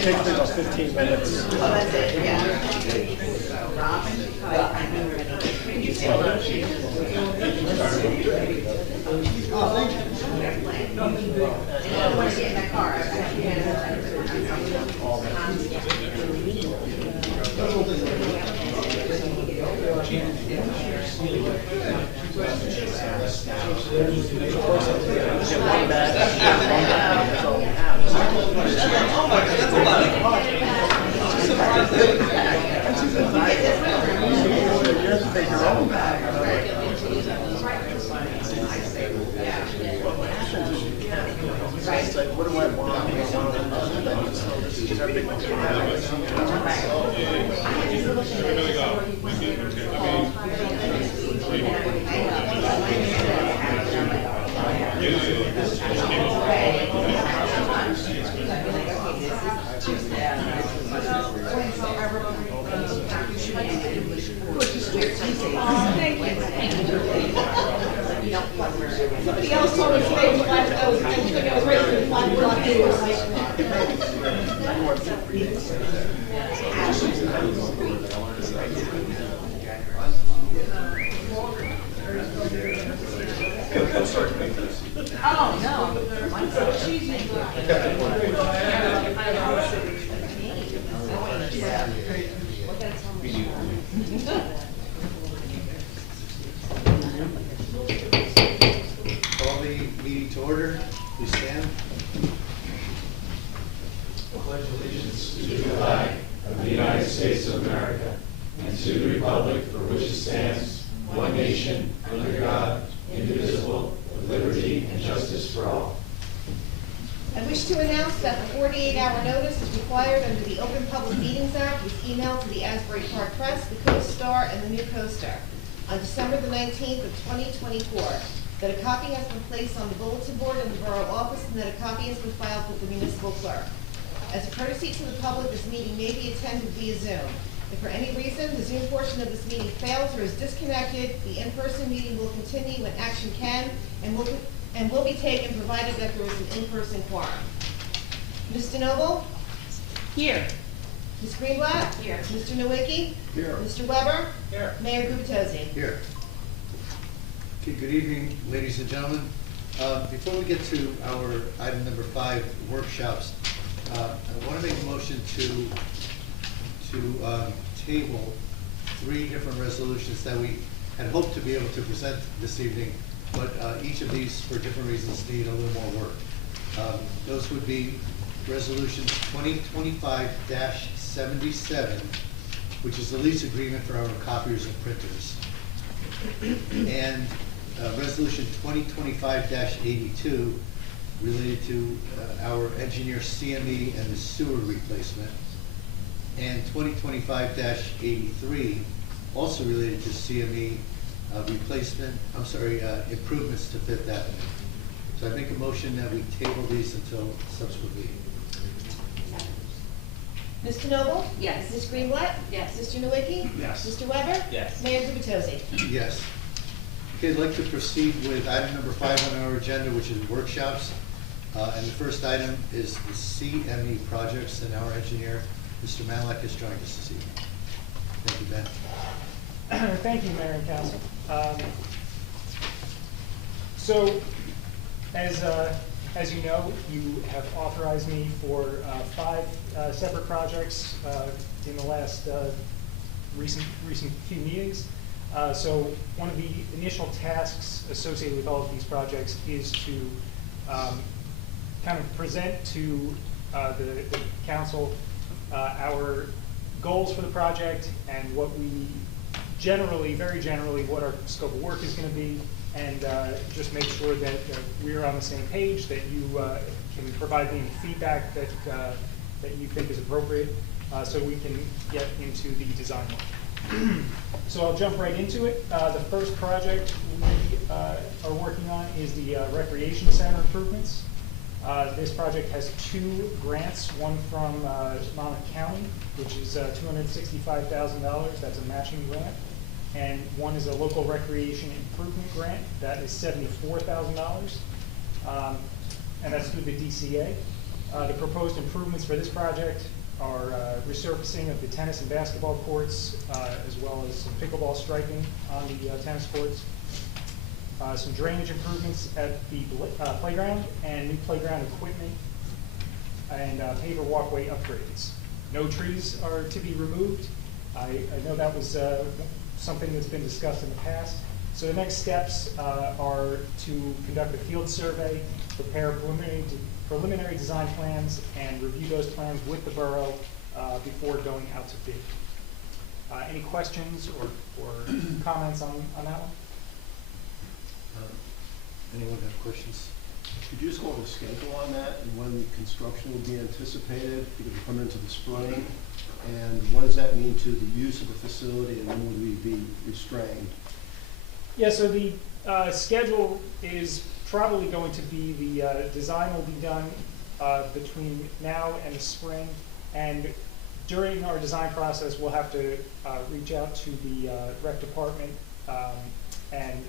takes me about 15 minutes. Oh, that's it, yeah. I don't want to get in that car. It's like, what do I want? Somebody else told me today was I was ready for the 5 o'clock Oh, no. Mine's so cheesy. Call the meeting to order. Please stand. Pledge allegiance to the flag of the United States of America and to the republic for which it stands, one nation, under God, indivisible, with liberty and justice for all. I wish to announce that the 48-hour notice is required under the Open Public Meetings Act was emailed to the Asbury Park Press, the Co-Star, and the New Co-Star on December the 19th of 2024, that a copy has been placed on the bulletin board in the Borough office and that a copy has been filed with the municipal clerk. As a courtesy to the public, this meeting may be attended via Zoom. If for any reason the Zoom portion of this meeting fails or is disconnected, the in-person meeting will continue when action can and will be taken provided that there is an in-person quorum. Ms. DeNoble? Here. Ms. Greenblatt? Here. Mr. Nowicki? Here. Mr. Weber? Here. Mayor Gubitosi? Here. Okay, good evening, ladies and gentlemen. Before we get to our item number 5, workshops, I want to make a motion to table 3 different resolutions that we had hoped to be able to present this evening, but each of these, for different reasons, need a little more work. Those would be Resolution 2025-77, which is the lease agreement for our copiers and printers, and Resolution 2025-82, related to our engineer CME and the sewer replacement, and 2025-83, also related to CME improvements to Fifth Avenue. So I make a motion that we table these until subsequent meeting. Ms. DeNoble? Yes. Ms. Greenblatt? Yes. Mr. Nowicki? Yes. Mr. Weber? Yes. Mayor Gubitosi? Yes. Okay, I'd like to proceed with item number 5 on our agenda, which is workshops. And the first item is the CME projects, and our engineer, Mr. Malak, has joined us this evening. Thank you, Ben. Thank you, Mayor and Council. So, as you know, you have authorized me for 5 separate projects in the last recent few meetings. So one of the initial tasks associated with all of these projects is to kind of present to the council our goals for the project and what we generally, very generally, what our scope of work is going to be, and just make sure that we're on the same page, that you can provide me feedback that you think is appropriate, so we can get into the design work. So I'll jump right into it. The first project we are working on is the Recreation Center improvements. This project has 2 grants, one from Monmouth County, which is $265,000, that's a matching grant, and one is a local recreation improvement grant, that is $74,000, and that's through the DCA. The proposed improvements for this project are resurfacing of the tennis and basketball courts, as well as some pickleball striping on the tennis courts. Some drainage improvements at the playground and new playground equipment, and paver walkway upgrades. No trees are to be removed. I know that was something that's been discussed in the past. So the next steps are to conduct a field survey, prepare preliminary design plans, and review those plans with the borough before going out to bid. Any questions or comments on that one? Anyone have questions? Could you just go over the schedule on that and when construction will be anticipated? Because we're coming into the spring. And what does that mean to the use of the facility and when will we be restrained? Yeah, so the schedule is probably going to be the design will be done between now and the spring. And during our design process, we'll have to reach out to the rec department and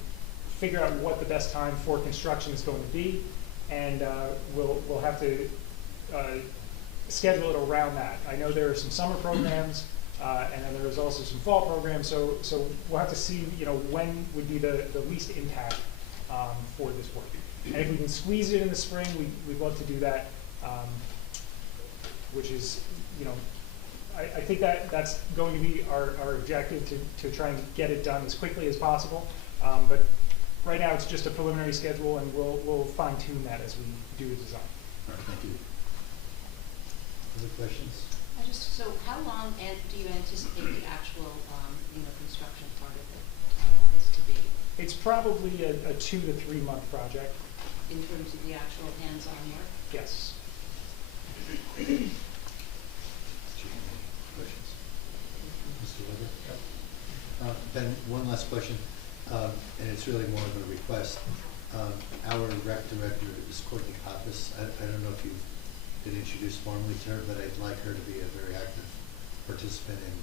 figure out what the best time for construction is going to be, and we'll have to schedule it around that. I know there are some summer programs, and then there's also some fall programs, so we'll have to see, when would be the least impact for this work. And if we can squeeze it in the spring, we'd love to do that, which is, I think that's going to be our objective, to try and get it done as quickly as possible. But right now, it's just a preliminary schedule, and we'll fine tune that as we do the design. All right, thank you. Other questions? So how long do you anticipate the actual, construction part of it is to be, It's probably a 2 to 3 month project. in terms of the actual hands-on work? Yes. Questions? Mr. Weber? Ben, one last question, and it's really more of a request. Our rec director is Courtney Pappas. I don't know if you've been introduced formally to her, but I'd like her to be a very active participant in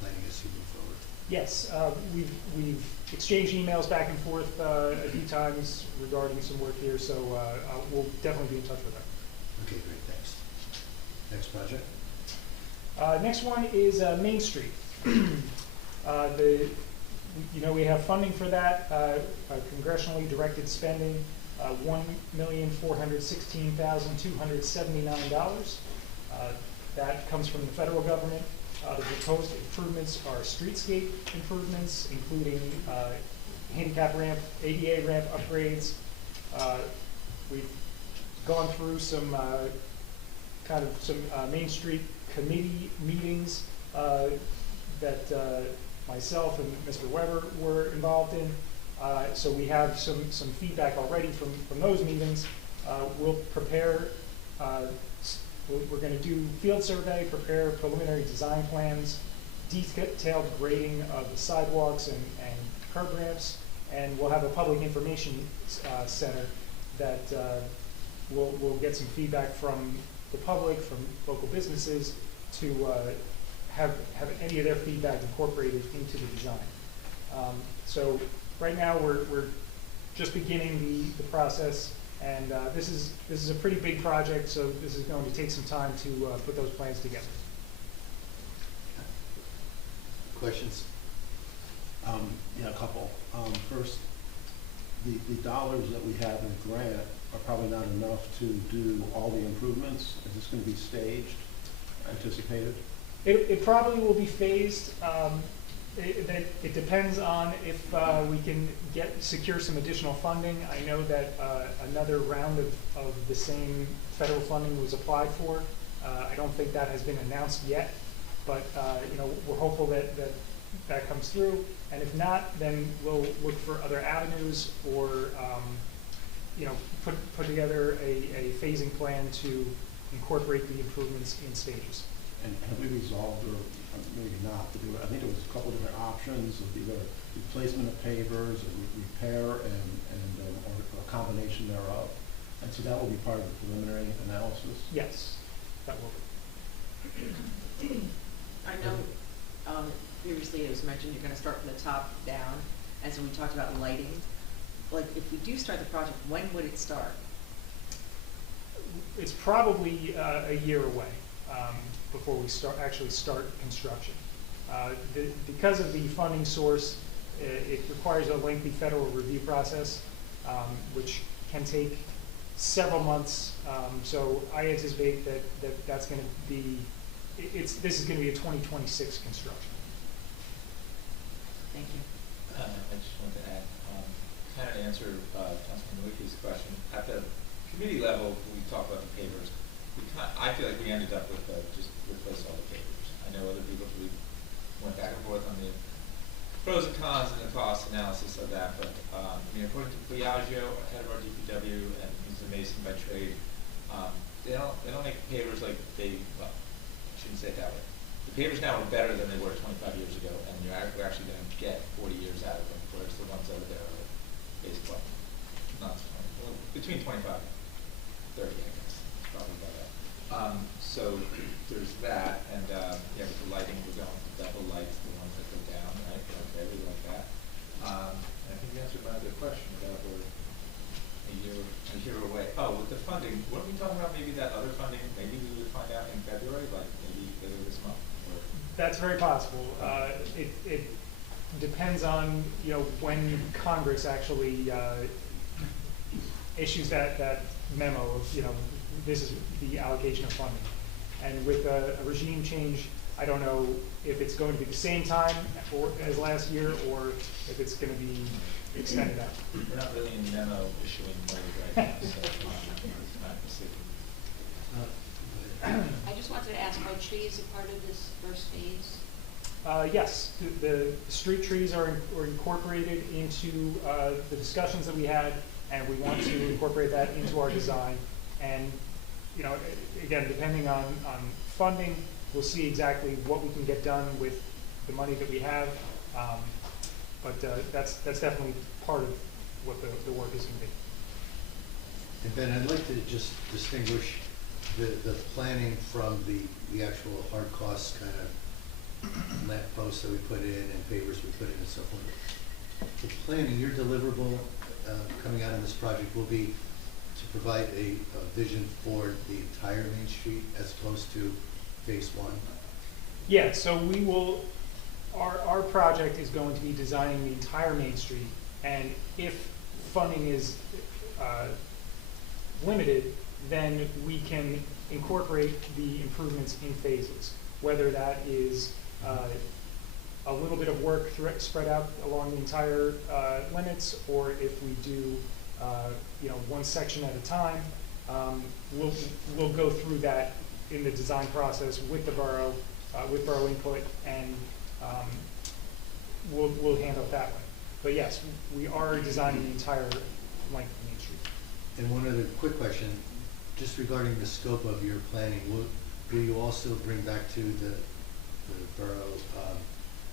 planning as you move forward. Yes, we've exchanged emails back and forth a few times regarding some work here, so we'll definitely be in touch with her. Okay, great, thanks. Next project? Next one is Main Street. We have funding for that, congressionally directed spending, $1,416,279. That comes from the federal government. The proposed improvements are streetscape improvements, including handicap ramp, ADA ramp upgrades. We've gone through some Main Street committee meetings that myself and Mr. Weber were involved in. So we have some feedback already from those meetings. We'll prepare, we're going to do field survey, prepare preliminary design plans, detailed grading of the sidewalks and curb ramps, and we'll have a public information center that we'll get some feedback from the public, from local businesses, to have any of their feedback incorporated into the design. So right now we're just beginning the process, and this is a pretty big project, so this is going to take some time to put those plans together. Questions? Yeah, a couple. First, the dollars that we have in grant are probably not enough to do all the improvements. Is this going to be staged, anticipated? It probably will be phased. It depends on if we can secure some additional funding. I know that another round of the same federal funding was applied for. I don't think that has been announced yet, but we're hopeful that comes through. And if not, then we'll look for other avenues, or put together a phasing plan to incorporate the improvements in stages. And have we resolved, or maybe not, but I think there was a couple of different options of either replacement of pavers or repair or a combination thereof. And so that will be part of the preliminary analysis? Yes, that will be. I know previously it was mentioned you're going to start from the top down, and so we talked about lighting. Like, if we do start the project, when would it start? it's probably a year away before we actually start construction. Because of the funding source, it requires a lengthy federal review process, which can take several months. So I anticipate that's going to be, this is going to be a 2026 construction. Thank you. I just wanted to add, kind of answer Councilman Nowicki's question. At the committee level, we talked about the pavers. I feel like we ended up with just replace all the pavers. I know other people, we went back and forth on the pros and cons and the cost analysis of that, but I mean, according to Piaggio, head of our DPW, and he's a mason by trade, they don't make pavers like well, I shouldn't say it that way. The pavers now are better than they were 25 years ago, and we're actually going to get 40 years out of them, whereas the ones over there are basically not 20, well, between 25 and 30, I guess. It's probably about that. So there's that, and yeah, with the lighting, we're going with double lights, the ones that go down, right? Okay, we like that. And I think you answered my other question about we're a year away. Oh, with the funding, weren't we talking about maybe that other funding, maybe we would find out in February, like maybe later this month? That's very possible. It depends on when Congress actually issues that memo of this is the allocation of funding. And with a regime change, I don't know if it's going to be the same time as last year or if it's going to be extended out. We're not really in memo issuing mode right now, so it's not specific. I just wanted to ask, are trees a part of this first phase? Yes, the street trees are incorporated into the discussions that we had, and we want to incorporate that into our design. And again, depending on funding, we'll see exactly what we can get done with the money that we have. But that's definitely part of what the work is going to be. And Ben, I'd like to just distinguish the planning from the actual hard costs kind of lamp posts that we put in and pavers we put in and so forth. The planning, your deliverable coming out of this project will be to provide a vision for the entire Main Street as opposed to phase one. Yeah, so we will, our project is going to be designing the entire Main Street, and if funding is limited, then we can incorporate the improvements in phases, whether that is a little bit of work spread out along the entire limits, or if we do one section at a time. We'll go through that in the design process with the borough, with borough input, and we'll handle it that way. But yes, we are designing the entire length of Main Street. And one other quick question, just regarding the scope of your planning, will you also bring back to the borough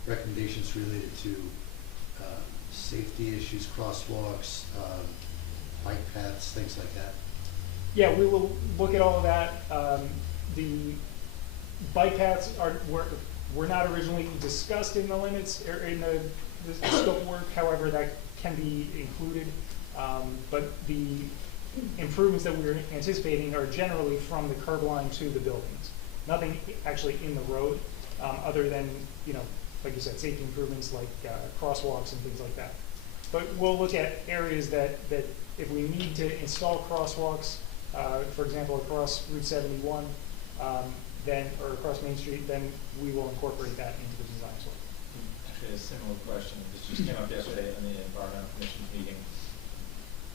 recommendations related to safety issues, crosswalks, bike paths, things like that? Yeah, we will look at all of that. The bike paths were not originally discussed in the limits or in the scope of work. However, that can be included. But the improvements that we're anticipating are generally from the curb line to the buildings. Nothing actually in the road, other than like you said, safety improvements like crosswalks and things like that. But we'll look at areas that if we need to install crosswalks, for example, across Route 71, or across Main Street, then we will incorporate that into the design as well. Actually, a similar question. This just came up yesterday in the Environmental Commission meeting.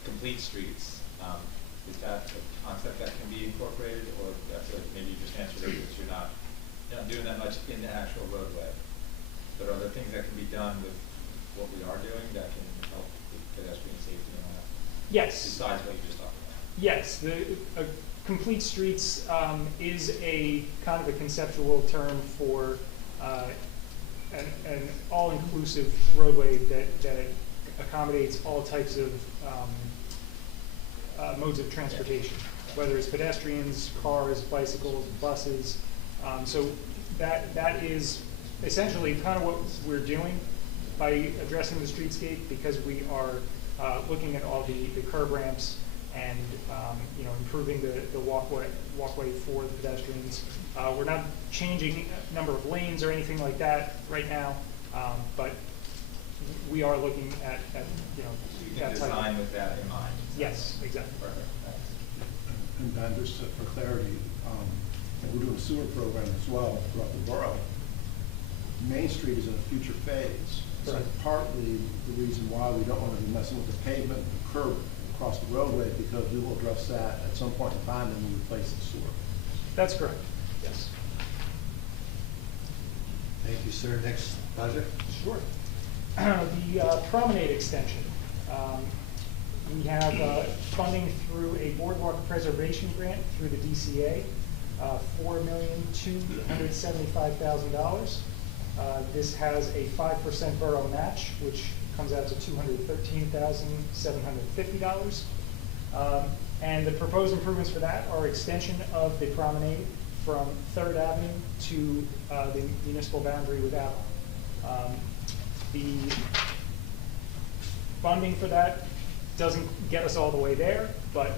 Complete streets. Is that a concept that can be incorporated, or that's maybe you just answered it because you're not doing that much in the actual roadway? But are there things that can be done with what we are doing that can help with pedestrian safety and all that? Yes. Besides what you just talked about. Yes, complete streets is a kind of a conceptual term for an all-inclusive roadway that accommodates all types of modes of transportation, whether it's pedestrians, cars, bicycles, buses. So that is essentially kind of what we're doing by addressing the streetscape, because we are looking at all the curb ramps and improving the walkway for the pedestrians. We're not changing number of lanes or anything like that right now, but we are looking at You that can type of- design with that in mind. Yes, exactly. Perfect, thanks. And Ben, just for clarity, we're doing a sewer program as well throughout the borough. Main Street is in a future phase. So Right. partly the reason why we don't want to be messing with the pavement, the curb across the roadway, because we will address that at some point in time when we replace the sewer. That's correct, yes. Thank you, sir. Next project? Sure. The promenade extension. We have funding through a boardwalk preservation grant through the DCA, $4,275,000. This has a 5% borough match, which comes out to $213,750. And the proposed improvements for that are extension of the promenade from 3rd Avenue to the municipal boundary with Avalon. The funding for that doesn't get us all the way there, but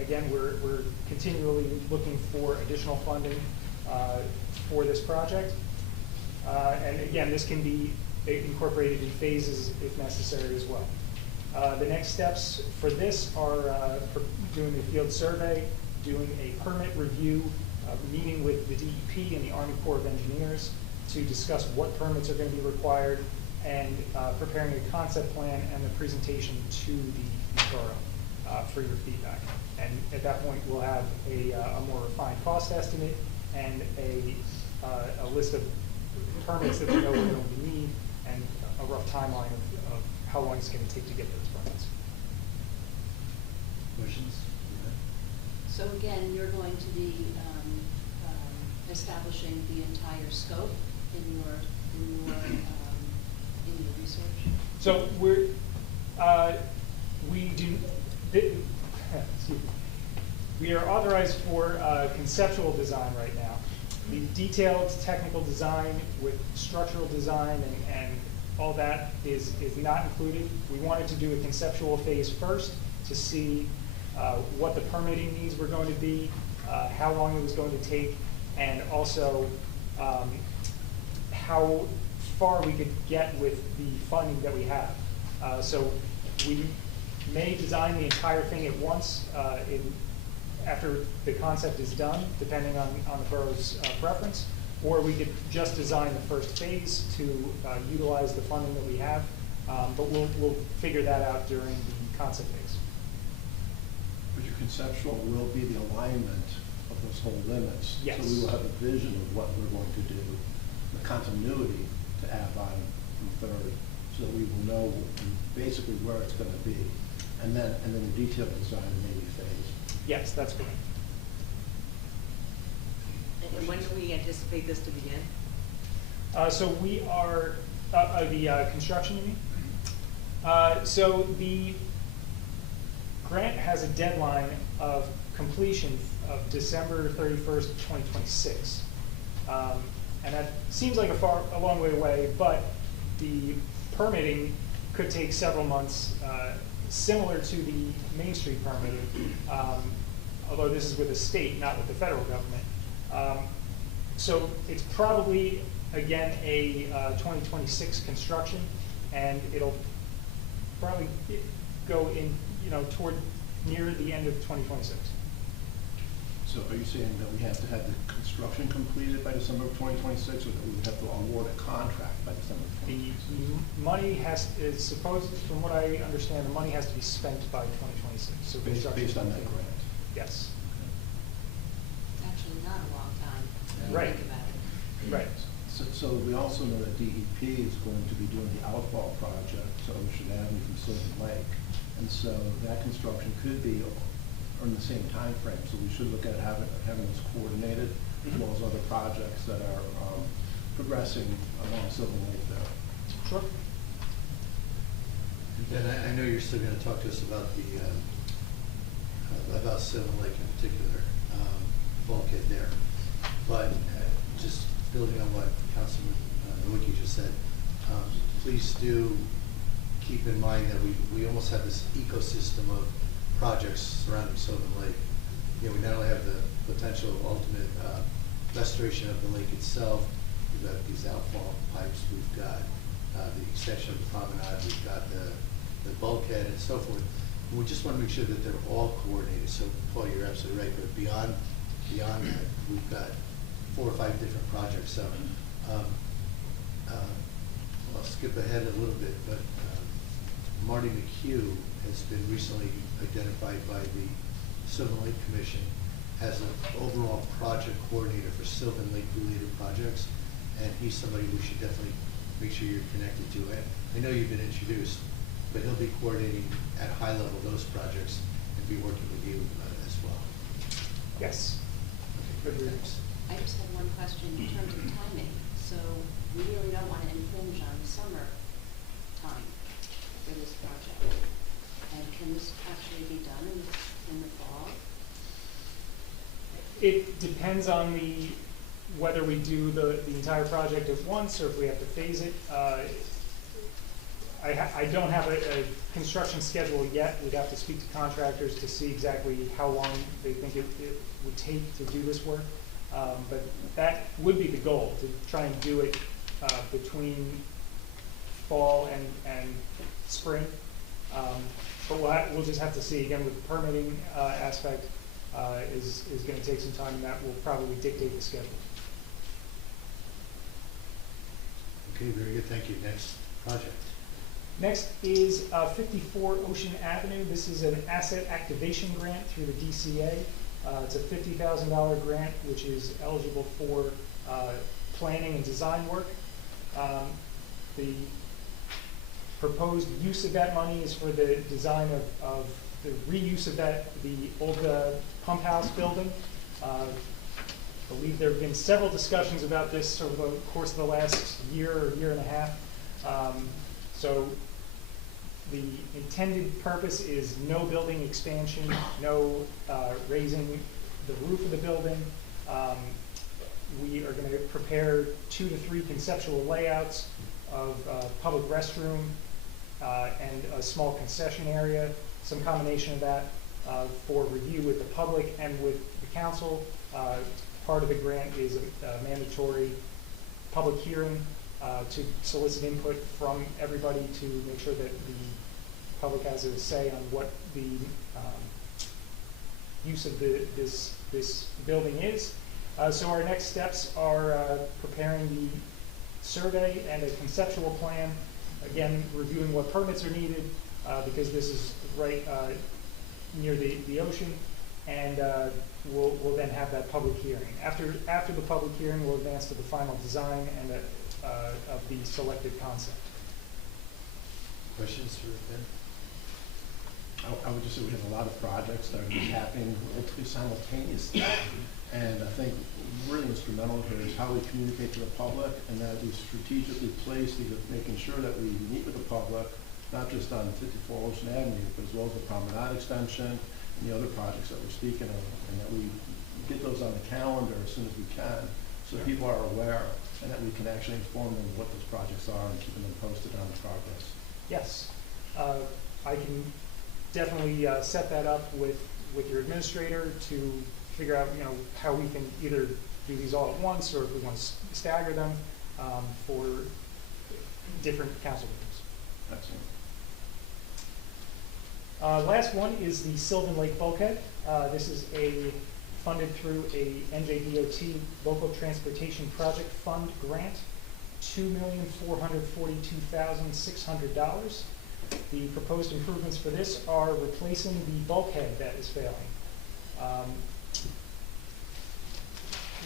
again, we're continually looking for additional funding for this project. And again, this can be incorporated in phases if necessary as well. The next steps for this are for doing the field survey, doing a permit review, meeting with the DEP and the Army Corps of Engineers to discuss what permits are going to be required, and preparing a concept plan and the presentation to the borough for your feedback. And at that point, we'll have a more refined cost estimate and a list of permits that we know we're going to need, and a rough timeline of how long it's going to take to get those permits. Questions? So again, you're going to be establishing the entire scope in your research? So we are authorized for conceptual design right now. The detailed technical design with structural design and all that is not included. We wanted to do a conceptual phase first to see what the permitting needs were going to be, how long it was going to take, and also how far we could get with the funding that we have. So we may design the entire thing at once after the concept is done, depending on the borough's preference, or we could just design the first phase to utilize the funding that we have, but we'll figure that out during the concept phase. But your conceptual will be the alignment of those whole limits. Yes. So we will have a vision of what we're going to do, the continuity to Avon from 3rd, so that we will know basically where it's going to be. And then the detailed design may be phased. Yes, that's correct. And when do we anticipate this to begin? So we are, the construction, you mean? So the grant has a deadline of completion of December 31st, 2026. And that seems like a long way away, but the permitting could take several months, similar to the Main Street permitting, although this is with the state, not with the federal government. So it's probably, again, a 2026 construction, and it'll probably go in, toward near the end of 2026. So are you saying that we have to have the construction completed by December of 2026, or that we would have to award a contract by December of The 2026? money is supposed, from what I understand, the money has to be spent by 2026. So construction- Based on that grant? Yes. It's actually not a long time, when you Right. think about it. Right. So we also know that DEP is going to be doing the outfall project to Ocean Avenue from Sylvan Lake. And so that construction could be in the same time frame. So we should look at having this coordinated, as well as other projects that are progressing along Sylvan Lake there. Sure. And Ben, I know you're still going to talk to us about about Sylvan Lake in particular, bulkhead there. But just building on what Councilman Nowicki just said, please do keep in mind that we almost have this ecosystem of projects surrounding Sylvan Lake. You know, we not only have the potential ultimate restoration of the lake itself, we've got these outfall pipes, we've got the extension of the promenade, we've got the bulkhead and so forth. And we just want to make sure that they're all coordinated. So Paul, you're absolutely right, but beyond that, we've got 4 or 5 different projects. So I'll skip ahead a little bit, but Marty McHugh has been recently identified by the Sylvan Lake Commission as an overall project coordinator for Sylvan Lake related projects, and he's somebody we should definitely make sure you're connected to. And I know you've been introduced, but he'll be coordinating at a high level those projects and be working with you as well. Yes. Okay, good, thanks. I just have one question in terms of timing. So we really don't want to infringe on summer time for this project. And can this actually be done in the fall? It depends on whether we do the entire project at once or if we have to phase it. I don't have a construction schedule yet. We'd have to speak to contractors to see exactly how long they think it would take to do this work. But that would be the goal, to try and do it between fall and spring. But we'll just have to see. Again, with the permitting aspect is going to take some time, and that will probably dictate the schedule. Okay, very good, thank you. Next project. Next is 54 Ocean Avenue. This is an asset activation grant through the DCA. It's a $50,000 grant, which is eligible for planning and design work. The proposed use of that money is for the design of the reuse of the old pump house building. I believe there have been several discussions about this over the course of the last year or year and a half. So the intended purpose is no building expansion, no raising the roof of the building. We are going to prepare 2 to 3 conceptual layouts of public restroom and a small concession area, some combination of that for review with the public and with the council. Part of the grant is a mandatory public hearing to solicit input from everybody to make sure that the public has a say on what the use of this building is. So our next steps are preparing the survey and a conceptual plan. Again, reviewing what permits are needed because this is right near the ocean, and we'll then have that public hearing. After the public hearing, we'll advance to the final design and of the selected concept. Questions for Ben? I would just say we have a lot of projects that are just happening relatively simultaneously. And I think really instrumental here is how we communicate to the public, and that we strategically place these, making sure that we meet with the public, not just on 54 Ocean Avenue, but as well as the promenade extension and the other projects that we're speaking of, and that we get those on the calendar as soon as we can, so that people are aware, and that we can actually inform them what those projects are and keeping them posted on the progress. Yes, I can definitely set that up with your administrator to figure out, how we can either do these all at once or if we want to stagger them for different council meetings. Excellent. Last one is the Sylvan Lake Bulkhead. This is funded through a NJDOT Local Transportation Project Fund grant, $2,442,600. The proposed improvements for this are replacing the bulkhead that is failing.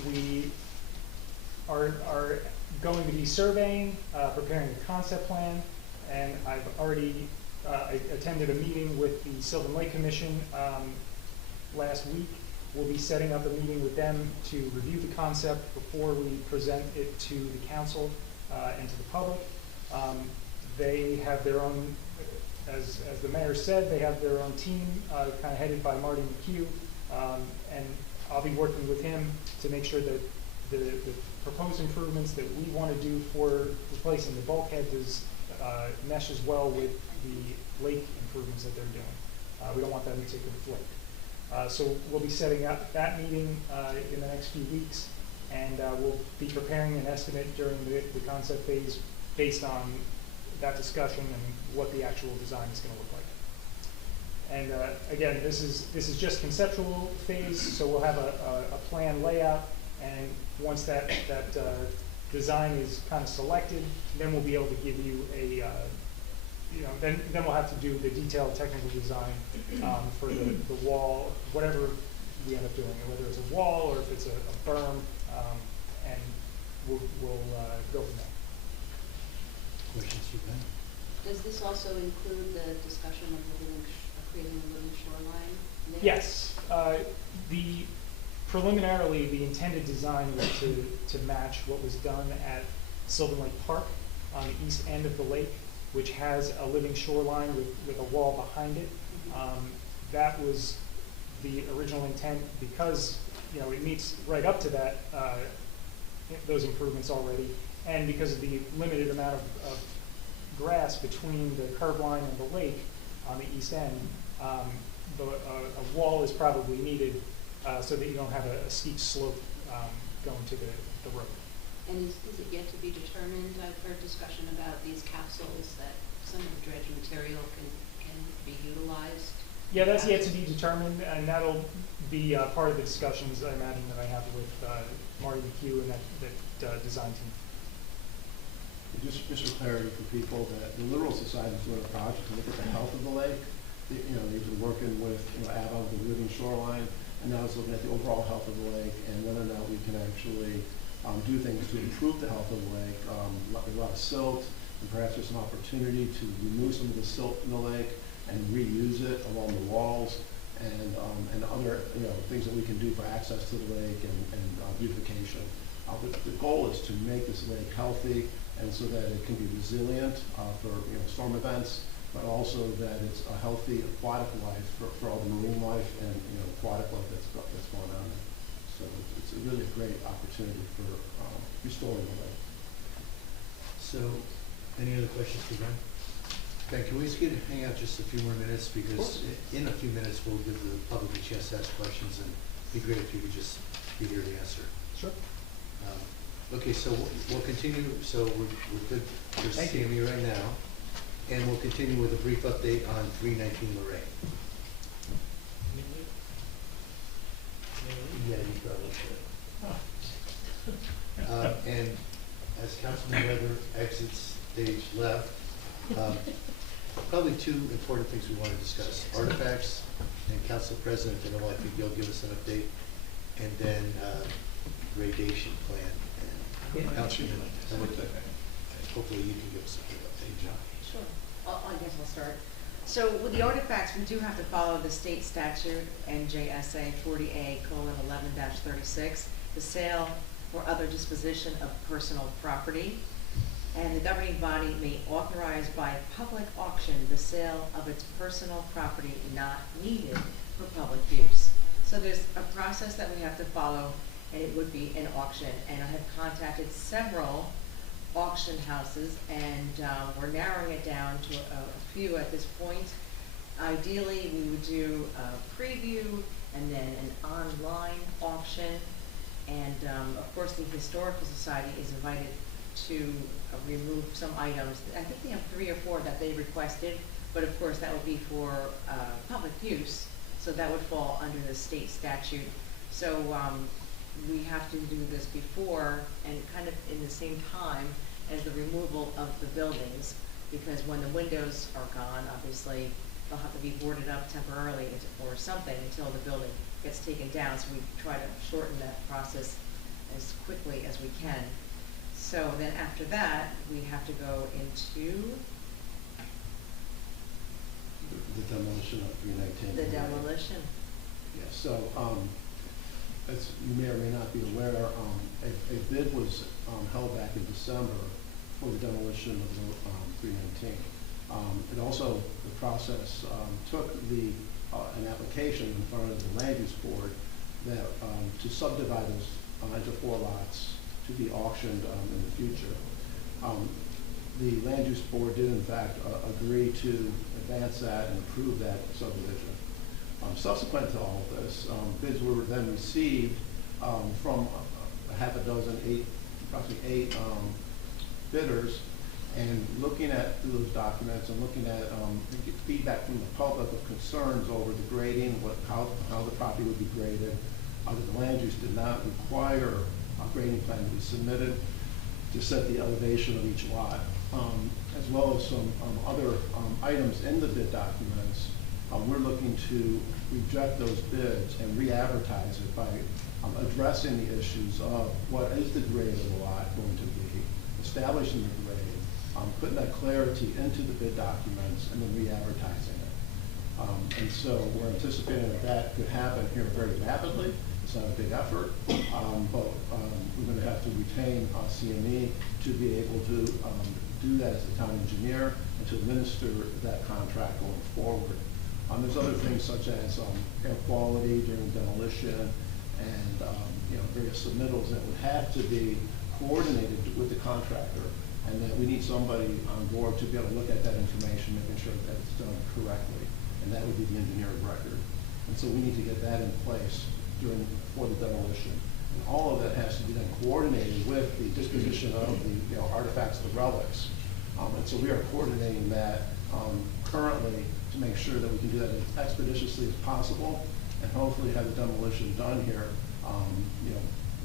We are going to be surveying, preparing a concept plan, and I've already I attended a meeting with the Sylvan Lake Commission last week. We'll be setting up a meeting with them to review the concept before we present it to the council and to the public. They have their own, as the mayor said, they have their own team kind of headed by Marty McHugh, and I'll be working with him to make sure that the proposed improvements that we want to do for replacing the bulkhead meshes well with the lake improvements that they're doing. We don't want them to conflict. So we'll be setting up that meeting in the next few weeks, and we'll be preparing an estimate during the concept phase based on that discussion and what the actual design is going to look like. And again, this is just conceptual phase, so we'll have a plan layout, and once that design is kind of selected, then we'll be able to give you a then we'll have to do the detailed technical design for the wall, whatever we end up doing, whether it's a wall or if it's a berm, and we'll go from there. Questions for Ben? Does this also include the discussion of creating a living shoreline there? Yes. Preliminarily, the intended design was to match what was done at Sylvan Lake Park on the east end of the lake, which has a living shoreline with a wall behind it. That was the original intent because it meets right up to that those improvements already, and because of the limited amount of grass between the curb line and the lake on the east end, a wall is probably needed so that you don't have a steep slope going to the road. And is it yet to be determined? I've heard discussion about these capsules that some of the dredge material can be utilized. Yeah, that's yet to be determined, and that'll be part of the discussions I imagine that I have with Marty McHugh and that design team. Just for clarity for people, that the Littoral Society is doing a project to look at the health of the lake. They've been working with AVA, the living shoreline, and now it's looking at the overall health of the lake and whether or not we can actually do things to improve the health of the lake. There's a lot of silt, and perhaps there's some opportunity to remove some of the silt in the lake and reuse it along the walls, and other things that we can do for access to the lake and beautification. The goal is to make this lake healthy, and so that it can be resilient for storm events, but also that it's a healthy aquatic life for all the marine life and aquatic life that's going on. So it's really a great opportunity for restoring the lake. So, any other questions for Ben? Ben, can we just hang out just a few more minutes, because in a few minutes we'll give the public a chance to ask questions, and it'd be great if you could just be here to answer. Sure. Okay, so we'll continue. So we're good for CME right now, and we'll continue with a brief update on 319 Lorraine. Yeah, you probably should. And as Councilman Weather exits stage left, probably two important things we want to discuss: artifacts and Council President Danilo. I think you'll give us an update, and then gradation plan. And Councilman, hopefully you can give us a good update, John. Sure. I guess I'll start. So with the artifacts, we do have to follow the state statute, NJSA 40A:11-36, the sale or other disposition of personal property. And the governing body may authorize by public auction the sale of its personal property not needed for public use. So there's a process that we have to follow, and it would be an auction. And I have contacted several auction houses, and we're narrowing it down to a few at this point. Ideally, we would do a preview and then an online auction. And of course, the Historical Society is invited to remove some items. I think they have 3 or 4 that they requested, but of course that would be for public use, so that would fall under the state statute. So we have to do this before and kind of in the same time as the removal of the buildings, because when the windows are gone, obviously they'll have to be boarded up temporarily or something until the building gets taken down. So we try to shorten that process as quickly as we can. So then after that, we have to go into The demolition of 319. the demolition. Yes, so as you may or may not be aware, a bid was held back in December for the demolition of the 319. It also, the process took an application in front of the Land Use Board that to subdivide those into 4 lots to be auctioned in the future. The Land Use Board did in fact agree to advance that and approve that subdivision. Subsequent to all of this, bids were then received from a half a dozen, approximately eight bidders, and looking at those documents and looking at feedback from the public of concerns over the grading, how the property would be graded. The land use did not require a grading plan to be submitted to set the elevation of each lot, as well as some other items in the bid documents. We're looking to reject those bids and re-advertise it by addressing the issues of what is the grade of the lot going to be, establishing the grade, putting that clarity into the bid documents, and then re-advertising it. And so we're anticipating that could happen here very rapidly. It's not a big effort, but we're going to have to retain CME to be able to do that as a town engineer and to administer that contract going forward. There's other things such as air quality during demolition and various submittals that would have to be coordinated with the contractor, and that we need somebody on board to be able to look at that information, making sure that it's done correctly, and that would be the engineer of record. And so we need to get that in place for the demolition. And all of that has to be then coordinated with the disposition of the artifacts, the relics. And so we are coordinating that currently to make sure that we can do that as expeditiously as possible, and hopefully have the demolition done here,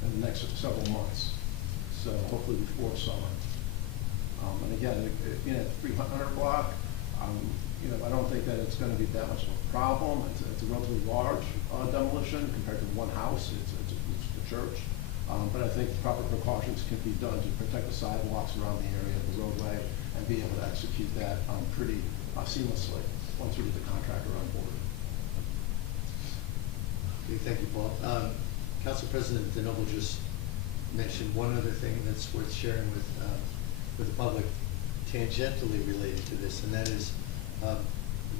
in the next several months. So hopefully before summer. And again, being at 300 block, I don't think that it's going to be that much of a problem. It's a relatively large demolition compared to one house. It's the church. But I think proper precautions can be done to protect the sidewalks around the area of the roadway and be able to execute that pretty seamlessly once we get the contractor on board. Okay, thank you, Paul. Council President DeNoble just mentioned one other thing that's worth sharing with the public, tangentially related to this, and that is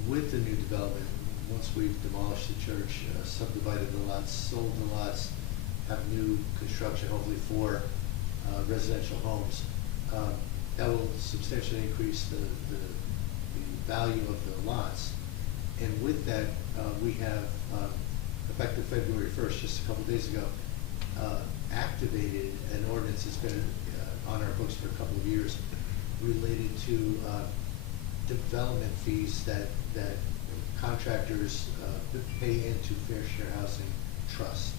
with the new development, once we've demolished the church, subdivided the lots, sold the lots, have new construction, hopefully for residential homes, that will substantially increase the value of the lots. And with that, we have, effective February 1st, just a couple days ago, activated an ordinance that's been on our books for a couple of years related to development fees that contractors pay into Fair Share Housing Trust.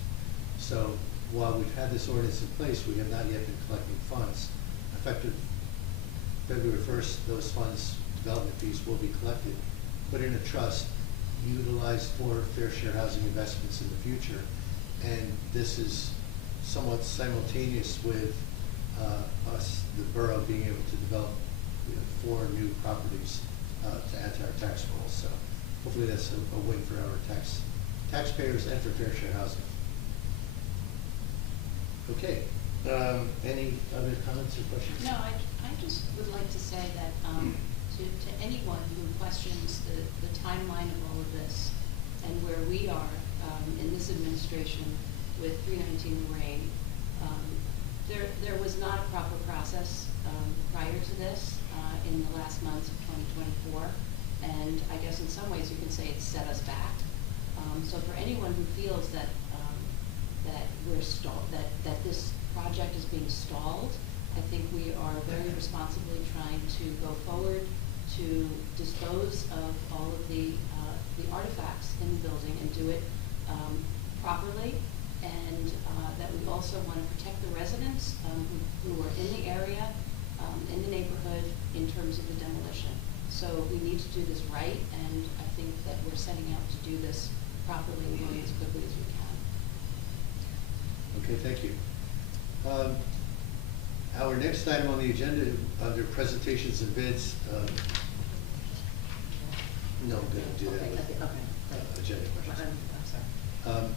So while we've had this ordinance in place, we have not yet been collecting funds. Effective February 1st, those funds, development fees, will be collected, put in a trust, utilized for Fair Share Housing investments in the future. And this is somewhat simultaneous with us, the borough, being able to develop 4 new properties to add to our tax roll. So hopefully that's a win for our taxpayers and for Fair Share Housing. Okay. Any other comments or questions? No, I just would like to say that to anyone who questions the timeline of all of this and where we are in this administration with 319 Lorraine, there was not a proper process prior to this in the last months of 2024, and I guess in some ways you can say it's set us back. So for anyone who feels that that this project is being stalled, I think we are very responsibly trying to go forward to dispose of all of the artifacts in the building and do it properly, and that we also want to protect the residents who are in the area, in the neighborhood, in terms of the demolition. So we need to do this right, and I think that we're setting out to do this properly and going as quickly as we can. Okay, thank you. Our next item on the agenda, under presentations and bids, no, I'm going to do that with agenda questions. I'm sorry.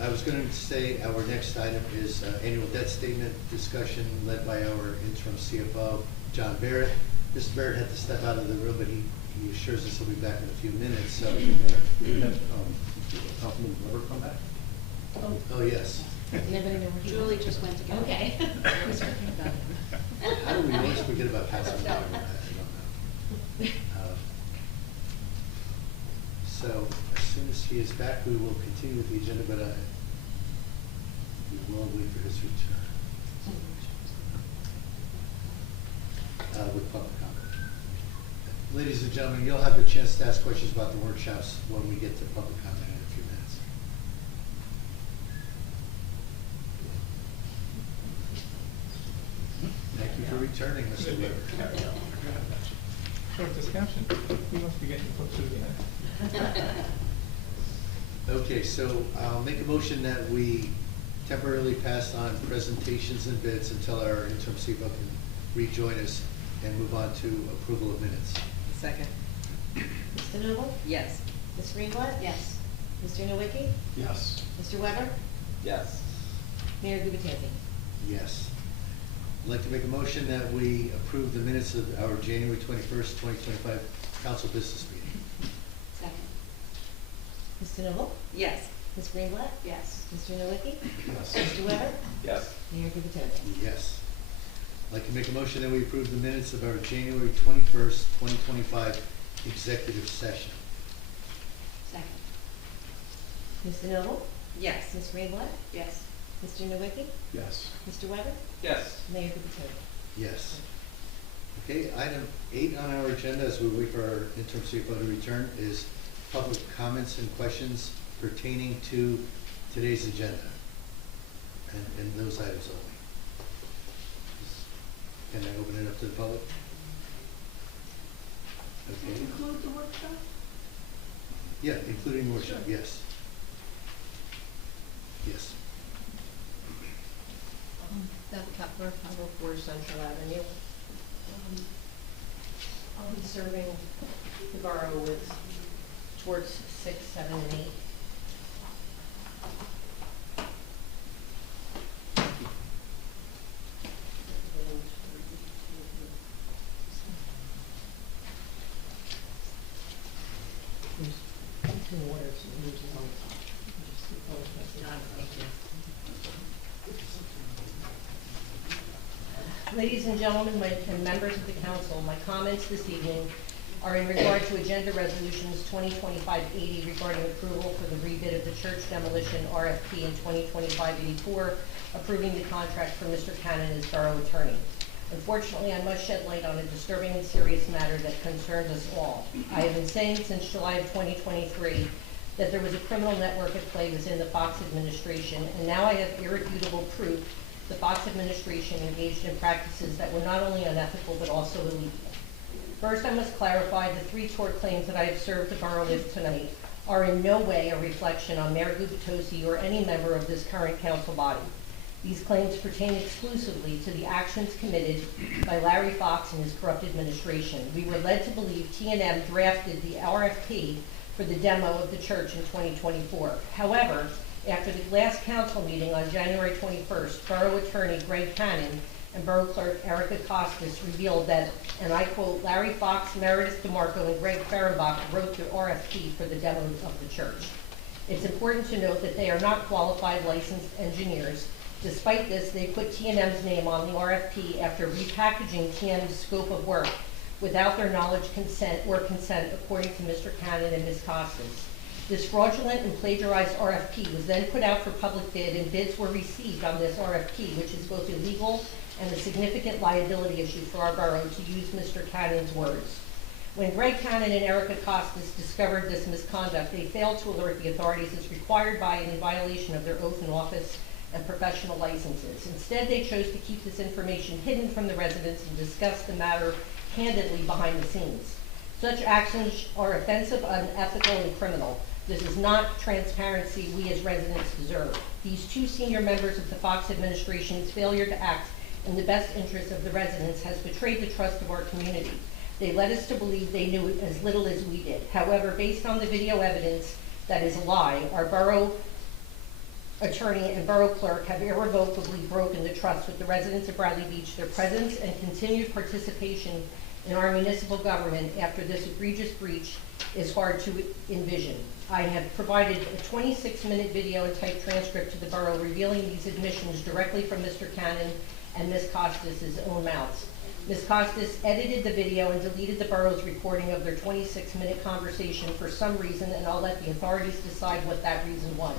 I was going to say our next item is annual debt statement discussion led by our interim CFO, John Barrett. Mr. Barrett had to step out of the room, but he assures us he'll be back in a few minutes. So, We have Councilman Glover come back. oh yes. Julie just went to get it. Okay. How do we always forget about Councilman Glover? I don't know. So soon as he is back, we will continue with the agenda, but we will wait for his return. With public comment. Ladies and gentlemen, you'll have a chance to ask questions about the workshops when we get to public comment in a few minutes. Thank you for returning, Mr. Weber. Short discussion. You must be getting close to the end. Okay, so I'll make a motion that we temporarily pass on presentations and bids until our interim CFO can rejoin us and move on to approval of minutes. Second. Mr. Noble? Yes. Ms. Greenblatt? Yes. Mr. Nowicki? Yes. Mr. Weber? Yes. Mayor Gubatani? Yes. I'd like to make a motion that we approve the minutes of our January 21st, 2025 council business meeting. Second. Mr. Noble? Yes. Ms. Greenblatt? Yes. Mr. Nowicki? Yes. Mr. Weber? Yes. Mayor Gubatani? Yes. I'd like to make a motion that we approve the minutes of our January 21st, 2025 executive session. Second. Mr. Noble? Yes. Ms. Greenblatt? Yes. Mr. Nowicki? Yes. Mr. Weber? Yes. Mayor Gubatani? Yes. Okay, item 8 on our agenda as we wait for our interim CFO to return is public comments and questions pertaining to today's agenda and those items only. Can I open it up to the public? Okay. Include the workshop? Yeah, including the workshop, yes. Yes. Beth Kepler, 504 Central Avenue. I'll be serving the borough with towards 6, 7, and 8. Ladies and gentlemen, and members of the council, my comments this evening are in regard to Agenda Resolutions 2025-80 regarding approval for the rebid of the church demolition RFP and 2025-84, approving the contract for Mr. Cannon as borough attorney. Unfortunately, I must shed light on a disturbing and serious matter that concerns us all. I have been saying since July of 2023 that there was a criminal network at play within the Fox administration, and now I have irrefutable proof the Fox administration engaged in practices that were not only unethical but also illegal. First, I must clarify the 3 tort claims that I have served the borough with tonight are in no way a reflection on Mayor Gubitosi or any member of this current council body. These claims pertain exclusively to the actions committed by Larry Fox and his corrupt administration. We were led to believe T&M drafted the RFP for the demo of the church in 2024. However, after the last council meeting on January 21st, Borough Attorney Greg Cannon and Borough Clerk Erica Costas revealed that, and I quote, Larry Fox, Meredith DeMarco, and Greg Ferenbach wrote the RFP for the demo of the church. It's important to note that they are not qualified licensed engineers. Despite this, they put T&M's name on the RFP after repackaging T&M's scope of work without their knowledge or consent, according to Mr. Cannon and Ms. Costas. This fraudulent and plagiarized RFP was then put out for public bid, and bids were received on this RFP, which is both illegal and a significant liability issue for our borough, to use Mr. Cannon's words. When Greg Cannon and Erica Costas discovered this misconduct, they failed to alert the authorities as required by and in violation of their oath in office and professional licenses. Instead, they chose to keep this information hidden from the residents and discuss the matter candidly behind the scenes. Such actions are offensive, unethical, and criminal. This is not transparency we as residents deserve. These 2 senior members of the Fox administration's failure to act in the best interest of the residents has betrayed the trust of our community. They led us to believe they knew as little as we did. However, based on the video evidence that is a lie, our borough attorney and borough clerk have irrevocably broken the trust with the residents of Bradley Beach. Their presence and continued participation in our municipal government after this egregious breach is hard to envision. I have provided a 26-minute video and typed transcript to the borough revealing these admissions directly from Mr. Cannon and Ms. Costas' own mouths. Ms. Costas edited the video and deleted the borough's recording of their 26-minute conversation for some reason, and I'll let the authorities decide what that reason was.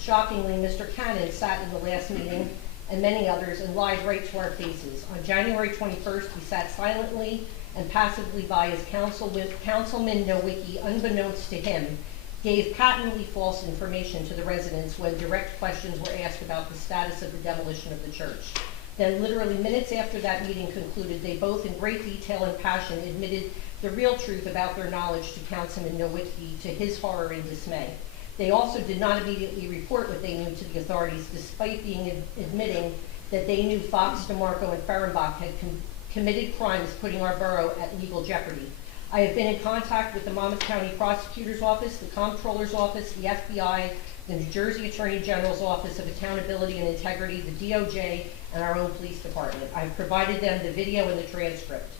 Shockingly, Mr. Cannon sat in the last meeting, and many others, and lied right to our faces. On January 21st, he sat silently and passively by as Councilman Nowicki, unbeknownst to him, gave patently false information to the residents when direct questions were asked about the status of the demolition of the church. Then, literally minutes after that meeting concluded, they both in great detail and passion admitted the real truth about their knowledge to Councilman Nowicki, to his horror and dismay. They also did not immediately report what they knew to the authorities, despite admitting that they knew Fox, DeMarco, and Fehrenbach had committed crimes putting our borough at legal jeopardy. I have been in contact with the Monmouth County Prosecutor's Office, the Comptroller's Office, the FBI, the New Jersey Attorney General's Office of Accountability and Integrity, the DOJ, and our own police department. I've provided them the video and the transcript.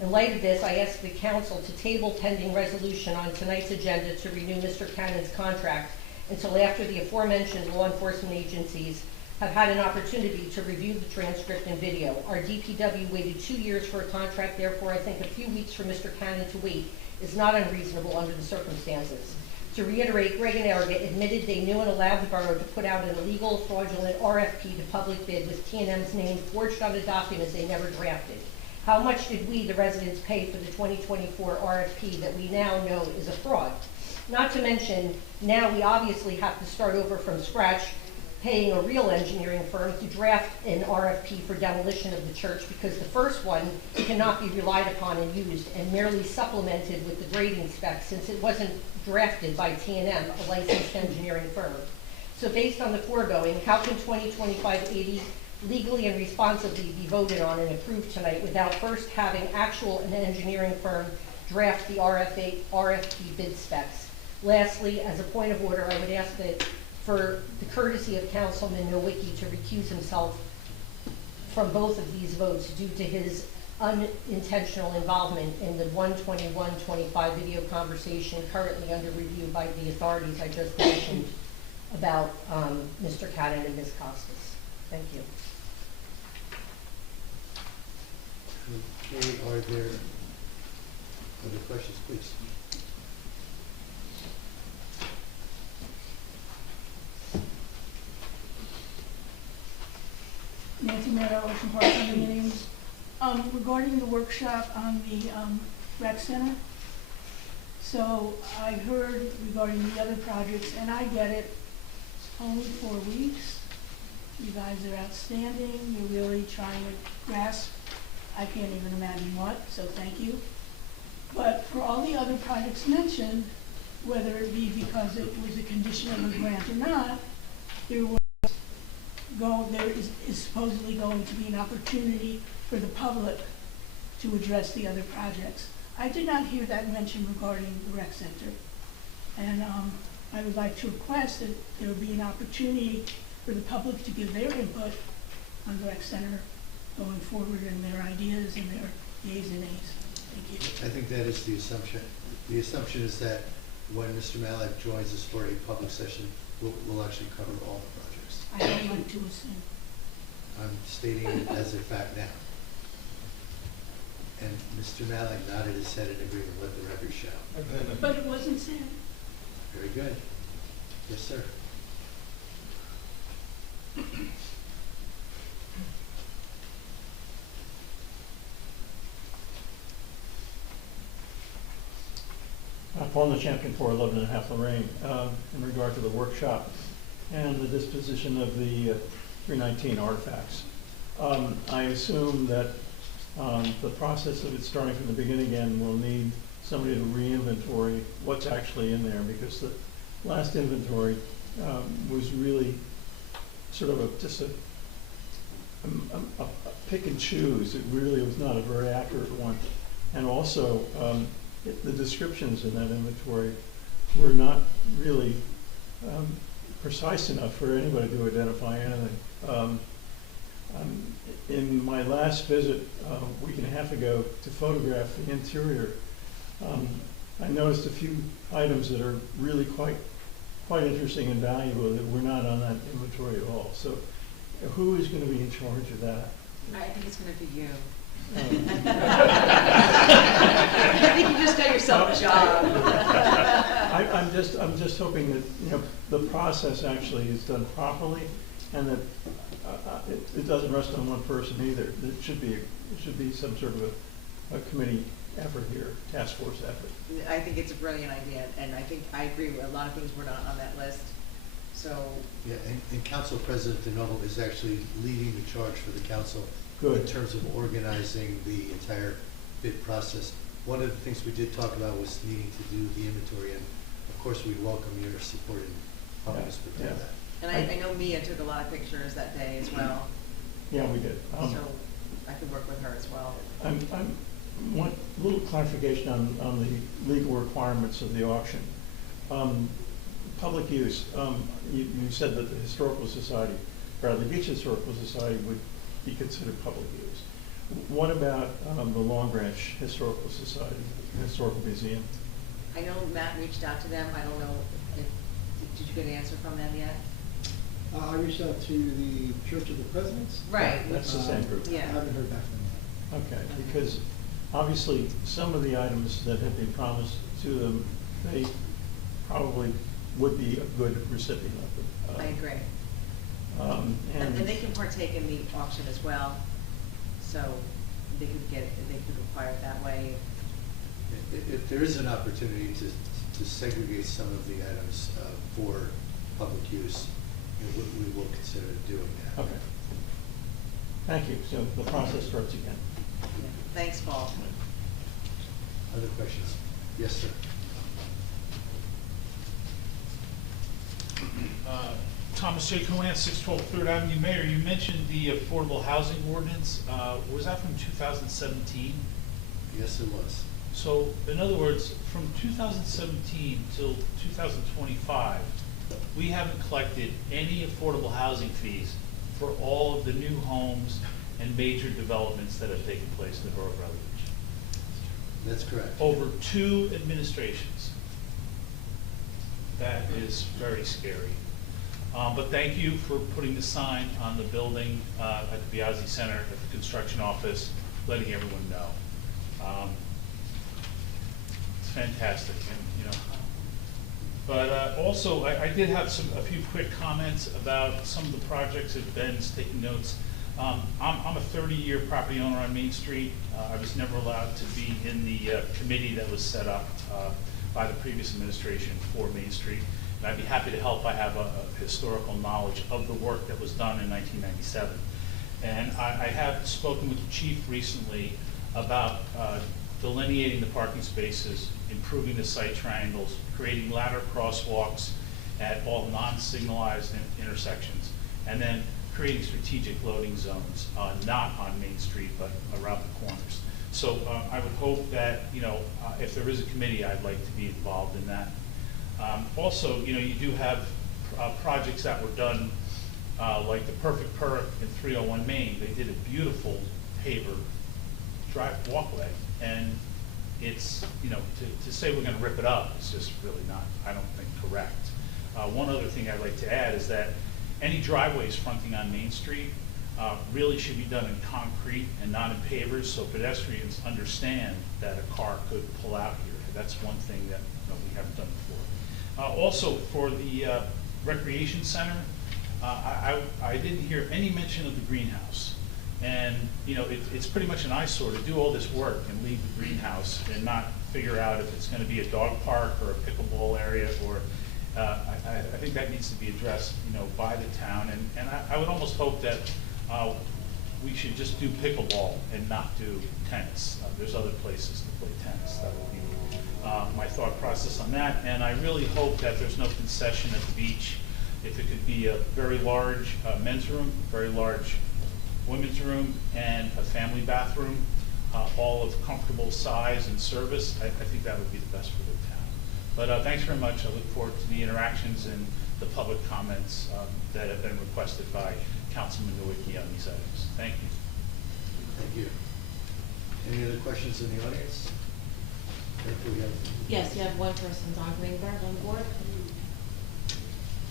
In light of this, I ask the council to table pending resolution on tonight's agenda to renew Mr. Cannon's contract until after the aforementioned law enforcement agencies have had an opportunity to review the transcript and video. Our DPW waited 2 years for a contract, therefore I think a few weeks for Mr. Cannon to wait is not unreasonable under the circumstances. To reiterate, Greg and Erica admitted they knew and allowed the borough to put out an illegal, fraudulent RFP to public bid with T&M's name forged on a document they never drafted. How much did we, the residents, pay for the 2024 RFP that we now know is a fraud? Not to mention, now we obviously have to start over from scratch, paying a real engineering firm to draft an RFP for demolition of the church because the first one cannot be relied upon and used and merely supplemented with the grading specs since it wasn't drafted by T&M, a licensed engineering firm. So based on the foregoing, how can 2025-80 legally and responsibly be voted on and approved tonight without first having an engineering firm draft the RFP bid specs? Lastly, as a point of order, I would ask that for the courtesy of Councilman Nowicki to recuse himself from both of these votes due to his unintentional involvement in the 121-25 video conversation currently under review by the authorities I just mentioned about Mr. Cannon and Ms. Costas. Thank you. Okay, are there other questions, please? Nancy Meadow, Ocean Park Condominiums. Regarding the workshop on the rec center, so I heard regarding the other projects, and I get it, only 4 weeks. You guys are outstanding. You're really trying to grasp, I can't even imagine what, so thank you. But for all the other projects mentioned, whether it be because it was a condition of a grant or not, there is supposedly going to be an opportunity for the public to address the other projects. I did not hear that mentioned regarding the rec center. And I would like to request that there would be an opportunity for the public to give their input on the rec center going forward and their ideas and their yeas and nays. Thank you. I think that is the assumption. The assumption is that when Mr. Malik joins us for a public session, we'll actually cover all the projects. I don't like to assume. I'm stating it as a fact now. And Mr. Malik nodded his head in agreement with the record show. But it wasn't said. Very good. Yes, sir. Paul the Champion for 11.5 Lorraine, in regard to the workshop and the disposition of the 319 artifacts. I assume that the process of it starting from the beginning again will need somebody to re-inventory what's actually in there, because the last inventory was really sort of just a pick and choose. It really was not a very accurate one. And also, the descriptions in that inventory were not really precise enough for anybody to identify anything. In my last visit a week and a half ago to photograph the interior, I noticed a few items that are really quite interesting and valuable that were not on that inventory at all. So who is going to be in charge of that? I think it's gonna be you. Um, I think you just got yourself a job. I'm just hoping that, you know, the process actually is done properly, and that it doesn't rest on one person either. It should be some sort of a committee effort here, task force effort. I think it's a brilliant idea, and I think I agree with a lot of things were not on that list, so. Yeah, and Council President DeNoble is actually leading the charge for the council Good. in terms of organizing the entire bid process. One of the things we did talk about was needing to do the inventory, and of course, we'd welcome your support in helping us prepare Yeah. that. And I know Mia took a lot of pictures that day as well, Yeah, we did. so I could work with her as well. I'm want a little clarification on the legal requirements of the auction. Public use, you said that the Historical Society, Bradley Beach Historical Society would be considered public use. What about the Long Branch Historical Society, Historical Museum? I know Matt reached out to them, I don't know if, did you get an answer from them yet? I reached out to the Church of the Presidents. Right. That's the same group. I Yeah. haven't heard back from them. Okay, because obviously, some of the items that have been promised to them, they probably would be a good recipient of them. I agree. And And they can partake in the auction as well, so they could acquire it that way. If there is an opportunity to segregate some of the items for public use, you know, we will consider doing that. Okay. Thank you. So the process starts again. Yeah. Thanks, Paul. Other questions? Yes, sir. Thomas J. Cowan, 612 Third Avenue. Mayor, you mentioned the affordable housing ordinance. Was that from 2017? Yes, it was. So, in other words, from 2017 till 2025, we haven't collected any affordable housing fees for all of the new homes and major developments that have taken place in the borough of Bradley Beach. That's correct. Over 2 administrations. That is very scary. But thank you for putting the sign on the building at the Biazzi Center, at the construction office, letting everyone know. It's fantastic, and you know. But also, I did have a few quick comments about some of the projects that Ben's taking notes. I'm a 30-year property owner on Main Street. I was never allowed to be in the committee that was set up by the previous administration for Main Street. And I'd be happy to help. I have a historical knowledge of the work that was done in 1997. And I have spoken with the chief recently about delineating the parking spaces, improving the site triangles, creating ladder crosswalks at all non-signalized intersections, and then creating strategic loading zones, not on Main Street, but around the corners. So I would hope that, you know, if there is a committee, I'd like to be involved in that. Also, you know, you do have projects that were done, like the Perfect Perk in 301 Main. They did a beautiful paver walkway, and it's, you know, to say we're going to rip it up is just really not, I don't think, correct. One other thing I'd like to add is that any driveways fronting on Main Street really should be done in concrete and not in pavers, so pedestrians understand that a car could pull out here. That's one thing that, you know, we haven't done before. Also, for the recreation center, I didn't hear any mention of the greenhouse. And, you know, it's pretty much an eyesore to do all this work and leave the greenhouse and not figure out if it's going to be a dog park or a pickleball area, or I think that needs to be addressed, you know, by the town. And I would almost hope that we should just do pickleball and not do tennis. There's other places to play tennis. That would be my thought process on that. And I really hope that there's no concession at the beach. If it could be a very large men's room, very large women's room, and a family bathroom, all of comfortable size and service, I think that would be the best for the town. But thanks very much. I look forward to the interactions and the public comments that have been requested by Councilman Nowicki on these items. Thank you. Thank you. Any other questions in the audience? Yes, you have one person, Don Greenberg, on board.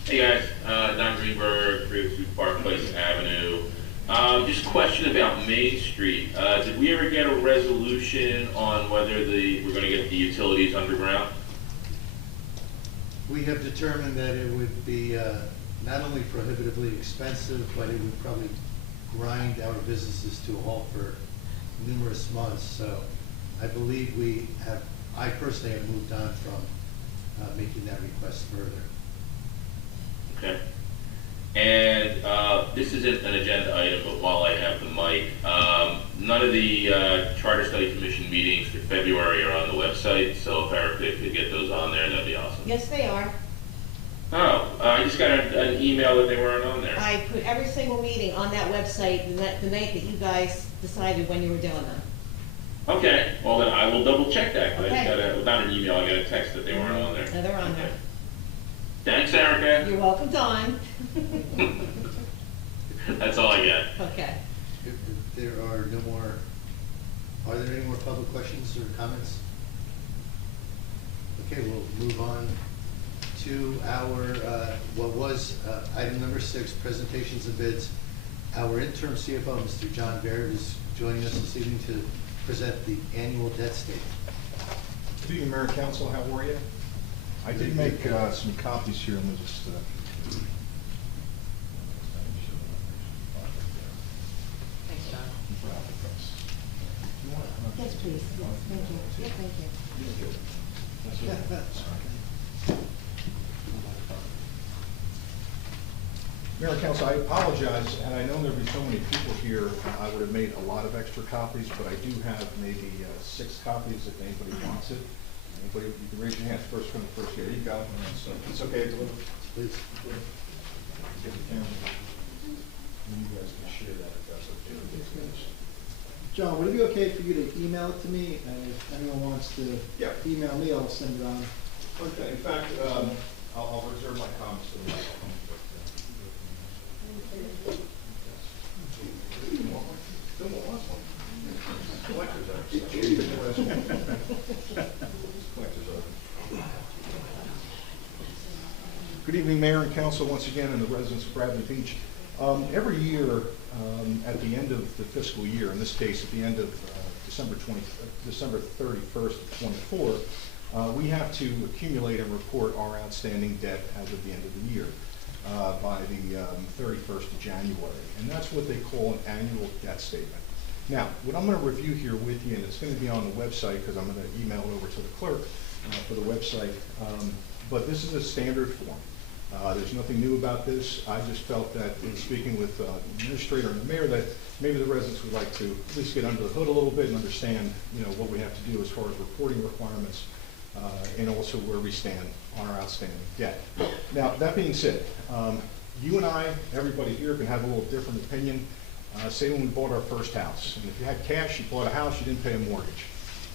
Hey guys, Don Greenberg, 302 Park Place Avenue. Just a question about Main Street. Did we ever get a resolution on whether we're gonna get the utilities underground? We have determined that it would be not only prohibitively expensive, but it would probably grind our businesses to a halt for numerous months. So I believe I personally have moved on from making that request further. Okay. And this isn't an agenda item, but while I have the mic, none of the Charter Study Commission meetings for February are on the website, so if Erica could get those on there, that'd be awesome. Yes, they are. Oh, I just got an email that they weren't on there. I put every single meeting on that website the night that you guys decided when you were doing them. Okay, well then I will double check that, 'cause I Okay. just got not an email, I got a text that they weren't on there. No, they're on there. Thanks, Erica. You're welcome, Don. That's all I got. Okay. If there are no more, are there any more public questions or comments? Okay, we'll move on to our, what was item number 6, presentations and bids. Our interim CFO, Mr. John Baird, is joining us this evening to present the annual debt statement. Good evening, Mayor and Council, how are you? I did make some copies here, and we'll just... Thanks, John. Yes, please. Yes, thank you. Yeah, thank you. Mayor and Council, I apologize, and I know there'd be so many people here, I would have made a lot of extra copies, but I do have maybe 6 copies if anybody wants it. Anybody, you can raise your hands first from the first. Here you go. It's okay to deliver. Please. Get the camera. And you guys can share that if that's okay. John, would it be okay for you to email it to me? And if anyone wants to email me, I'll send it on. Okay, in fact, I'll reserve my comments for the next one. Good evening, Mayor and Council, once again, and the residents of Bradley Beach. Every year, at the end of the fiscal year, in this case, at the end of December 31st of 24, we have to accumulate and report our outstanding debt as of the end of the year by the 31st of January. And that's what they call an annual debt statement. Now, what I'm going to review here with you, and it's going to be on the website because I'm going to email it over to the clerk for the website, but this is a standard form. There's nothing new about this. I just felt that in speaking with the administrator and the mayor that maybe the residents would like to at least get under the hood a little bit and understand, what we have to do as far as reporting requirements and also where we stand on our outstanding debt. Now, that being said, you and I, everybody here, can have a little different opinion. Say when we bought our first house, and if you had cash, you bought a house, you didn't pay a mortgage.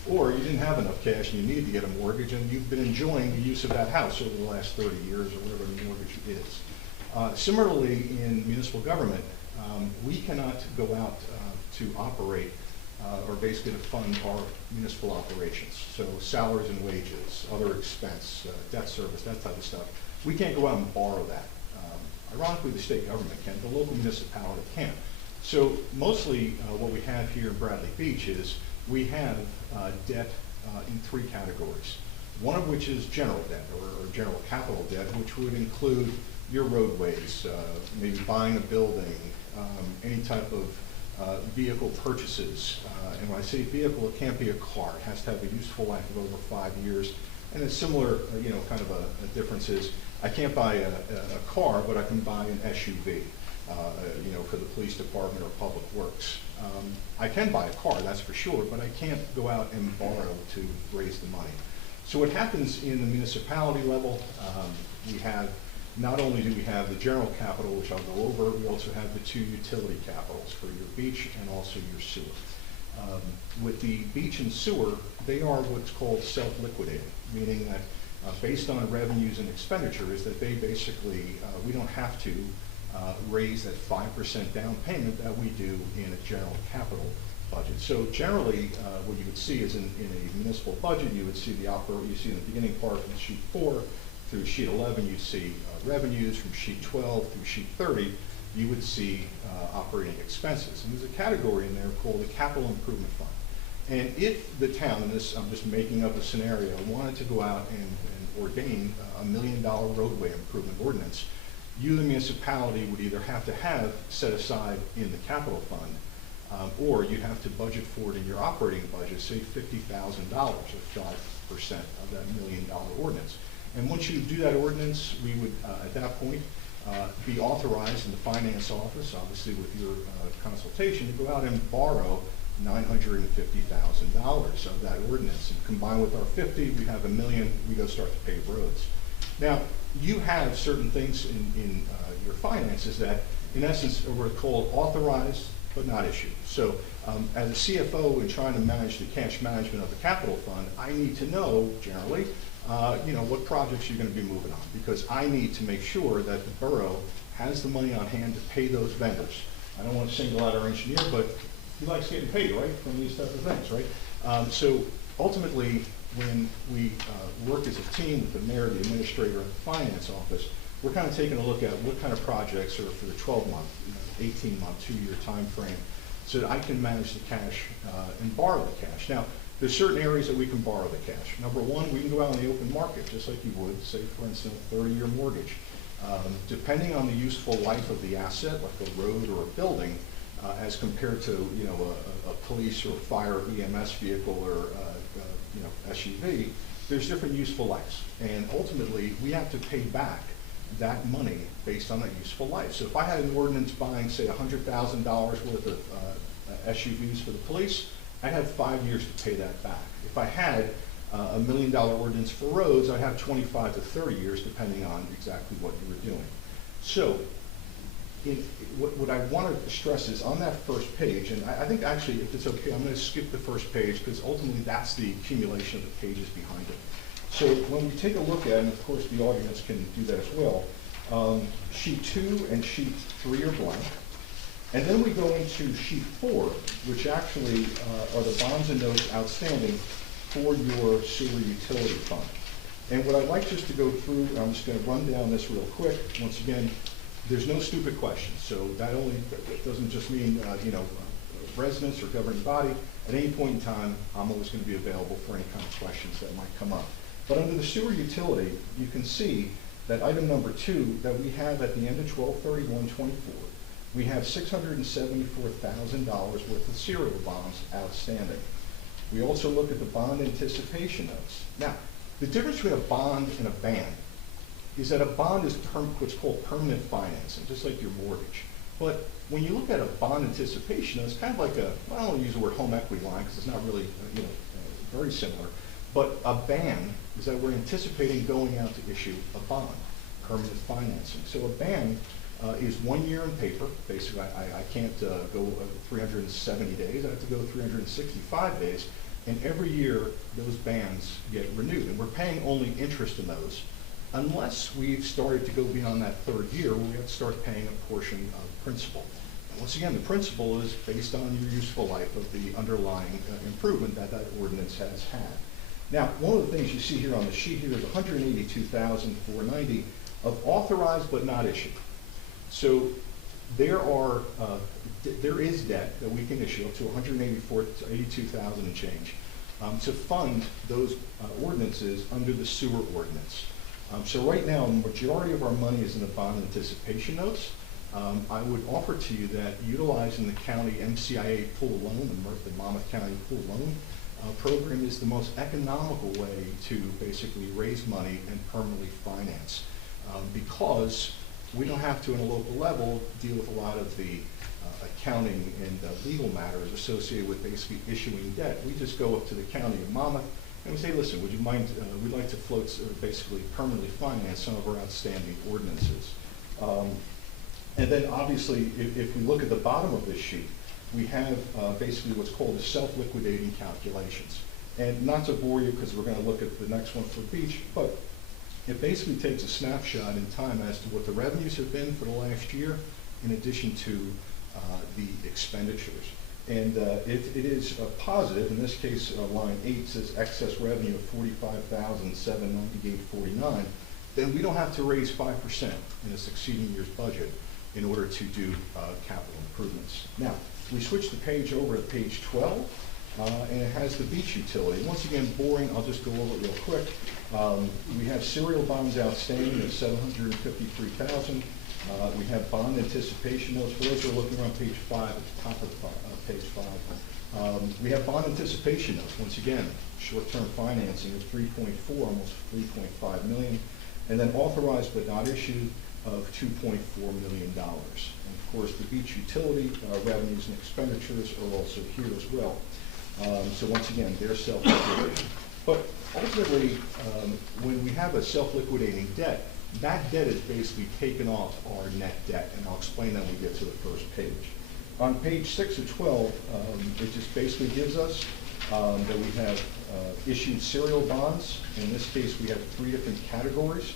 Or you didn't have enough cash and you needed to get a mortgage, and you've been enjoying the use of that house over the last 30 years or whatever the mortgage is. Similarly, in municipal government, we cannot go out to operate or basically to fund our municipal operations. So salaries and wages, other expense, debt service, that type of stuff. We can't go out and borrow that. Ironically, the state government can, the local municipality can't. So mostly what we have here in Bradley Beach is we have debt in 3 categories. One of which is general debt or general capital debt, which would include your roadways, maybe buying a building, any type of vehicle purchases. And when I say vehicle, it can't be a car. It has to have a useful life of over 5 years. And a similar, kind of a difference is I can't buy a car, but I can buy an SUV. For the police department or public works. I can buy a car, that's for sure, but I can't go out and borrow to raise the money. So what happens in the municipality level, we have, not only do we have the general capital, which I'll go over, we also have the 2 utility capitals for your beach and also your sewer. With the beach and sewer, they are what's called self-liquidating, meaning that based on revenues and expenditures, that they basically, we don't have to raise that 5% down payment that we do in a general capital budget. So generally, what you would see is in a municipal budget, you would see you see in the beginning part from sheet 4 through sheet 11, you'd see revenues from sheet 12 through sheet 30. you would see operating expenses. And there's a category in there called the Capital Improvement Fund. And if the town, and this, I'm just making up a scenario, wanted to go out and ordain a $1 million roadway improvement ordinance, you, the municipality, would either have to have set aside in the capital fund, or you have to budget for it in your operating budget, say $50,000 or 5% of that $1 million ordinance. And once you do that ordinance, we would, at that point, be authorized in the finance office, obviously with your consultation, to go out and borrow $950,000 of that ordinance. And combined with our 50, we have $1 million, we go start to pave roads. Now, you have certain things in your finances that, in essence, are called authorized but not issued. So as a CFO in trying to manage the cash management of the capital fund, I need to know, generally, what projects you're going to be moving on, because I need to make sure that the borough has the money on hand to pay those vendors. I don't want to single out our engineer, but he likes getting paid, right, from these type of things, right? So ultimately, when we work as a team with the mayor, the administrator, and the finance office, we're kind of taking a look at what kind of projects are for the 12-month, 18-month, 2-year time frame, so that I can manage the cash and borrow the cash. Now, there's certain areas that we can borrow the cash. Number one, we can go out on the open market, just like you would, say, for instance, a 30-year mortgage. Depending on the useful life of the asset, like a road or a building, as compared to a police or fire EMS vehicle or SUV, there's different useful lives, and ultimately we have to pay back that money based on that useful life. So if I had an ordinance buying, say, $100,000 worth of SUVs for the police, I'd have 5 years to pay that back. If I had a $1 million ordinance for roads, I'd have 25 to 30 years, depending on exactly what you were doing. So what I wanted to stress is on that first page, and I think actually, if it's okay, I'm going to skip the first page, because ultimately that's the accumulation of the pages behind it. So when we take a look at it, and of course the audience can do that as well, sheet 2 and sheet 3 are blank. And then we go into sheet 4, which actually are the bonds and notes outstanding for your sewer utility fund. And what I'd like just to go through, I'm just going to run down this real quick. Once again, there's no stupid questions. So that doesn't just mean, residents or governing body. At any point in time, I'm always going to be available for any kind of questions that might come up. But under the sewer utility, you can see that item number 2 that we have at the end of 12/31/24, we have $674,000 worth of serial bonds outstanding. We also look at the bond anticipation notes. Now, the difference between a bond and a ban is that a bond is what's called permanent financing, just like your mortgage. But when you look at a bond anticipation, it's kind of like I don't want to use the word home equity line because it's not really, very similar. But a ban is that we're anticipating going out to issue a bond, permanent financing. So a ban is 1 year in paper. Basically, I can't go 370 days. I have to go 365 days. And every year, those bans get renewed. And we're paying only interest in those, unless we've started to go beyond that 3rd year, where we have to start paying a portion of principal. And once again, the principal is based on your useful life of the underlying improvement that ordinance has had. Now, one of the things you see here on the sheet here is $182,490 of authorized but not issued. So there is debt that we can issue up to $182,000 and change to fund those ordinances under the sewer ordinance. So right now, the majority of our money is in the bond anticipation notes. I would offer to you that utilizing the county MCIA pool loan, the Monmouth County pool loan program, is the most economical way to basically raise money and permanently finance, because we don't have to, in a local level, deal with a lot of the accounting and legal matters associated with basically issuing debt. We just go up to the county of Monmouth and we say, listen, would you mind, we'd like to float, basically permanently finance some of our outstanding ordinances. And then obviously, if we look at the bottom of this sheet, we have basically what's called the self-liquidating calculations. And not to bore you, because we're going to look at the next one for Beach, but it basically takes a snapshot in time as to what the revenues have been for the last year, in addition to the expenditures. And it is positive. In this case, line 8 says excess revenue of $45,798.49. Then we don't have to raise 5% in a succeeding year's budget. in order to do capital improvements. Now, we switch the page over to page 12, and it has the beach utility. Once again, boring, I'll just go over it real quick. We have serial bonds outstanding of $753,000. We have bond anticipation notes. For those who are looking around page 5, at the top of page 5, we have bond anticipation notes. Once again, short-term financing of 3.4, almost 3.5 million, and then authorized but not issued of $2.4 million. And of course, the beach utility revenues and expenditures are also here as well. So once again, they're self-liquidating. But ultimately, when we have a self-liquidating debt, that debt is basically taken off our net debt, and I'll explain that when we get to the first page. On page 6 of 12, it just basically gives us that we have issued serial bonds. In this case, we have 3 different categories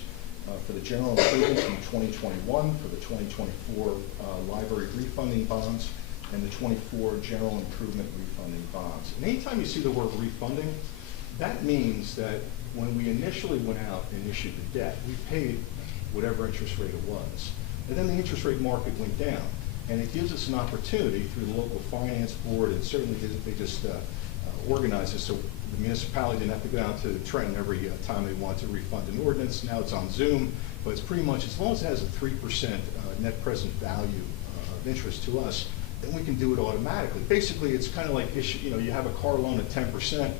for the general improvements in 2021, for the 2024 library refunding bonds, and the 24 general improvement refunding bonds. And anytime you see the word refunding, that means that when we initially went out and issued the debt, we paid whatever interest rate it was. And then the interest rate market went down. And it gives us an opportunity through the local finance board, and certainly they just organize this so the municipality didn't have to go down to Trenton every time they wanted to refund an ordinance. Now it's on Zoom, but it's pretty much, as long as it has a 3% net present value of interest to us, then we can do it automatically. Basically, it's kind of like, you have a car loan at 10%,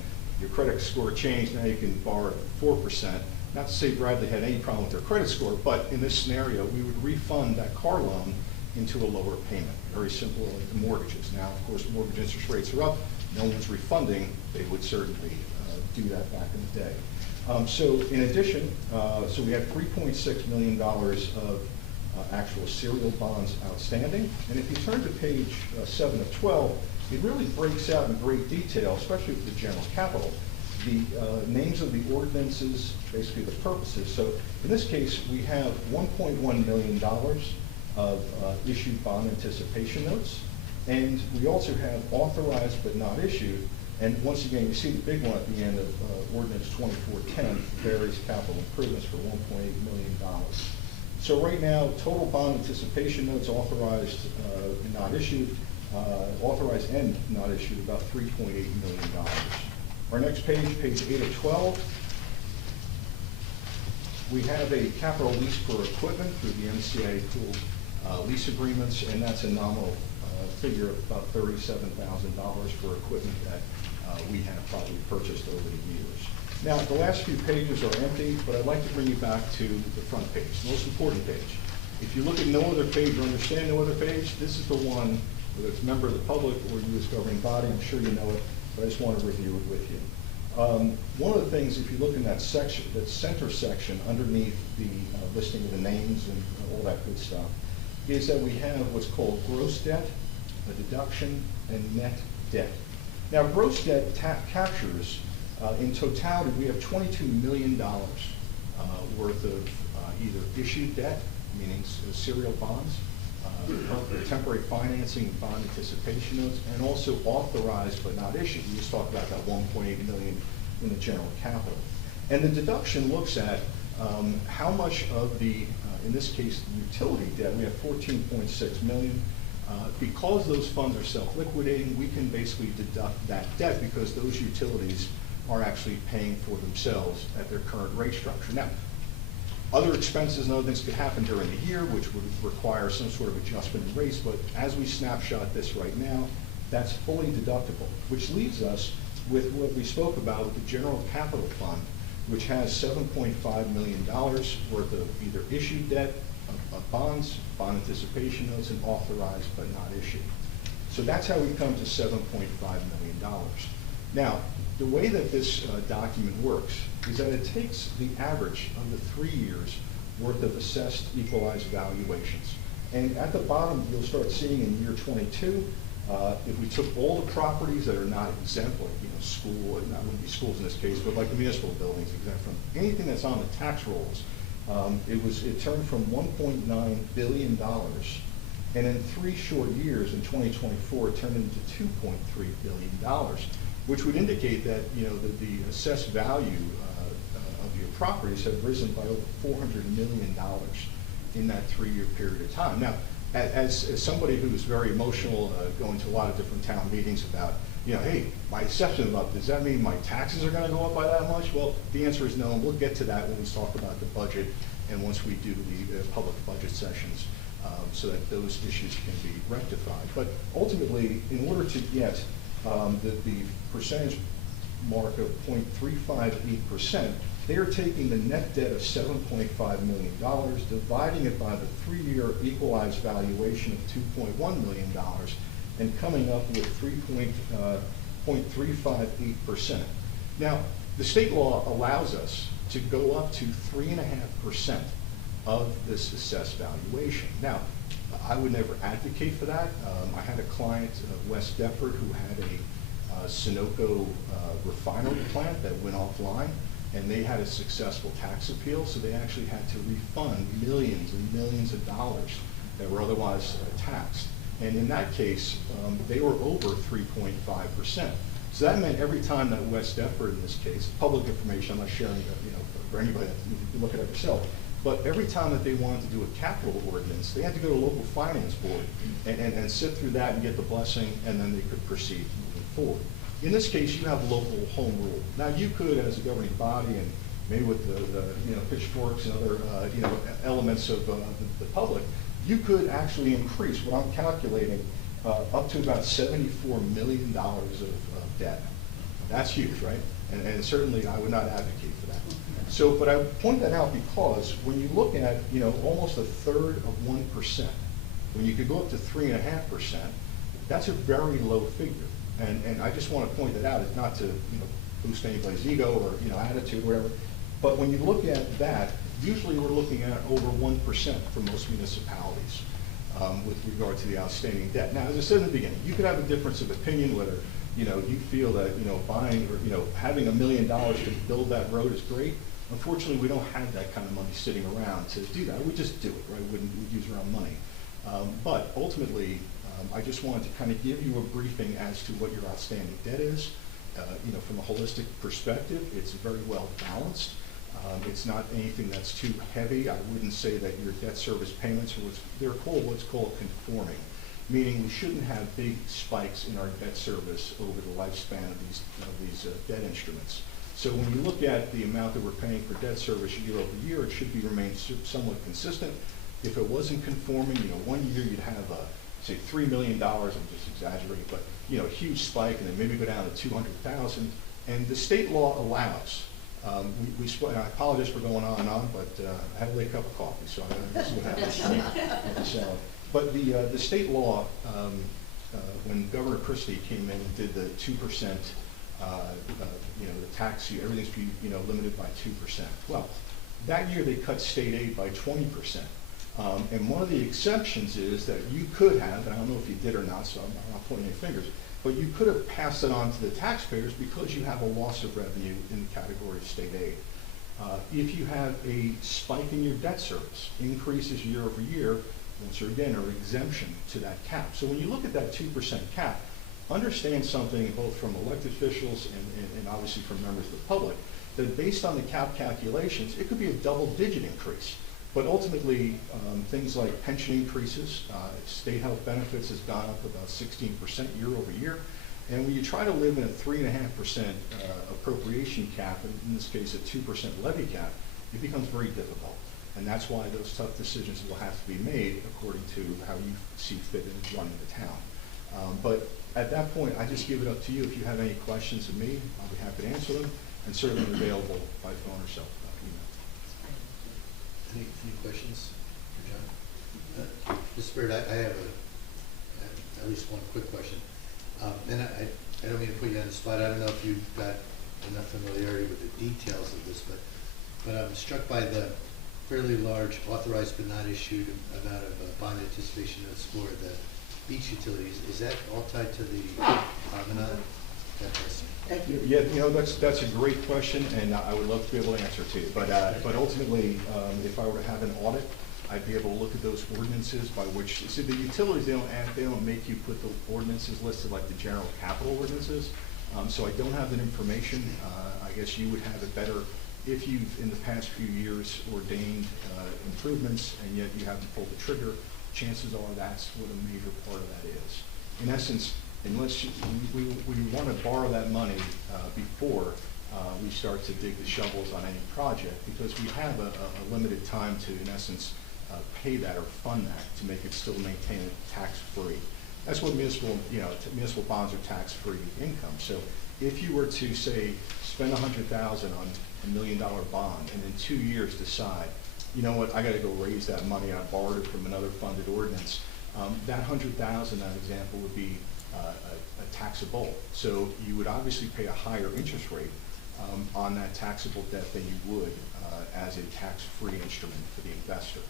your credit score changed, now you can borrow at 4%. Not to say Bradley had any problem with their credit score, but in this scenario, we would refund that car loan into a lower payment. Very simple, like the mortgages. Now, of course, mortgage interest rates are up. No one's refunding. They would certainly do that back in the day. So in addition, so we have $3.6 million of actual serial bonds outstanding. And if you turn to page 7 of 12, it really breaks out in great detail, especially for the general capital, the names of the ordinances, basically the purposes. So in this case, we have $1.1 million of issued bond anticipation notes. And we also have authorized but not issued. And once again, you see the big one at the end of Ordinance 2410, various capital improvements for $1.8 million. So right now, total bond anticipation notes authorized and not issued, authorized and not issued, about $3.8 million. Our next page, page 8 of 12, we have a capital lease for equipment through the MCA pooled lease agreements, and that's a nominal figure of about $37,000 for equipment that we have probably purchased over the years. Now, the last few pages are empty, but I'd like to bring you back to the front page, the most important page. If you look at no other page or understand no other page, this is the one, whether it's a member of the public or you as governing body, I'm sure you know it, but I just want to review it with you. One of the things, if you look in that section, that center section underneath the listing of the names and all that good stuff, is that we have what's called gross debt, a deduction, and net debt. Now, gross debt captures, in totality, we have $22 million worth of either issued debt, meaning serial bonds, temporary financing, bond anticipation notes, and also authorized but not issued. We just talked about that $1.8 million in the general capital. And the deduction looks at how much of the, in this case, the utility debt, we have $14.6 million. Because those funds are self-liquidating, we can basically deduct that debt because those utilities are actually paying for themselves at their current rate structure. Now, other expenses and other things could happen during the year, which would require some sort of adjustment in rates, but as we snapshot this right now, that's fully deductible, which leaves us with what we spoke about with the general capital fund, which has $7.5 million worth of either issued debt, of bonds, bond anticipation notes, and authorized but not issued. So that's how we come to $7.5 million. Now, the way that this document works is that it takes the average of the 3 years worth of assessed equalized valuations. And at the bottom, you'll start seeing in year 22, if we took all the properties that are not exempt, like school, not wouldn't be schools in this case, but like the municipal buildings exempt from anything that's on the tax rolls, it turned from $1.9 billion, and in 3 short years, in 2024, it turned into $2.3 billion, which would indicate that the assessed value of your properties have risen by over $400 million in that 3-year period of time. Now, as somebody who's very emotional, going to a lot of different town meetings about, you know, hey, my assessment up, does that mean my taxes are gonna go up by that much? Well, the answer is no, and we'll get to that when we talk about the budget and once we do the public budget sessions, so that those issues can be rectified. But ultimately, in order to get the percentage mark of 0.358%, they are taking the net debt of $7.5 million, dividing it by the 3-year equalized valuation of $2.1 million, and coming up with 0.358%. Now, the state law allows us to go up to 3.5% of this assessed valuation. Now, I would never advocate for that. I had a client, Wes Depard, who had a Sunoco refinery plant that went offline, and they had a successful tax appeal, so they actually had to refund millions and millions of dollars that were otherwise taxed. And in that case, they were over 3.5%. So that meant every time that Wes Depard, in this case, public information, I'm not sharing it, you know, for anybody, you can look it up yourself, but every time that they wanted to do a capital ordinance, they had to go to a local finance board and sit through that and get the blessing, and then they could proceed moving forward. In this case, you have local home rule. Now, you could, as a governing body, and maybe with the you know, pitchforks and other you know, elements of the public, you could actually increase what I'm calculating up to about $74 million of debt. That's huge, right? And certainly I would not advocate for that. So, but I point that out because when you look at, you know, almost 1/3 of 1%, when you could go up to 3.5%, that's a very low figure. And I just want to point that out. It's not to, you know, boost anybody's ego or, you know, attitude or whatever. But when you look at that, usually we're looking at over 1% for most municipalities with regard to the outstanding debt. Now, as I said in the beginning, you could have a difference of opinion whether, you know, you feel that, you know, buying or, you know, having $1 million to build that road is great. Unfortunately, we don't have that kind of money sitting around to do that. We just do it, right? We'd use our own money. But ultimately, I just wanted to kind of give you a briefing as to what your outstanding debt is. You know, from a holistic perspective, it's very well balanced. It's not anything that's too heavy. I wouldn't say that your debt service payments are what's called conforming, meaning we shouldn't have big spikes in our debt service over the lifespan of these debt instruments. So when you look at the amount that we're paying for debt service year over year, it should remain somewhat consistent. If it wasn't conforming, you know, one year you'd have say $3 million, I'm just exaggerating, but you know, a huge spike, and then maybe go down to 200,000. And the state law allows. And I apologize for going on, but I had a late cup of coffee, so this is what happens. But the state law, when Governor Christie came in and did the 2%, you know, the tax, everything's you know, limited by 2%. Well, that year they cut state aid by 20%. And one of the exceptions is that you could have, and I don't know if you did or not, so I'm not pointing any fingers, but you could have passed it on to the taxpayers because you have a loss of revenue in the category of state aid. If you have a spike in your debt service, increases year over year, once again, are exemption to that cap. So when you look at that 2% cap, understand something both from elected officials and obviously from members of the public, that based on the cap calculations, it could be a double-digit increase. But ultimately, things like pension increases, state health benefits has gone up about 16% year over year. And when you try to live in a 3.5% appropriation cap, in this case a 2% levy cap, it becomes very difficult. And that's why those tough decisions will have to be made according to how you see fit in running the town. But at that point, I just give it up to you. If you have any questions of me, I'll be happy to answer them, and certainly available by phone or cell phone. Any questions for John? Mr. Byrd, I have at least one quick question. And I don't mean to put you on the spot. I don't know if you've got enough familiarity with the details of this, but I'm struck by the fairly large authorized but not issued amount of bond anticipation notes for the beach utilities. Is that all tied to the Argonaut? Yeah, you know, that's a great question, and I would love to be able to answer to you. But ultimately, if I were to have an audit, I'd be able to look at those ordinances by which, see, the utilities, they don't make you put the ordinances listed like the general capital ordinances. So I don't have that information. I guess you would have it better if you've, in the past few years, ordained improvements, and yet you haven't pulled the trigger. chances are that's what a major part of that is. In essence, unless we want to borrow that money before we start to dig the shovels on any project, because we have a limited time to, in essence, pay that or fund that to make it still maintain it tax-free. That's what municipal bonds are tax-free income. So if you were to, say, spend $100,000 on $1 million bond and in 2 years decide, you know what, I got to go raise that money, I borrowed it from another funded ordinance, that $100,000, that example, would be a taxable. So you would obviously pay a higher interest rate on that taxable debt than you would as a tax-free instrument for the investor.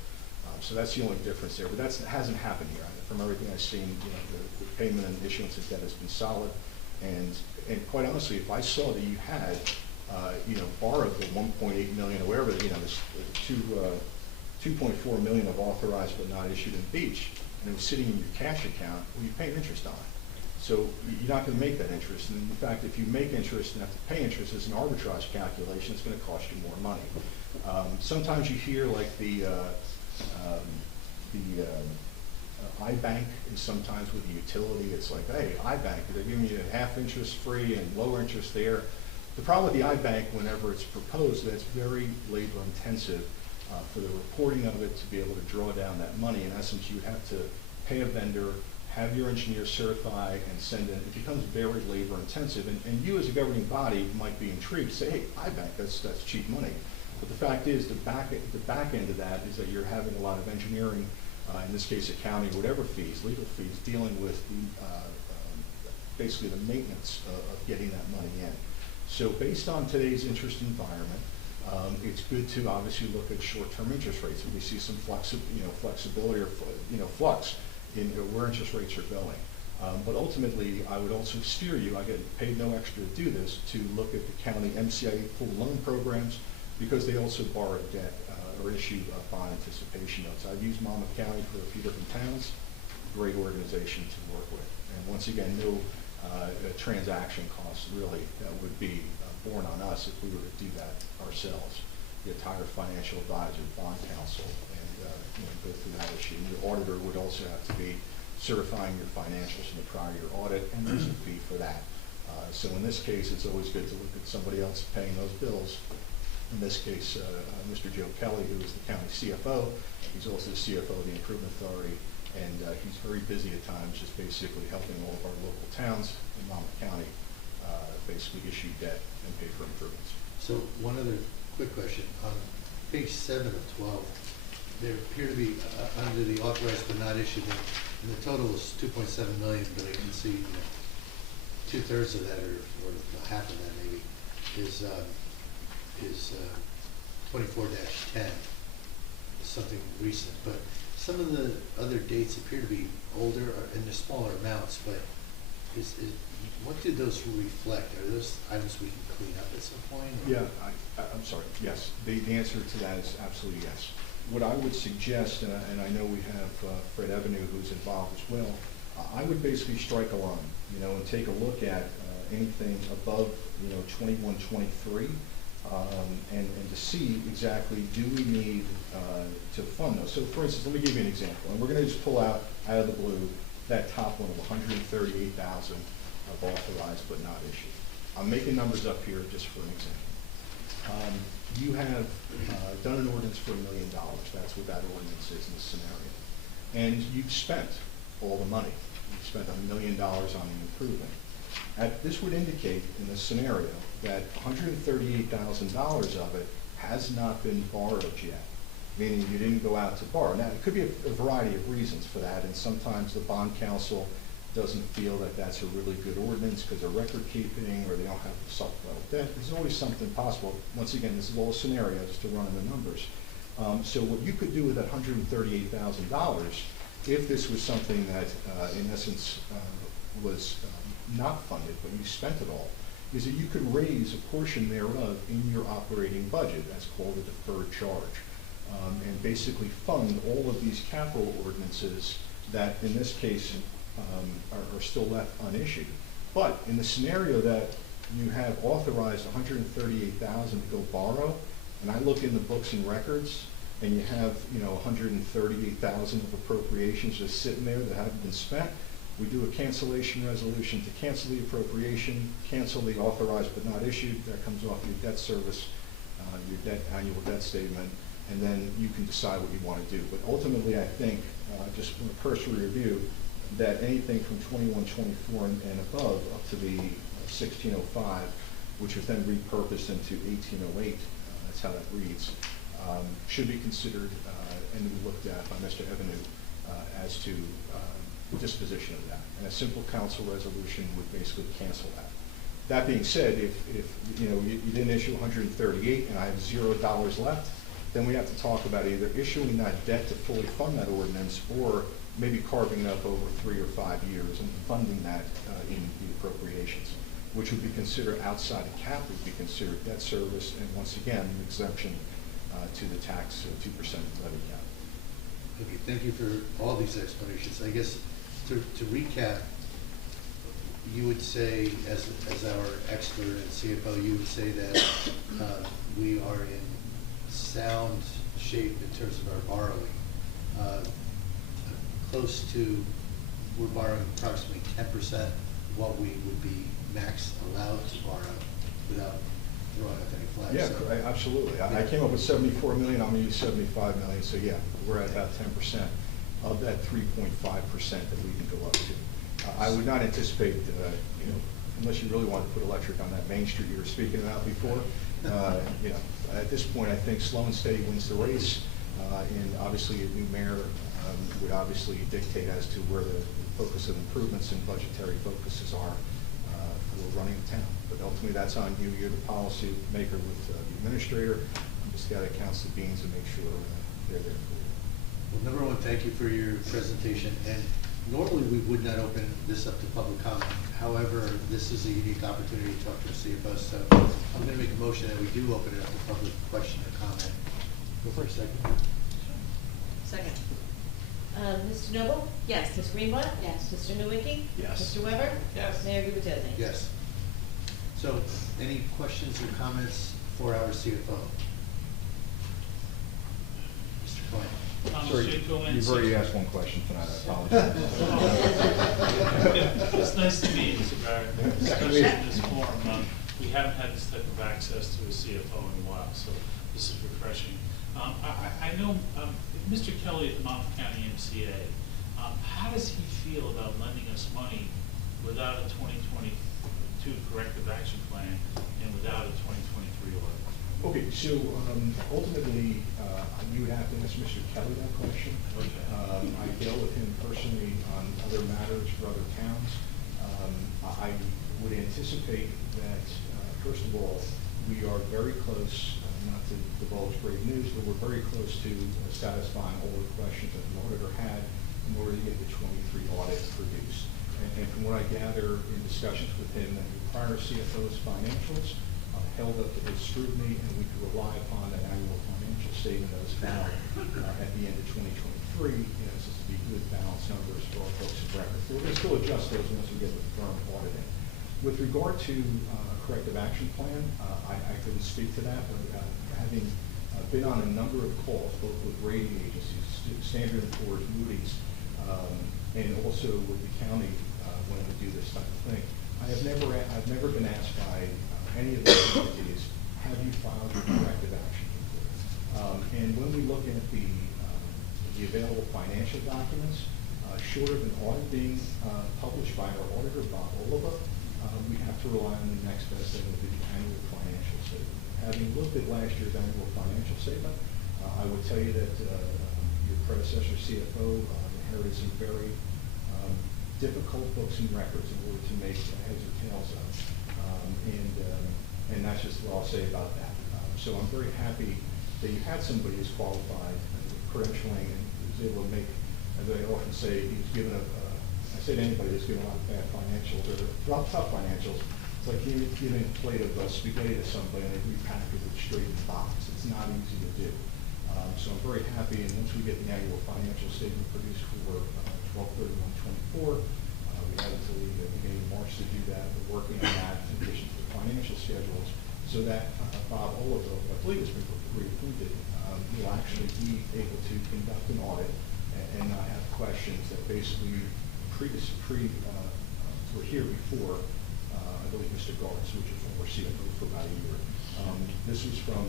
So that's the only difference there, but that hasn't happened here. From everything I've seen, the payment and issuance of debt has been solid, and quite honestly, if I saw that you had, borrowed the 1.8 million or wherever, this 2.4 million of authorized but not issued in Beach, and it was sitting in your cash account, well, you're paying interest on it. So you're not going to make that interest, and in fact, if you make interest and have to pay interest as an arbitrage calculation, it's going to cost you more money. Sometimes you hear like the iBank is sometimes with the utility. It's like, hey, iBank, they're giving you half interest free and lower interest there. The problem with the iBank, whenever it's proposed, that's very labor intensive for the reporting of it to be able to draw down that money. In essence, you would have to pay a vendor, have your engineer certify and send in. It becomes very labor intensive, and you as a governing body might be intrigued, say, hey, iBank, that's cheap money. But the fact is, the back end of that is that you're having a lot of engineering, in this case accounting, whatever fees, legal fees, dealing with basically the maintenance of getting that money in. So based on today's interest environment, it's good to obviously look at short-term interest rates, and we see some flexibility or flux in where interest rates are going. But ultimately, I would also steer you, I get paid no extra to do this, to look at the county MCIA pool loan programs, because they also borrow debt or issue bond anticipation notes. I've used Monmouth County for a few different towns, great organization to work with. And once again, no transaction costs really that would be borne on us if we were to do that ourselves. The entire financial advisor, bond counsel, and go through that issue. And your auditor would also have to be certifying your financials from the prior year audit, and there's a fee for that. So in this case, it's always good to look at somebody else paying those bills. In this case, Mr. Joe Kelly, who is the county CFO. He's also the CFO of the Improvement Authority, and he's very busy at times, just basically helping all of our local towns in Monmouth County basically issue debt and pay for improvements. So one other quick question. On page 7 of 12, there appear to be, under the authorized but not issued, and the total is 2.7 million, but I can see 2/3 of that, or half of that maybe, is 24-10, something recent, but some of the other dates appear to be older and they're smaller amounts, but what do those reflect? Are those items we can clean up at some point? Or? Yeah, I'm sorry, yes. The answer to that is absolutely yes. What I would suggest, and I know we have Fred Avenue who's involved as well, I would basically strike a line, and take a look at anything above, 21, 23, and to see exactly, do we need to fund those. So for instance, let me give you an example, and we're going to just pull out of the blue that top one of 138,000 of authorized but not issued. I'm making numbers up here just for an example. You have done an ordinance for $1 million. That's what that ordinance is in this scenario. And you've spent all the money. You've spent $1 million on the improvement. This would indicate in this scenario that $138,000 of it has not been borrowed yet, meaning you didn't go out to borrow. Now, it could be a variety of reasons for that, and sometimes the bond counsel doesn't feel that that's a really good ordinance because of record keeping, or they don't have the supplemental debt. There's always something possible. Once again, this is all a scenario just to run in the numbers. So what you could do with that $138,000, if this was something that, in essence, was not funded, but you spent it all, is that you could raise a portion thereof in your operating budget. That's called a deferred charge, and basically fund all of these capital ordinances that, in this case, are still left unissued. But in the scenario that you have authorized $138,000 to go borrow, and I look in the books and records, and you have, 138,000 of appropriations just sitting there that haven't been spent, we do a cancellation resolution to cancel the appropriation, cancel the authorized but not issued. That comes off your debt service, your annual debt statement, and then you can decide what you want to do. But ultimately, I think, just from a cursory review, that anything from 2124 and above up to the 1605, which was then repurposed into 1808, that's how that reads, should be considered and be looked at by Mr. Evanu as to disposition of that. And a simple council resolution would basically cancel that. That being said, if you didn't issue 138 and I have $0 left, then we have to talk about either issuing that debt to fully fund that ordinance, or maybe carving it up over 3 or 5 years and funding that in the appropriations, which would be considered outside the cap, would be considered debt service, and once again, an exemption to the tax 2% levy cap. Okay, thank you for all these explanations. I guess to recap, you would say, as our expert and CFO, you would say that we are in sound shape in terms of our borrowing. Close to, we're borrowing approximately 10% of what we would be max allowed to borrow without throwing up any flags. Yeah, So, absolutely. I came up with 74 million, I'm gonna use 75 million, so yeah, we're at about 10% of that 3.5% that we can go up to. I would not anticipate, unless you really want to put electric on that Main Street you were speaking about before, at this point, I think slow and steady wins the race, and obviously a new mayor would obviously dictate as to where the focus of improvements and budgetary focuses are for running the town. But ultimately, that's on you. You're the policy maker with the administrator. You just got to count the beans and make sure they're there for you. well, number one, thank you for your presentation. And normally, we would not open this up to public comment. However, this is a unique opportunity to talk to a CFO. So I'm going to make a motion that we do open it up to public question or comment. Go for a second. Second. Mr. Noble? Yes. Ms. Greenblatt? Yes. Mr. Nowicki? Yes. Mr. Weber? Yes. Mayor Gubatese? Yes. So, any questions or comments for our CFO? Mr. Klein? Sorry, you've already asked one question tonight, I apologize. It's nice to meet you, Mr. Barrett, especially in this forum. We haven't had this type of access to a CFO in a while, so this is refreshing. I know Mr. Kelly at the Monmouth County MCA, how does he feel about lending us money without a 2022 corrective action plan and without a 2023 audit? Okay, so ultimately, you would have to ask Mr. Kelly that question. Okay. I dealt with him personally on other matters for other towns. I would anticipate that, first of all, we are very close, not to divulge great news, but we're very close to satisfying all the questions that the auditor had in order to get the 23 audit produced. And from what I gather in discussions with him, that the prior CFO's financials held up to his scrutiny, and we could rely upon that annual financial statement that was filed at the end of 2023, so to be good balanced numbers for our folks of record. So we're going to still adjust those once we get the firm audited. With regard to a corrective action plan, I couldn't speak to that, but having been on a number of calls, both with rating agencies, Standard & Poor's, Moody's, and also with the county when we do this type of thing, I've never been asked by any of those entities, have you filed your corrective action report? And when we look at the available financial documents, short of an audit being published by our auditor, Bob Oliva, we have to rely on the next best thing, the annual financial statement. Having looked at last year's annual financial statement, I would tell you that your predecessor CFO inherited some very difficult books and records in order to make heads or tails of. And that's just what I'll say about that. So I'm very happy that you had somebody who's qualified with credentialing and was able to make, as I often say, he was given I say to anybody who's given a lot of bad financials or tough financials, it's like giving a plate of spaghetti to somebody and they repackage it straight in the box. It's not easy to do. So I'm very happy, and once we get the annual financial statement produced for 12/31/24, we have until the beginning of March to do that. We're working on that in addition to the financial schedules so that Bob Oliver, I believe has been reappointed, will actually be able to conduct an audit and not have questions that basically were here before, I believe Mr. Gartz, which is former CFO for about a year. This was from,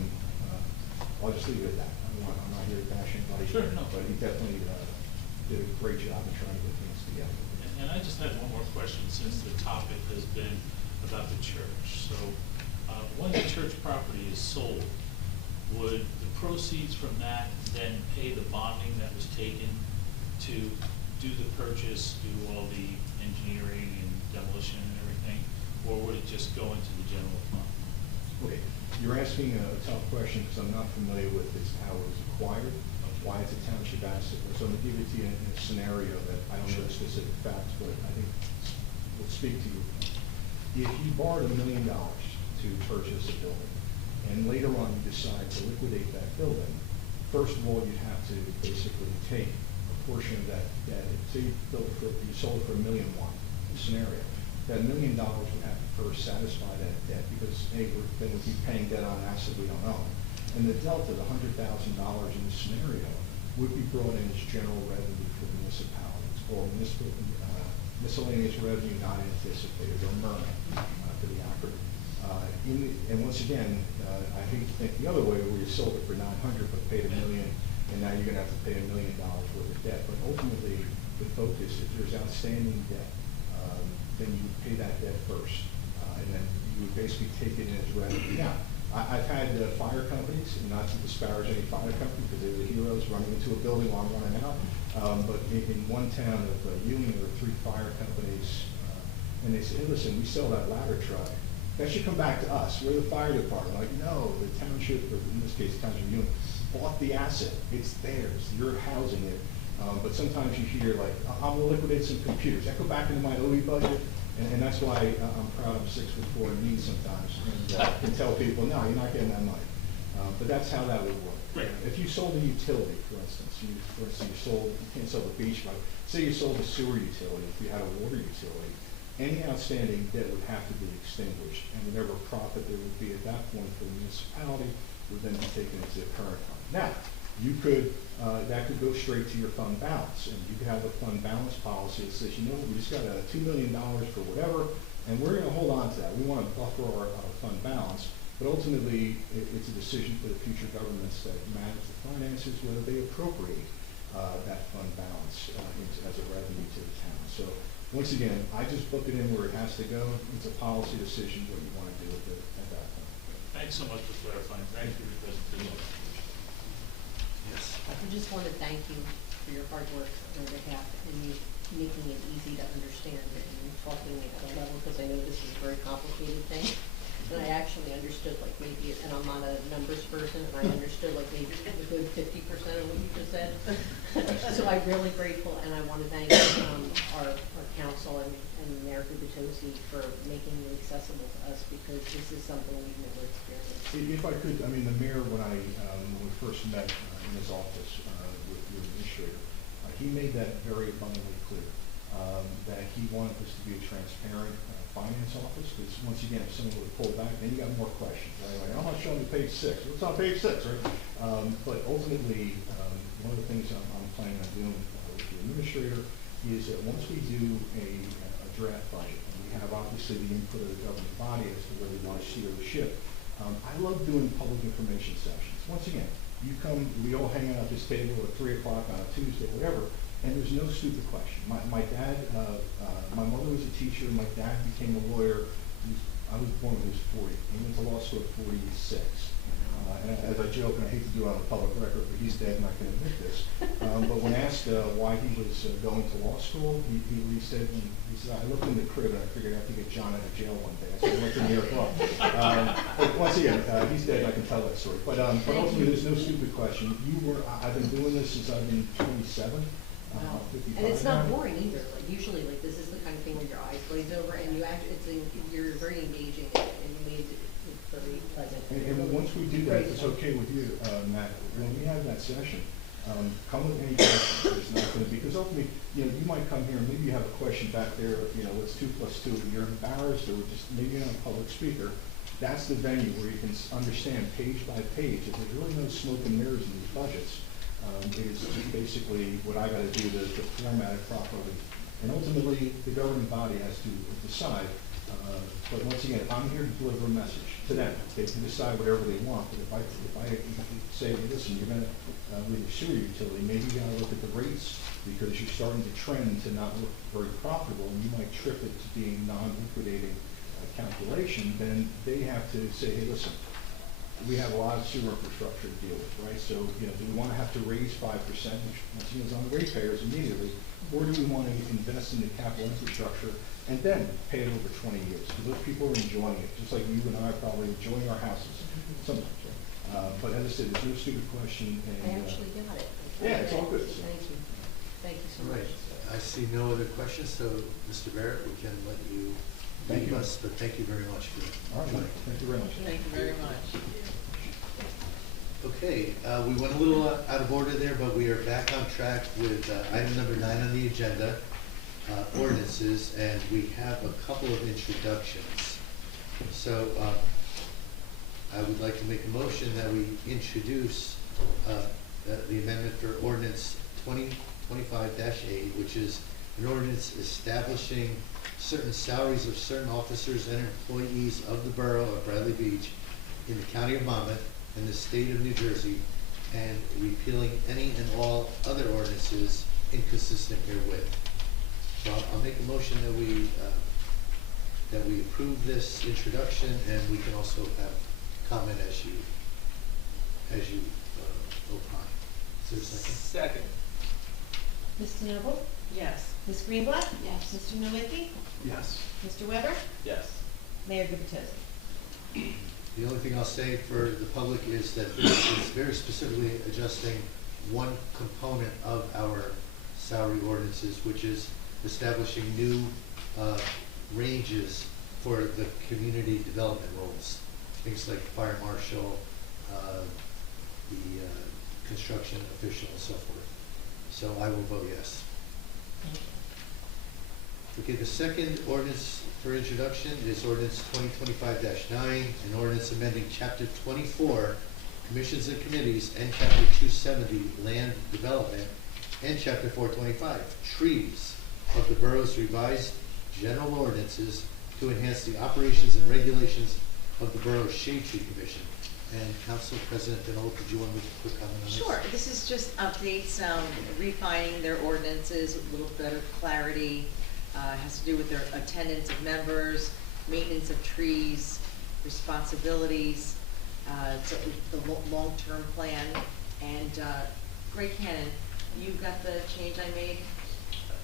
I'll just leave it at that. I'm not here to bash anybody. Sure, no. But he definitely did a great job in trying to get things together. And I just had one more question, since the topic has been about the church. So, when the church property is sold, would the proceeds from that then pay the bonding that was taken to do the purchase, do all the engineering and demolition and everything? Or would it just go into the general fund? Okay, you're asking a tough question because I'm not familiar with how it was acquired, why it's a township asset. So I'm going to give it to you in a scenario that I don't know the specific facts, but I think will speak to you. If you borrowed $1 million to purchase a building, and later on you decide to liquidate that building, first of all, you have to basically take a portion of that debt. Say you sold it for $1.1 million, the scenario. That $1 million would have to first satisfy that debt because then we'd be paying debt on an asset we don't own. And the delta, the $100,000 in the scenario, would be brought in as general revenue for the municipality. It's called miscellaneous revenue not anticipated, or MRNA, for the acronym. And once again, I hate to think the other way, where you sold it for $900 but paid $1 million, and now you're going to have to pay $1 million worth of debt. But ultimately, the focus, if there's outstanding debt, then you would pay that debt first, and then you would basically take it in as revenue. Now, I've had fire companies, and not to disparage any fire company because they're the heroes running into a building while I'm running out, but in one town of Ewing, there were 3 fire companies, and they said, hey, listen, we sell that ladder truck. That should come back to us. We're the fire department. Like, no, the township, or in this case, the township of Ewing, bought the asset. It's theirs. You're housing it. But sometimes you hear, like, I'm going to liquidate some computers. That go back into my OE budget. And that's why I'm proud I'm 6'4" and mean sometimes, and can tell people, no, you're not getting that money. But that's how that would work. Right. If you sold a utility, for instance, you can't sell the beach, but say you sold a sewer utility, if you had a water utility, any outstanding debt would have to be extinguished, and whatever profit there would be at that point for the municipality would then be taken into the current fund. Now, you could, that could go straight to your fund balance, and you could have a fund balance policy that says, you know, we just got $2 million for whatever, and we're going to hold on to that. We want to buffer our fund balance, but ultimately, it's a decision for the future governments that manage the finances, whether they appropriate that fund balance as a revenue to the town. So, once again, I just book it in where it has to go. It's a policy decision what you want to do with it at that point. Thanks so much for clarifying. Thank you for your presentation. Yes. I just want to thank you for your hard work on our behalf and you making it easy to understand and talking at a level, because I know this is a very complicated thing. And I actually understood, like, maybe, and I'm not a numbers person, and I understood like maybe a good 50% of what you just said. So I'm really grateful, and I want to thank our council and Mayor Gubitosi for making it accessible to us, because this is something we've never experienced. If I could, I mean, the mayor, when we first met in his office with your administrator, he made that very abundantly clear, that he wanted this to be a transparent finance office, because once again, if someone would pull back, then you got more questions, right? Like, I'm not showing you page 6. What's on page 6, right? But ultimately, one of the things I'm planning on doing with the administrator is that once we do a draft budget, and we have obviously the input of the governing body as to whether we want to steer the ship, I love doing public information sessions. Once again, you come, we all hang out at this table at 3 o'clock on a Tuesday, whatever, and there's no stupid question. My dad, my mother was a teacher, my dad became a lawyer. I was born when he was 40. He went to law school at 46. And as I joke, and I hate to do it on a public record, but he's dead and I can admit this. But when asked why he was going to law school, he said, I looked in the crib and I figured I have to get John out of jail one day. I said, I went to New York Law. But once again, he's dead and I can tell that story. But ultimately, there's no stupid question. I've been doing this since I've been 27. Wow. And it's not boring either. Like, usually, like, this is the kind of thing where your eyes glaze over and you actually, you're very engaging and you made it very pleasant. And once we do that, if it's okay with you, Matt, when we have that session, come with any questions. It's not going to be, because ultimately, you might come here and maybe you have a question back there, what's 2 + 2, but you're embarrassed or just maybe you're not a public speaker. that's the venue where you can understand page by page, that there's really no smoke and mirrors in these budgets. It is just basically what I gotta do to format it properly. And ultimately, the governing body has to decide. But once again, I'm here to deliver a message to them. They can decide whatever they want, but if I say, hey, listen, you're gonna with your sewer utility, maybe you gotta look at the rates, because you're starting to trend to not look very profitable, and you might trip it to being non-liquidating calculation, then they have to say, hey, listen, we have a lot of sewer infrastructure to deal with, right? So, do we want to have to raise 5%, which once again is on the ratepayers immediately, or do we want to invest in the capital infrastructure and then pay it over 20 years? Because those people are enjoying it, just like you and I are probably enjoying our houses sometimes, right? But as I said, there's no stupid question. I And, actually got it. yeah, it's all good. So. Thank you. Thank you so All much. right, I see no other questions, so Mr. Barrett, we can let you Thank leave you. us, but thank you very much for All right, joining. thank you very much. Thank you very much. Okay, we went a little out of order there, but we are back on track with item number 9 on the agenda, ordinances, and we have a couple of introductions. So I would like to make a motion that we introduce the amendment for ordinance 2025-8, which is an ordinance establishing certain salaries of certain officers and employees of the borough of Bradley Beach in the county of Monmouth and the state of New Jersey, and repealing any and all other ordinances inconsistent herewith. So I'll make a motion that we approve this introduction, and we can also have comment as you opine. Is there a second? Second. Mr. Noble? Yes. Ms. Greenblatt? Yes. Mr. Nowicki? Yes. Mr. Weber? Yes. Mayor Gubatosi? The only thing I'll say for the public is that this is very specifically adjusting one component of our salary ordinances, which is establishing new ranges for the community development roles. Things like fire marshal, the construction official, and so forth. So I will vote yes. Okay, the second ordinance for introduction is ordinance 2025-9, an ordinance amending chapter 24, commissions and committees, and chapter 270, land development, and chapter 425, trees, of the borough's revised general ordinances to enhance the operations and regulations of the borough's shade tree commission. And Council President Denola, did you want to make a quick comment on this? Sure, this is just updates, refining their ordinances, a little better clarity. Has to do with their attendance of members, maintenance of trees, responsibilities, so the long-term plan. And Greg Cannon, you got the change I made?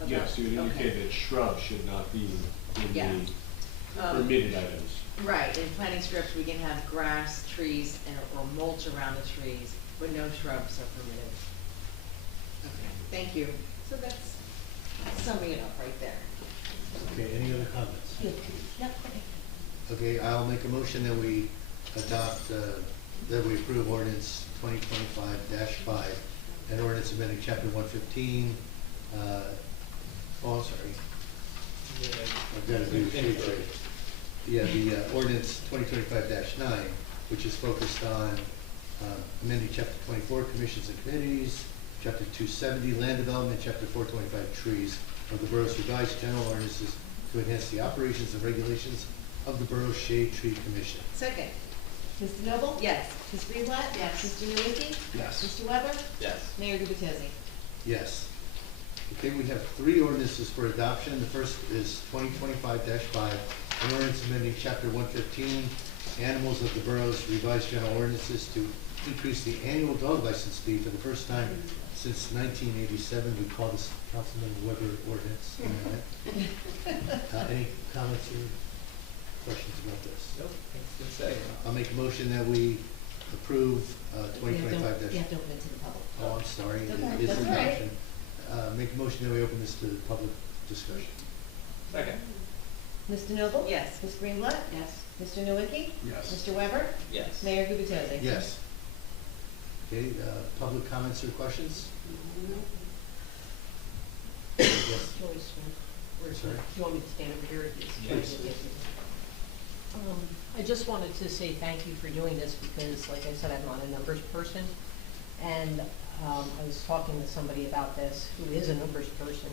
Yes, you Okay. indicated that shrubs should not be in Yeah. the permitted items. Right, in planting strips, we can have grass, trees, or mulch around the trees, but no shrubs are permitted. Okay, thank you. So that's summing it up right there. Okay, any other comments? Yep. Okay, I'll make a motion that we adopt, that we approve ordinance 2025-5, an ordinance amending chapter 115, I'm sorry. I've got to do shade tree. Yeah, the ordinance 2025-9, which is focused on amending chapter 24, commissions and committees, chapter 270, land development, chapter 425, trees, of the borough's revised general ordinances to enhance the operations and regulations of the borough's shade tree commission. Second. Mr. Noble? Yes. Ms. Greenblatt? Yes. Mr. Nowicki? Yes. Mr. Weber? Yes. Mayor Gubatosi? Yes. Okay, we have 3 ordinances for adoption. The first is 2025-5, an ordinance amending chapter 115, animals of the borough's revised general ordinances to increase the annual dog license fee for the first time since 1987. We call this Councilman Weber ordinance. Any comments or questions about this? Nope, that's good say. I'll make a motion that we approve 2025-. You have to open it to the public. Oh, I'm sorry. Okay, It is that's all right. adoption. Make a motion that we open this to the public discussion. Second. Mr. Noble? Yes. Ms. Greenblatt? Yes. Mr. Nowicki? Yes. Mr. Weber? Yes. Mayor Gubatosi? Yes. Okay, public comments or questions? Yes. Do you want me to stand? Sorry. Do you want me to stand over here? Please. Um, I just wanted to say thank you for doing this because, like I said, I'm not a numbers person. And I was talking to somebody about this who is a numbers person,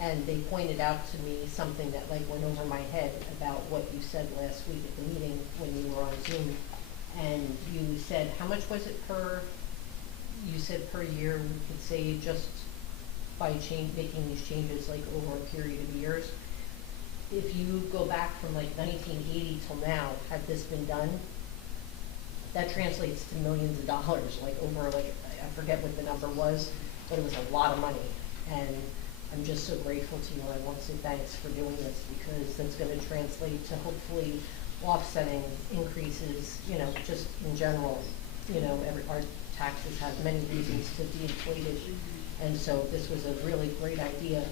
and they pointed out to me something that like went over my head about what you said last week at the meeting when you were on Zoom. And you said, how much was it per, you said per year we could save just by making these changes like over a period of years. If you go back from like 1980 till now, had this been done, that translates to millions of dollars, like over like, I forget what the number was, but it was a lot of money. And I'm just so grateful to you, and I want to say thanks for doing this because that's going to translate to hopefully offsetting increases, you know, just in general. You know, our taxes have many reasons to be inflated. And so this was a really great idea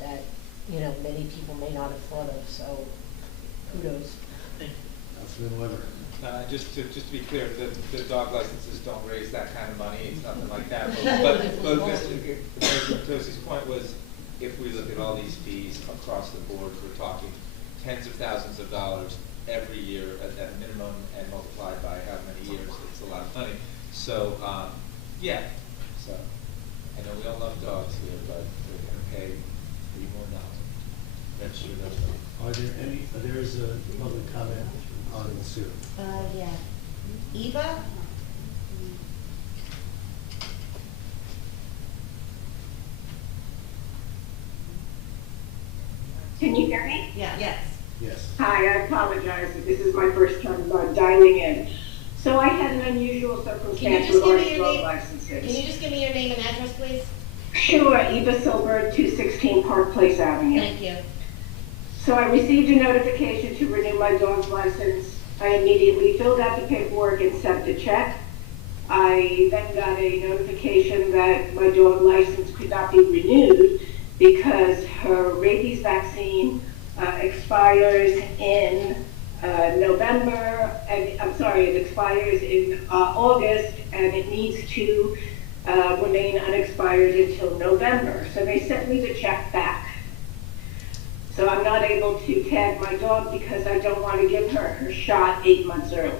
that, you know, many people may not have thought of, so kudos. Councilman Weber. Just to be clear, the dog licenses don't raise that kind of money, it's nothing like that. But Mr. Tosi's point was, if we look at all these fees across the board, we're talking tens of thousands of dollars every year at minimum, and multiplied by how many years, it's a lot of money. So, yeah, so, I know we all love dogs here, but we're gonna pay $3 more. That's sure that's There's a public comment on the sewer. Yeah. Eva? Can you hear me? Yes. Yes. Hi, I apologize if this is my first time dialing in. So I had an unusual circumstance regarding dog licenses. Can you just give me your name and address, please? Sure, Eva Silber, 216 Park Place Avenue. Thank you. So I received a notification to renew my dog's license. I immediately filled out the paperwork and sent a check. I then got a notification that my dog license could not be renewed because her rabies vaccine expires in November, and I'm sorry, it expires in August, and it needs to remain unexpired until November. So they sent me the check back. So I'm not able to tag my dog because I don't want to give her her shot 8 months early.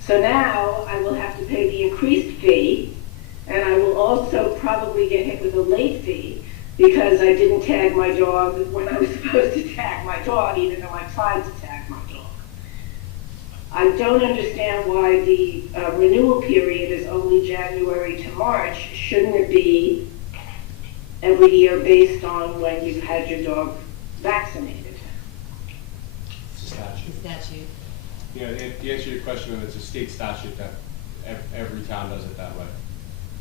So now I will have to pay the increased fee, and I will also probably get hit with a late fee because I didn't tag my dog when I was supposed to tag my dog, even though I tried to tag my dog. I don't understand why the renewal period is only January to March. Shouldn't it be every year based on when you've had your dog vaccinated? Statute. Yeah, the answer to your question, it's a state statute that every town does it that way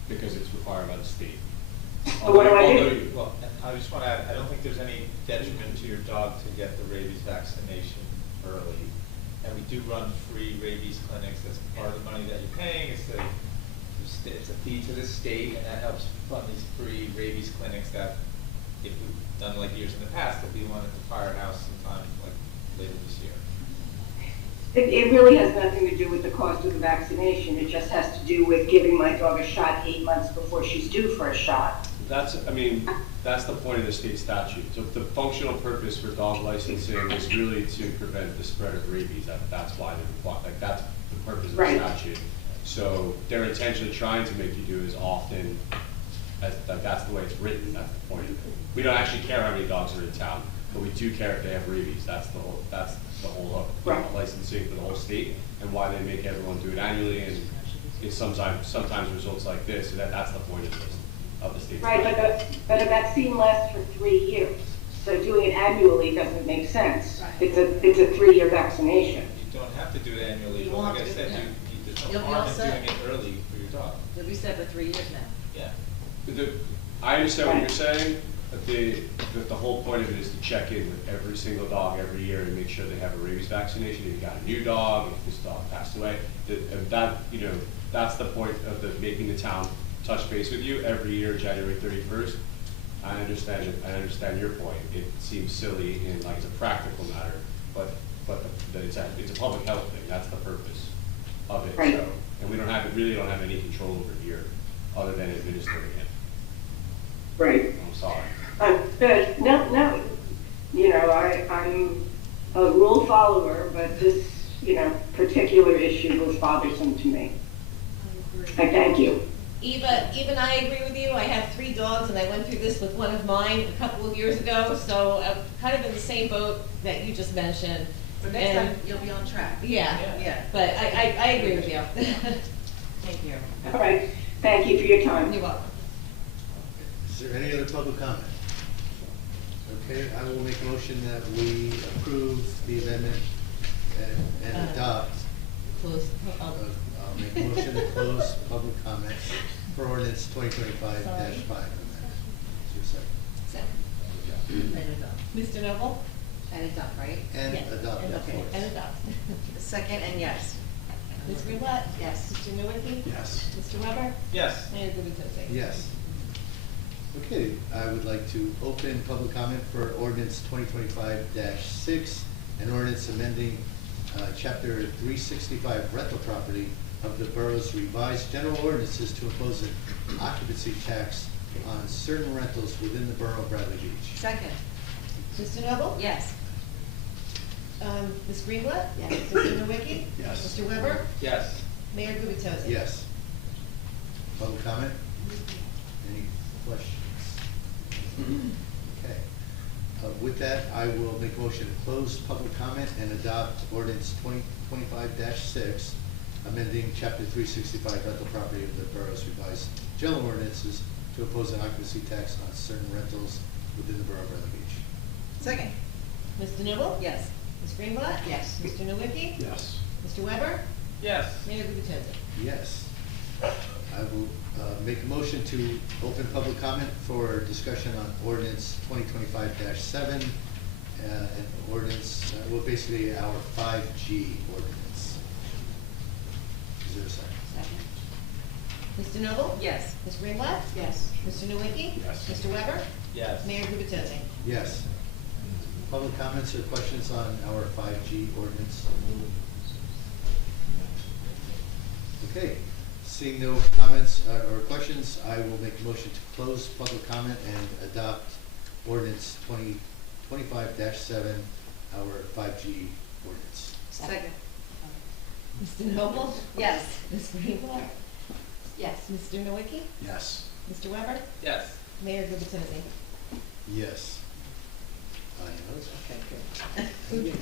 because it's required by the state. But what do I do? Well, I just want to add, I don't think there's any detriment to your dog to get the rabies vaccination early. And we do run free rabies clinics. That's part of the money that you're paying. It's a fee to the state, and that helps fund these free rabies clinics that, if we've done like years in the past, that we want at the firehouse sometime like later this year. It really has nothing to do with the cost of the vaccination. It just has to do with giving my dog a shot 8 months before she's due for a shot. That's the point of the state statute. So the functional purpose for dog licensing is really to prevent the spread of rabies. That's why they're required. Like that's the purpose of the statute. So they're intentionally trying to make you do as often as that's the way it's written. That's the point of it. We don't actually care how many dogs are in town, but we do care if they have rabies. That's the whole licensing for the whole state, and why they make everyone do it annually, and it sometimes results like this. So that's the point of the state. Right, but a vaccine lasts for 3 years, so doing it annually doesn't make sense. It's a 3-year vaccination. You don't have to do it annually. You But won't like I have to do said, it. there's no You'll be harm all in set. doing it early for your dog. You'll be set for 3 years now. Yeah. I understand what you're saying, but the whole point of it is to check in with every single dog every year and make sure they have a rabies vaccination. If you got a new dog, if this dog passed away, that's the point of making the town touch base with you every year, January 31st. I understand your point. It seems silly and like it's a practical matter, but it's a public health thing. That's the purpose of it. Right. So, and we really don't have any control over it here, other than administering it. Right. I'm sorry. Good. No. You know, I'm a rule follower, but this, particular issue was bothersome to me. I thank you. Eva, even I agree with you. I have 3 dogs, and I went through this with one of mine a couple of years ago, so I'm kind of in the same boat that you just mentioned. But next And- time, you'll be on track. Yeah, Yeah. but I agree with you. Thank you. All right, thank you for your time. You're welcome. Is there any other public comment? Okay, I will make a motion that we approve the amendment and adopt. Close. I'll make a motion to close public comment for ordinance 2025-5. Is there a second? Mr. Noble? And adopt, right? And Yes. adopt And that okay, for us. and adopt. Second and yes. Ms. Greenblatt? Yes. Mr. Nowicki? Yes. Mr. Weber? Yes. Mayor Gubitosi? Yes. Okay, I would like to open public comment for ordinance 2025-6, an ordinance amending chapter 365 rental property of the borough's revised general ordinances to impose an occupancy tax on certain rentals within the borough of Bradley Beach. Second. Mr. Noble? Yes. Ms. Greenblatt? Yes. Mr. Nowicki? Yes. Mr. Weber? Yes. Mayor Gubitosi? Yes. Public comment? Any questions? Okay. With that, I will make a motion to close public comment and adopt ordinance 2025-6, amending chapter 365 rental property of the borough's revised general ordinances to impose an occupancy tax on certain rentals within the borough of Bradley Beach. Second. Mr. Noble? Yes. Ms. Greenblatt? Yes. Mr. Nowicki? Yes. Mr. Weber? Yes. Mayor Gubitosi? Yes. I will make a motion to open public comment for discussion on ordinance 2025-7, an ordinance, well, basically our 5G ordinance. Is there a second? Second. Mr. Noble? Yes. Ms. Greenblatt? Yes. Mr. Nowicki? Yes. Mr. Weber? Yes. Mayor Gubitosi? Yes. Public comments or questions on our 5G ordinance? Okay, seeing no comments or questions, I will make a motion to close public comment and adopt ordinance 2025-7, our 5G ordinance. Second. Mr. Noble? Yes. Ms. Greenblatt? Yes. Mr. Nowicki? Yes. Mr. Weber? Yes. Mayor Gubitosi? Yes. I know. Okay, good.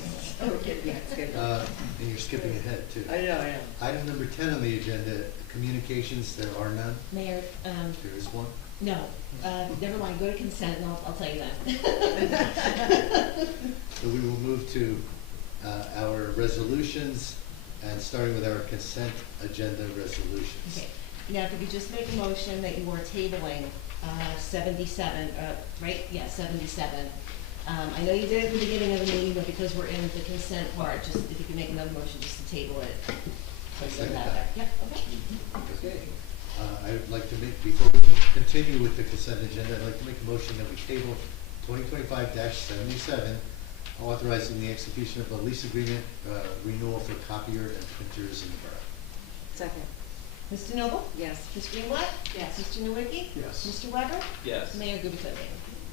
Okay, yeah, it's good. And you're skipping ahead too. I know. Item number 10 on the agenda, communications, there are none. Mayor, There is one. no, never mind, go to consent and I'll tell you that. So we will move to our resolutions, and starting with our consent agenda resolutions. Okay, now if you could just make a motion that you are tabling 77, right? Yeah, 77. I know you did it at the beginning of the meeting, but because we're in the consent part, just if you could make another motion just to table it. Second That that. there. Yep, okay. Okay. I would like to make, before we continue with the consent agenda, I'd like to make a motion that we table 2025-77, authorizing the execution of a lease agreement renewal for copier and printers in the borough. Second. Mr. Noble? Yes. Ms. Greenblatt? Yes. Mr. Nowicki? Yes. Mr. Weber? Yes. Mayor Gubitosi?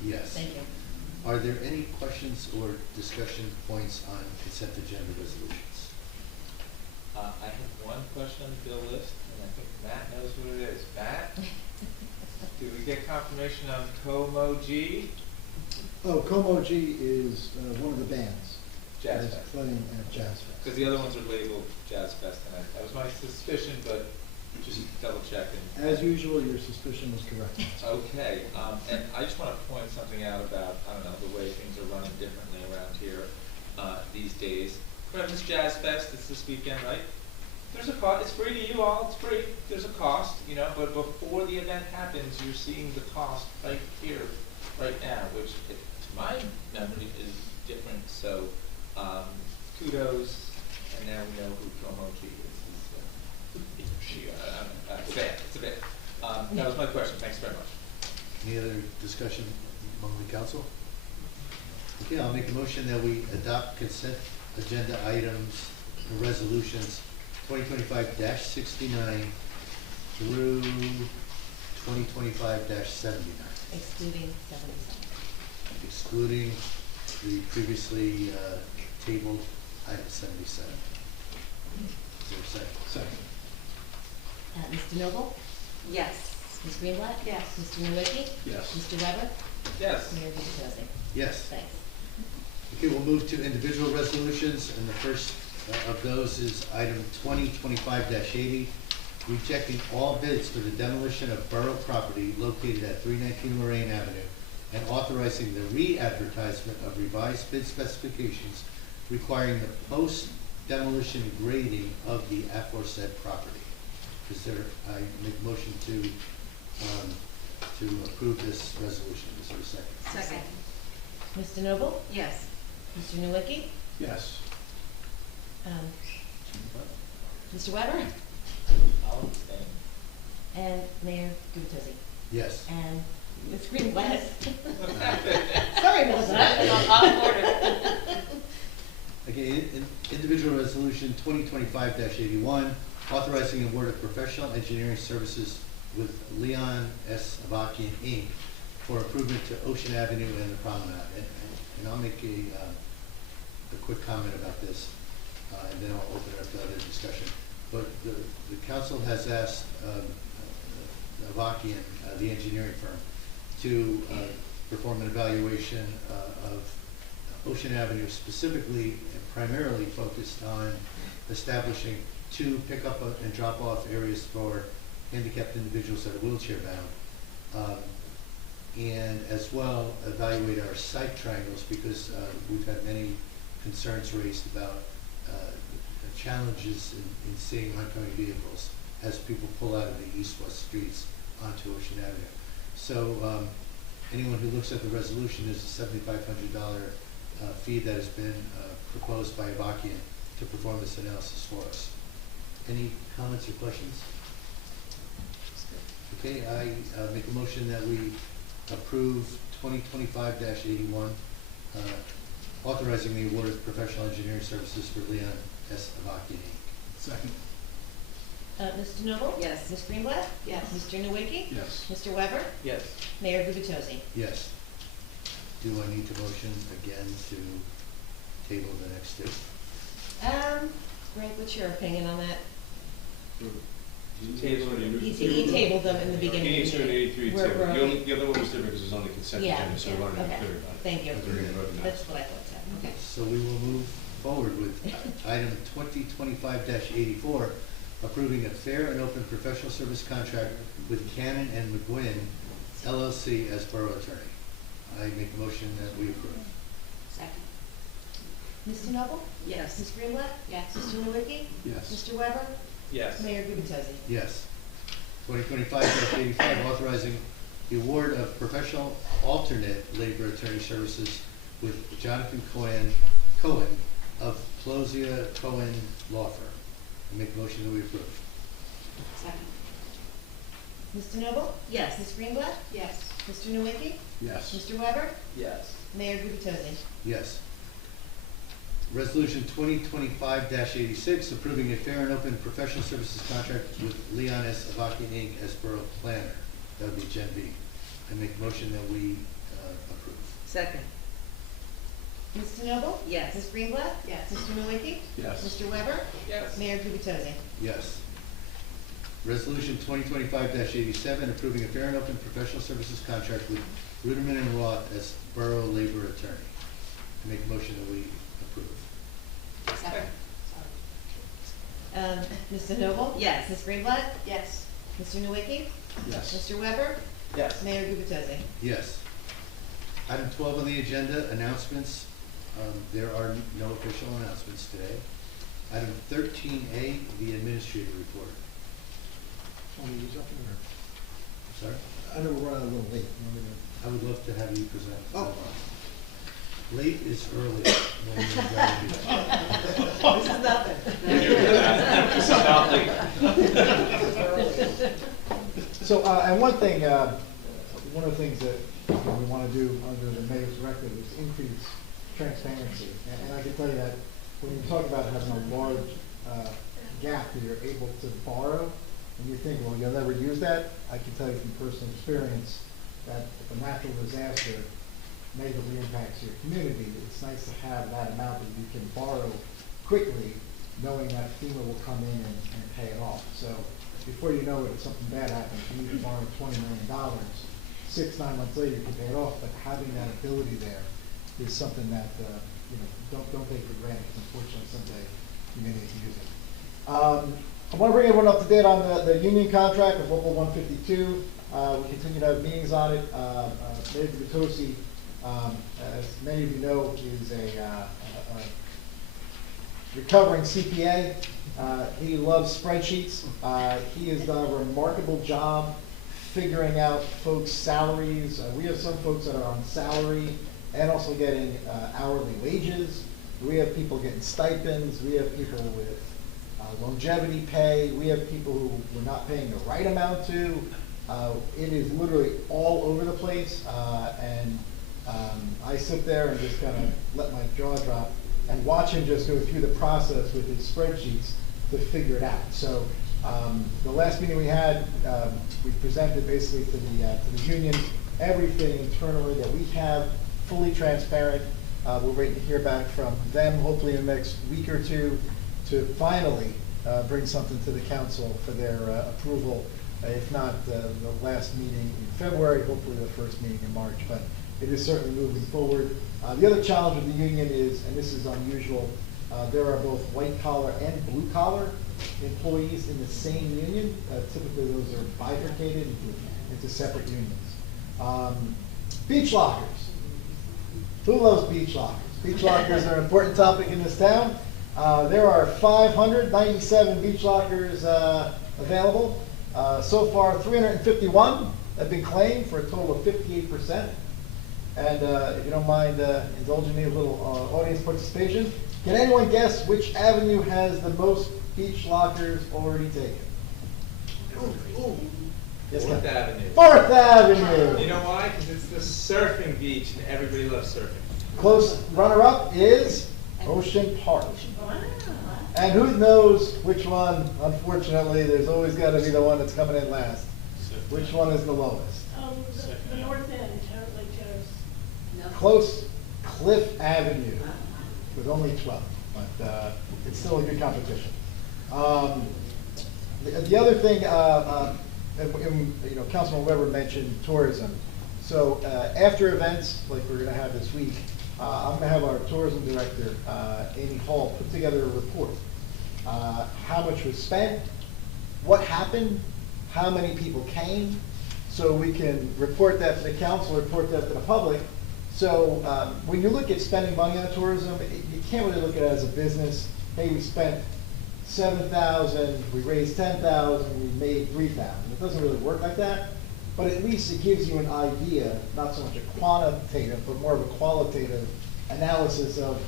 Yes. Thank you. Are there any questions or discussion points on consent agenda resolutions? I have one question on the bill list, and I think Matt knows what it is. Matt? Did we get confirmation on Como G? Oh, Como G is one of the bands. Jazz that's Fest. playing at Jazz Fest. Because the other ones are labeled Jazz Fest, and that was my suspicion, but just double checking. As usual, your suspicion was correct. Okay, and I just want to point something out about, I don't know, the way things are running differently around here these days. Remember this Jazz Fest, it's this weekend, right? There's a cost, it's free to you all, it's free. There's a cost, you know, but before the event happens, you're seeing the cost right here, right now, which to my memory is different. So kudos, and now we know who Como G is. It's a bit. That was my question. Thanks very much. Any other discussion among the council? Okay, I'll make a motion that we adopt consent agenda items and resolutions 2025-69 through 2025-79, Excluding 77. excluding the previously tabled item 77. Is there a second? Second. Mr. Noble? Yes. Ms. Greenblatt? Yes. Mr. Nowicki? Yes. Mr. Weber? Yes. Mayor Gubatosi? Yes. Thanks. Okay, we'll move to individual resolutions, and the first of those is item 2025-80, rejecting all bids for the demolition of borough property located at 319 Lorraine Avenue, and authorizing the re-advertisement of revised bid specifications requiring the post-demolition grading of the aforesaid property. Is there, I make a motion to approve this resolution. Is there a second? Second. Mr. Noble? Yes. Mr. Nowicki? Yes. Mr. Weber? I'll abstain. And Mayor Gubatosi? Yes. And Ms. Greenblatt? Sorry, Melissa. Off order. Okay, individual resolution 2025-81, authorizing award of professional engineering services with Leon S. Avakian, Inc. for improvement to Ocean Avenue and the Promenade. And I'll make a quick comment about this, and then I'll open it up to other discussion. But the council has asked Avakian, the engineering firm, to perform an evaluation of Ocean Avenue, specifically and primarily focused on establishing 2 pick-up and drop-off areas for handicapped individuals that are wheelchair bound, and as well evaluate our site triangles, because we've had many concerns raised about challenges in seeing oncoming vehicles as people pull out of the east-west streets onto Ocean Avenue. So anyone who looks at the resolution, is a $7,500 fee that has been proposed by Avakian to perform this analysis for us. Any comments or questions? Okay, I make a motion that we approve 2025-81, authorizing the award of professional engineering services for Leon S. Avakian, Inc. Second. Mr. Noble? Yes. Ms. Greenblatt? Yes. Mr. Nowicki? Yes. Mr. Weber? Yes. Mayor Gubatosi? Yes. Do I need to motion again to table the next 2? Greg, what's your opinion on that? Table He tabled them in the beginning. 82 and 83 too. We're- The other one was different because it was on the consent Yeah, agenda, so we yeah, wanted to be okay. clear about it. Thank you. Because we're gonna vote on that. That's what I thought, so, okay. So we will move forward with item 2025-84, approving a fair and open professional service contract with Cannon and McGuinn LLC as borough attorney. I make a motion that we approve. Second. Mr. Noble? Yes. Ms. Greenblatt? Yes. Mr. Nowicki? Yes. Mr. Weber? Yes. Mayor Gubatosi? Yes. 2025-85, authorizing the award of professional alternate labor attorney services with Jonathan Cohen of Plosia Cohen Law Firm. I make a motion that we approve. Second. Mr. Noble? Yes. Ms. Greenblatt? Yes. Mr. Nowicki? Yes. Mr. Weber? Yes. Mayor Gubatosi? Yes. Resolution 2025-86, approving a fair and open professional services contract with Leon S. Avakian, Inc. as borough planner. That would be Gen B. I make a motion that we approve. Second. Mr. Noble? Yes. Ms. Greenblatt? Yes. Mr. Nowicki? Yes. Mr. Weber? Yes. Mayor Gubatosi? Yes. Resolution 2025-87, approving a fair and open professional services contract with Ruderman and Roth as borough labor attorney. I make a motion that we approve. Second. Sorry. Mr. Noble? Yes. Ms. Greenblatt? Yes. Mr. Nowicki? Yes. Mr. Weber? Yes. Mayor Gubatosi? Yes. Item 12 on the agenda, announcements. There are no official announcements today. Item 13A, the administrator report. Want me to use up or? Sorry? I know we're running a little late. You want me to- I would love to have you present. Oh. Late is early when you're trying to do that. This is nothing. So, and one thing, one of the things that we want to do under the mayor's record is increase transparency. And I can tell you that when you talk about having a large gap that you're able to borrow, and you think, well, you'll never use that, I can tell you from personal experience that if a natural disaster negatively impacts your community, it's nice to have that amount that you can borrow quickly, knowing that FEMA will come in and pay it off. So before you know it, if something bad happens, you need to borrow $20 million. 6-9 months later, you can pay it off, but having that ability there is something that don't take for granted, because unfortunately someday you may need to use it. I want to bring everyone up to date on the union contract of Local 152. We continue to have meetings on it. Mayor Guttosi, as many of you know, is a recovering CPA. He loves spreadsheets. He has done a remarkable job figuring out folks' salaries. We have some folks that are on salary and also getting hourly wages. We have people getting stipends. We have people with longevity pay. We have people who we're not paying the right amount to. It is literally all over the place. And I sit there and just kind of let my jaw drop and watch him just go through the process with his spreadsheets to figure it out. So the last meeting we had, we presented basically to the union everything internally that we have, fully transparent. We're waiting to hear back from them, hopefully in the next week or two, to finally bring something to the council for their approval. If not the last meeting in February, hopefully the first meeting in March. But it is certainly moving forward. The other challenge with the union is, and this is unusual, there are both white collar and blue collar employees in the same union. Typically those are bifurcated into separate unions. Beach lockers. Who loves beach lockers? Beach lockers are an important topic in this town. There are 597 beach lockers available. So far, 351 have been claimed for a total of 58%. And if you don't mind indulging me a little audience participation, can anyone guess which avenue has the most beach lockers already taken? Ooh. Yes, Fourth Avenue. 4th Avenue. You know why? Because it's the surfing beach and everybody loves surfing. Close runner-up is Ocean Park. And who knows which one, unfortunately, there's always got to be the one that's coming in last. Which one is the lowest? The north end, Lake Terrace. No. Close, Cliff Avenue, with only 12, but it's still a good competition. The other thing, Councilman Weber mentioned tourism. So after events like we're going to have this week, I'm going to have our tourism director, Amy Hall, put together a report. How much was spent, what happened, how many people came, so we can report that to the council, report that to the public. So when you look at spending money on tourism, you can't really look at it as a business. Hey, we spent $7,000, we raised $10,000, we made $3,000. It doesn't really work like that. But at least it gives you an idea, not so much a quantitative, but more of a qualitative analysis of,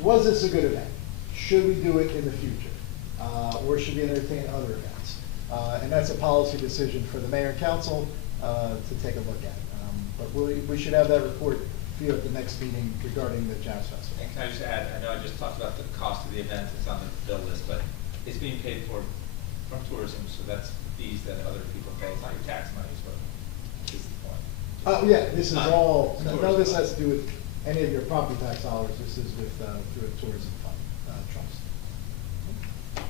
was this a good event? Should we do it in the future? Or should we entertain other events? And that's a policy decision for the mayor and council to take a look at. But we should have that report for you at the next meeting regarding the Jazz Festival. And can I just add, I know I just talked about the cost of the event, it's on the bill list, but it's being paid for from tourism, so that's fees that other people pay. It's not your tax money, is what is the point. Oh, yeah, this is all, none of this has to do with any of your property tax dollars. This is with, through a tourism fund, trust.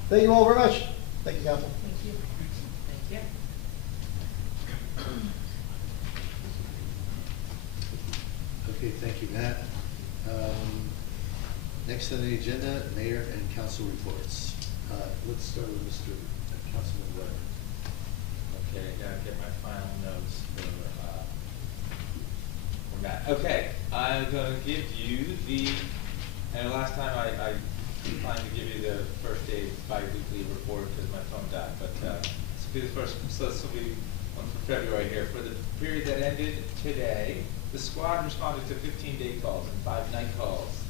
Thank you all very much. Thank you, council. Thank you. Thank you. Okay, thank you, Matt. Next on the agenda, mayor and council reports. Let's start with Mr. Councilman Webb. Okay, I gotta get my final notes for Matt. Okay, I'm gonna give you and last time I planned to give you the first day bi-weekly report because my phone died, but this will be the first, so this will be one for February here. For the period that ended today, the squad responded to 15 day calls and 5 night calls.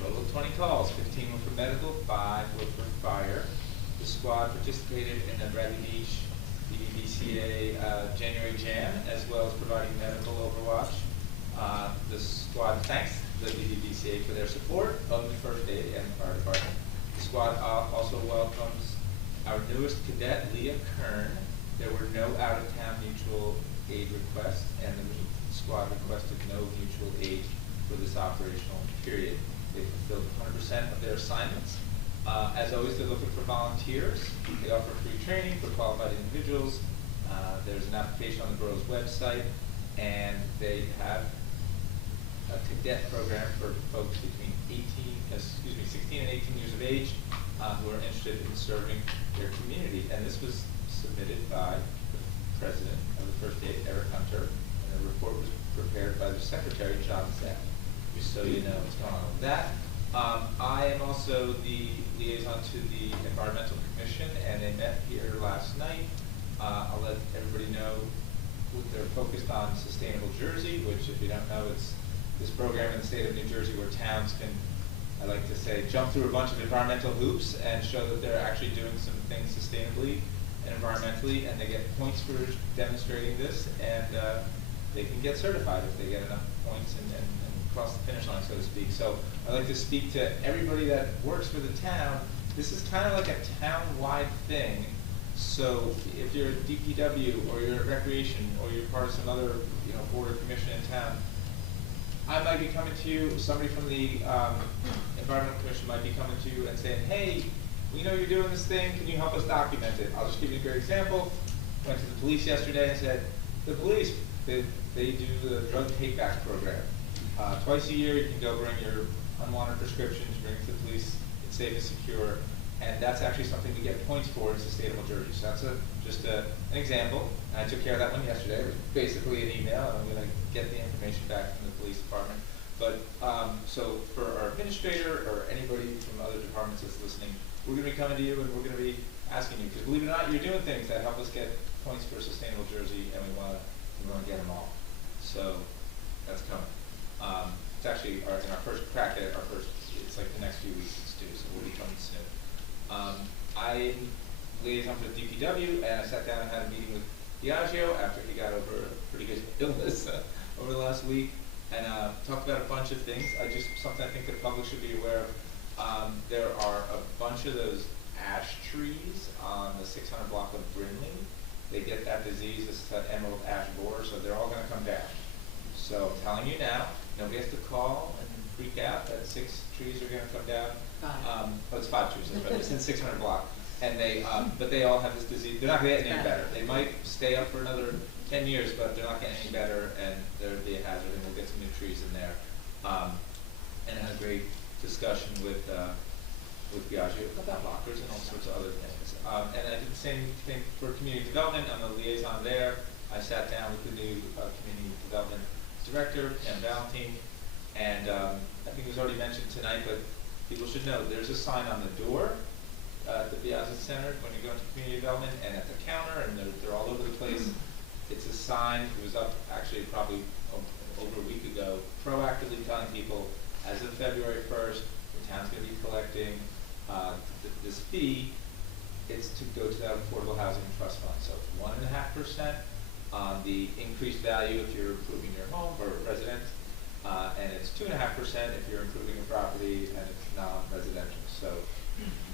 A total of 20 calls, 15 were for medical, 5 were for fire. The squad participated in the Bradley Beach BBCA January Jam, as well as providing medical overwatch. The squad thanks the BBCA for their support of the first aid and the fire department. The squad also welcomes our newest cadet, Leah Kern. There were no out-of-town mutual aid requests, and the squad requested no mutual aid for this operational period. They fulfilled 100% of their assignments. As always, they're looking for volunteers. They offer free training for qualified individuals. There's an application on the borough's website, and they have a cadet program for folks between 16 and 18 years of age who are interested in serving their community. And this was submitted by the president of the First Aid, Eric Hunter, and the report was prepared by the secretary, John Zapp, just so you know what's going on with that. I am also the liaison to the Environmental Commission, and they met here last night. I'll let everybody know they're focused on Sustainable Jersey, which, if you don't know, it's this program in the state of New Jersey where towns can, I like to say, jump through a bunch of environmental hoops and show that they're actually doing some things sustainably and environmentally, and they get points for demonstrating this, and they can get certified if they get enough points and cross the finish line, so to speak. So I'd like to speak to everybody that works for the town. This is kind of like a town-wide thing. So if you're a DPW or you're at Recreation or you're part of some other board or commission in town, I might be coming to you, somebody from the Environmental Commission might be coming to you and saying, hey, we know you're doing this thing, can you help us document it? I'll just give you a great example. Went to the police yesterday and said, the police, they do the drug take-back program. Twice a year you can go bring your unwanted prescriptions, bring it to the police, it's safe and secure, and that's actually something we get points for in Sustainable Jersey. So that's just an example. And I took care of that one yesterday. It was basically an email, and I'm going to get the information back from the police department. But so for our administrator or anybody from other departments that's listening, we're going to be coming to you and we're going to be asking you, because believe it or not, you're doing things that help us get points for Sustainable Jersey, and we want to get them all. So that's coming. It's actually in our first crack at it, it's like the next few weeks it's due, so we'll be coming soon. I'm liaison for the DPW, and I sat down and had a meeting with Diageo after he got over a pretty good illness over the last week, and talked about a bunch of things. Something I think the public should be aware of. There are a bunch of those ash trees on the 600 block of Brinley. They get that disease, this is that emerald ash borer, so they're all going to come down. So I'm telling you now, nobody has to call and freak out that 6 trees are going to come down. It's 5 trees, but it's in 600 block. And but they all have this disease. They're not going to get any better. They might stay up for another 10 years, but they're not getting any better, and they'll be a hazard, and we'll get some new trees in there. And I had a great discussion with Diageo about lockers and all sorts of other things. And I did the same thing for community development. I'm the liaison there. I sat down with the new community development director, Pam Valentine, and I think it was already mentioned tonight, but people should know there's a sign on the door at the Piazza Center when you go into community development, and at the counter, and they're all over the place. It's a sign. It was up actually probably over a week ago, proactively telling people as of February 1st, the town's going to be collecting this fee. It's to go to that Affordable Housing Trust Fund. So it's 1.5% on the increased value if you're improving your home or residence, and it's 2.5% if you're improving a property and it's non-residential. So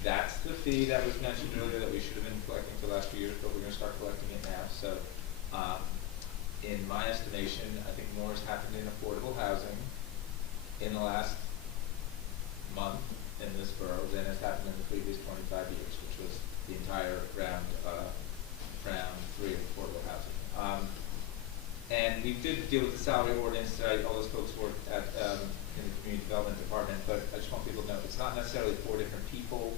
that's the fee that was mentioned earlier that we should have been collecting for the last few years, but we're going to start collecting it now. So in my estimation, I think more has happened in affordable housing in the last month in this borough than has happened in the previous 25 years, which was the entire round 3 of affordable housing. And we did deal with the salary ordinance. All those folks work at in the community development department, but I just want people to know it's not necessarily 4 different people.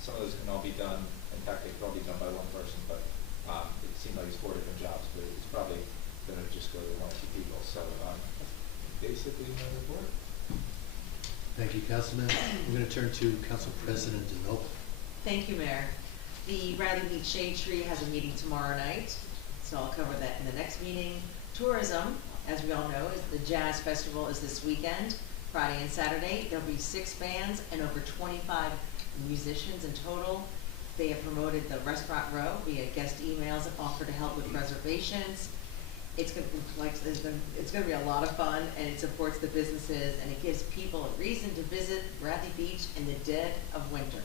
Some of those can all be done. In fact, they could all be done by one person, but it seemed like it's 4 different jobs, but it's probably going to just go to 1 or 2 people. So basically my report. Thank you, Councilman. We're going to turn to Council President DeNoble. Thank you, Mayor. The Bradley Beach Shade Tree has a meeting tomorrow night, so I'll cover that in the next meeting. Tourism, as we all know, is the Jazz Festival is this weekend, Friday and Saturday. There'll be 6 bands and over 25 musicians in total. They have promoted the Restaurant Row via guest emails and offer to help with reservations. It's going to be a lot of fun, and it supports the businesses, and it gives people a reason to visit Bradley Beach in the dead of winter.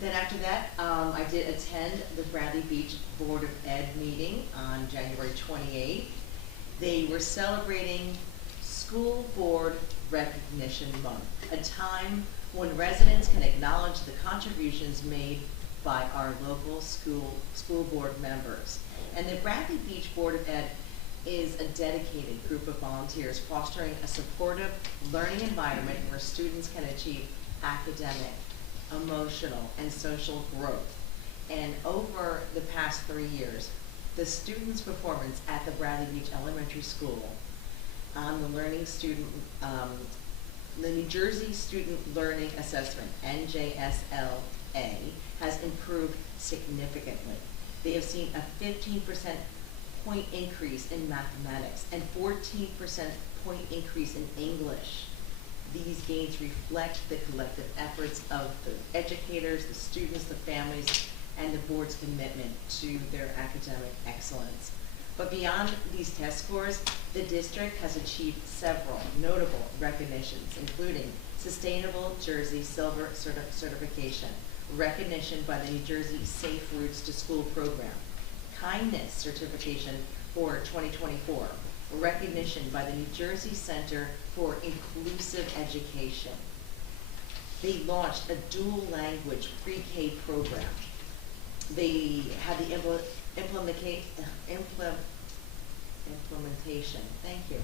Then after that, I did attend the Bradley Beach Board of Ed meeting on January 28th, They were celebrating School Board Recognition Month, a time when residents can acknowledge the contributions made by our local school board members. And the Bradley Beach Board of Ed is a dedicated group of volunteers fostering a supportive learning environment where students can achieve academic, emotional, and social growth. And over the past 3 years, the students' performance at the Bradley Beach Elementary School on the the New Jersey Student Learning Assessment, NJSLA, has improved significantly. They have seen a 15% point increase in mathematics and 14% point increase in English. These gains reflect the collective efforts of the educators, the students, the families, and the board's commitment to their academic excellence. But beyond these test scores, the district has achieved several notable recognitions, including Sustainable Jersey Silver Certification, recognition by the New Jersey Safe Routes to School program, Kindness Certification for 2024, recognition by the New Jersey Center for Inclusive Education. They launched a dual language pre-K program. They had the implementation, thank you,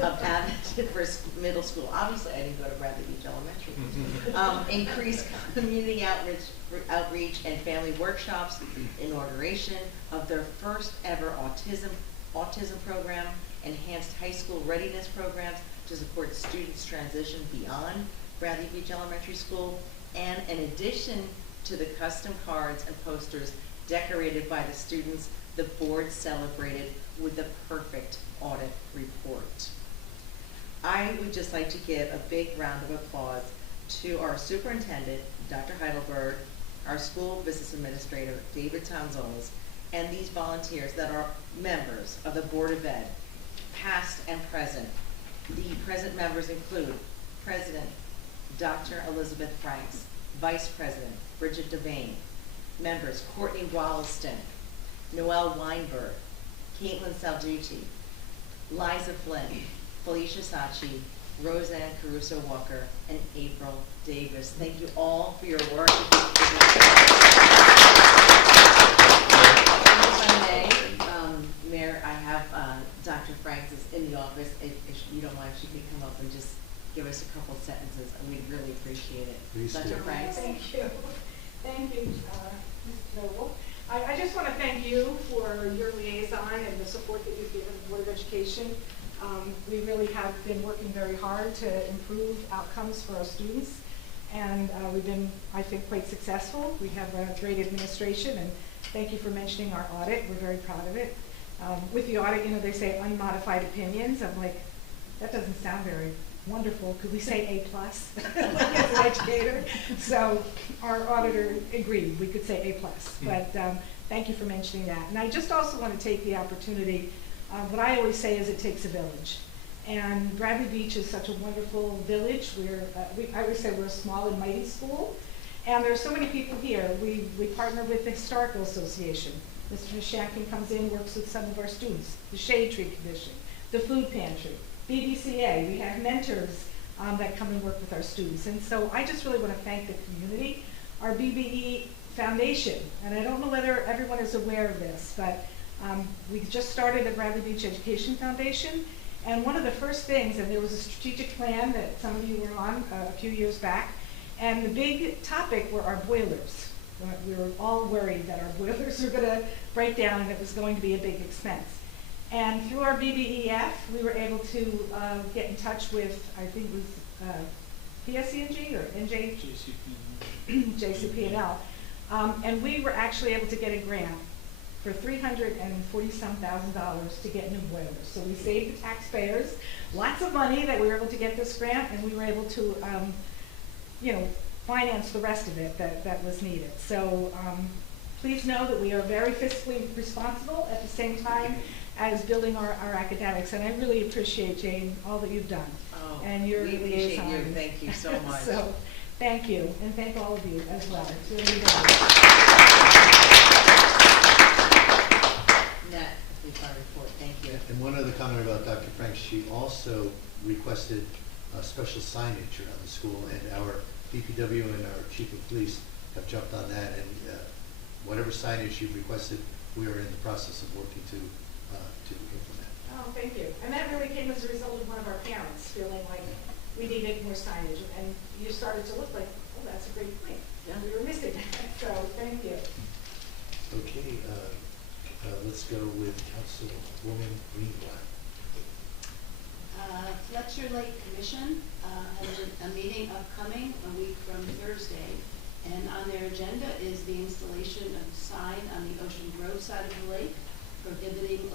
of Advocate for middle school. Obviously, I didn't go to Bradley Beach Elementary. Increased community outreach and family workshops, inauguration of their first ever autism program, enhanced high school readiness programs to support students' transition beyond Bradley Beach Elementary School, and in addition to the custom cards and posters decorated by the students, the board celebrated with the perfect audit report. I would just like to give a big round of applause to our superintendent, Dr. Heidelberg, our school business administrator, David Tonzoles, and these volunteers that are members of the Board of Ed, past and present. The present members include President Dr. Elizabeth Franks, Vice President Bridget Devane, members Courtney Wollaston, Noelle Weinberg, Caitlin Salducci, Liza Flynn, Felicia Sachi, Roseanne Caruso Walker, and April Davis. Thank you all for your work. If I may, Mayor, I have Dr. Franks is in the office. If you don't mind, she could come up and just give us a couple sentences, and we'd really appreciate it. Please Dr. do. Thank Franks. you. Thank you, Mrs. Noble. I just want to thank you for your liaison and the support that you've given the Board of Education. We really have been working very hard to improve outcomes for our students, and we've been, I think, quite successful. We have a great administration, and thank you for mentioning our audit. We're very proud of it. With the audit, you know, they say unmodified opinions. I'm like, that doesn't sound very wonderful. Could we say A+ as an educator? So our auditor agreed. We could say A+. But thank you for mentioning that. And I just also want to take the opportunity. What I always say is it takes a village. And Bradley Beach is such a wonderful village. I always say we're a small and mighty school. And there are so many people here. We partner with the Historical Association. Mr. Nishankin comes in, works with some of our students. The Shade Tree Commission, the Food Pantry, BBCA. We have mentors that come and work with our students. And so I just really want to thank the community, our BBE Foundation. And I don't know whether everyone is aware of this, but we just started the Bradley Beach Education Foundation. And one of the first things, and there was a strategic plan that some of you were on a few years back, and the big topic were our boilers. We were all worried that our boilers were going to break down and it was going to be a big expense. And through our BBEF, we were able to get in touch with, I think it was PSC&G or NJ? JCP&L. And we were actually able to get a grant for $340,000 to get new boilers. So we saved the taxpayers lots of money that we were able to get this grant, and we were able to, finance the rest of it that was needed. So please know that we are very fiscally responsible at the same time as building our academics. And I really appreciate, Jane, all that you've done. Oh, and your we appreciate you. Thank you so much. So thank you, and thank all of you as well. It's really Nat, please report. Thank you. And one other comment about Dr. Frank, she also requested special signage around the school, and our DPW and our chief of police have jumped on that, and whatever signage she requested, we are in the process of working to implement. Oh, thank you. And that really came as a result of one of our parents feeling like we needed more signage, and you started to look like, oh, that's a great point. Yeah. We were missing that, so thank you. Okay, let's go with Councilwoman Greenblatt. Fletcher Lake Commission has a meeting upcoming a week from Thursday, and on their agenda is the installation of a sign on the Ocean Grove side of the lake prohibiting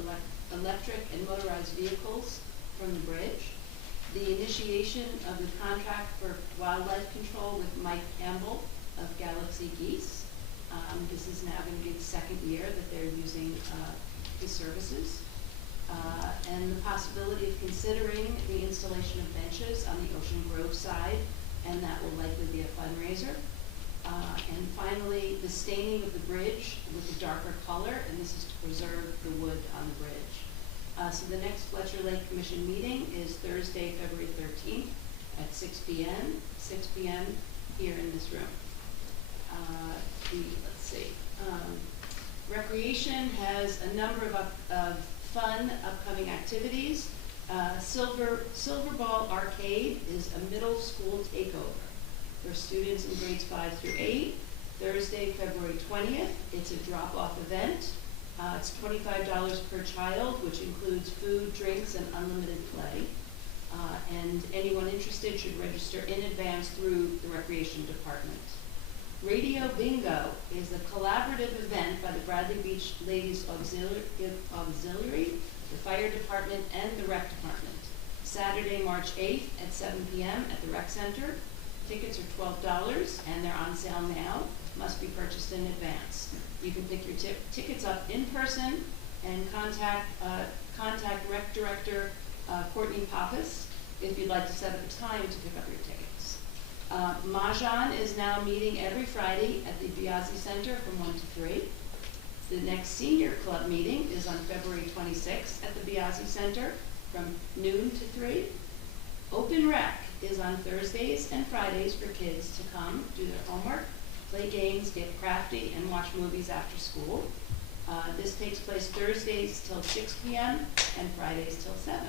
electric and motorized vehicles from the bridge. The initiation of the contract for wildlife control with Mike Campbell of Galaxy Geese. This is now going to be the second year that they're using his services. And the possibility of considering the installation of benches on the Ocean Grove side, and that will likely be a fundraiser. And finally, the staining of the bridge with a darker color, and this is to preserve the wood on the bridge. So the next Fletcher Lake Commission meeting is Thursday, February 13th at 6 p.m. 6 p.m. here in this room. Let's see. Recreation has a number of fun upcoming activities. Silver Ball Arcade is a middle school takeover for students in grades 5 through 8. Thursday, February 20th. It's a drop-off event. It's $25 per child, which includes food, drinks, and unlimited play. And anyone interested should register in advance through the Recreation Department. Radio Bingo is a collaborative event by the Bradley Beach Ladies Auxiliary, the Fire Department, and the Rec Department. Saturday, March 8th at 7 p.m. at the Rec Center. Tickets are $12 and they're on sale now. Must be purchased in advance. You can pick your tickets up in person and contact Rec Director Courtney Pappas if you'd like to set up a time to pick up your tickets. Mahjong is now meeting every Friday at the Biazzi Center from 1 to 3. The next senior club meeting is on February 26th at the Biazzi Center from noon to 3. Open Rec is on Thursdays and Fridays for kids to come do their homework, play games, get crafty, and watch movies after school. This takes place Thursdays till 6 p.m. and Fridays till 7.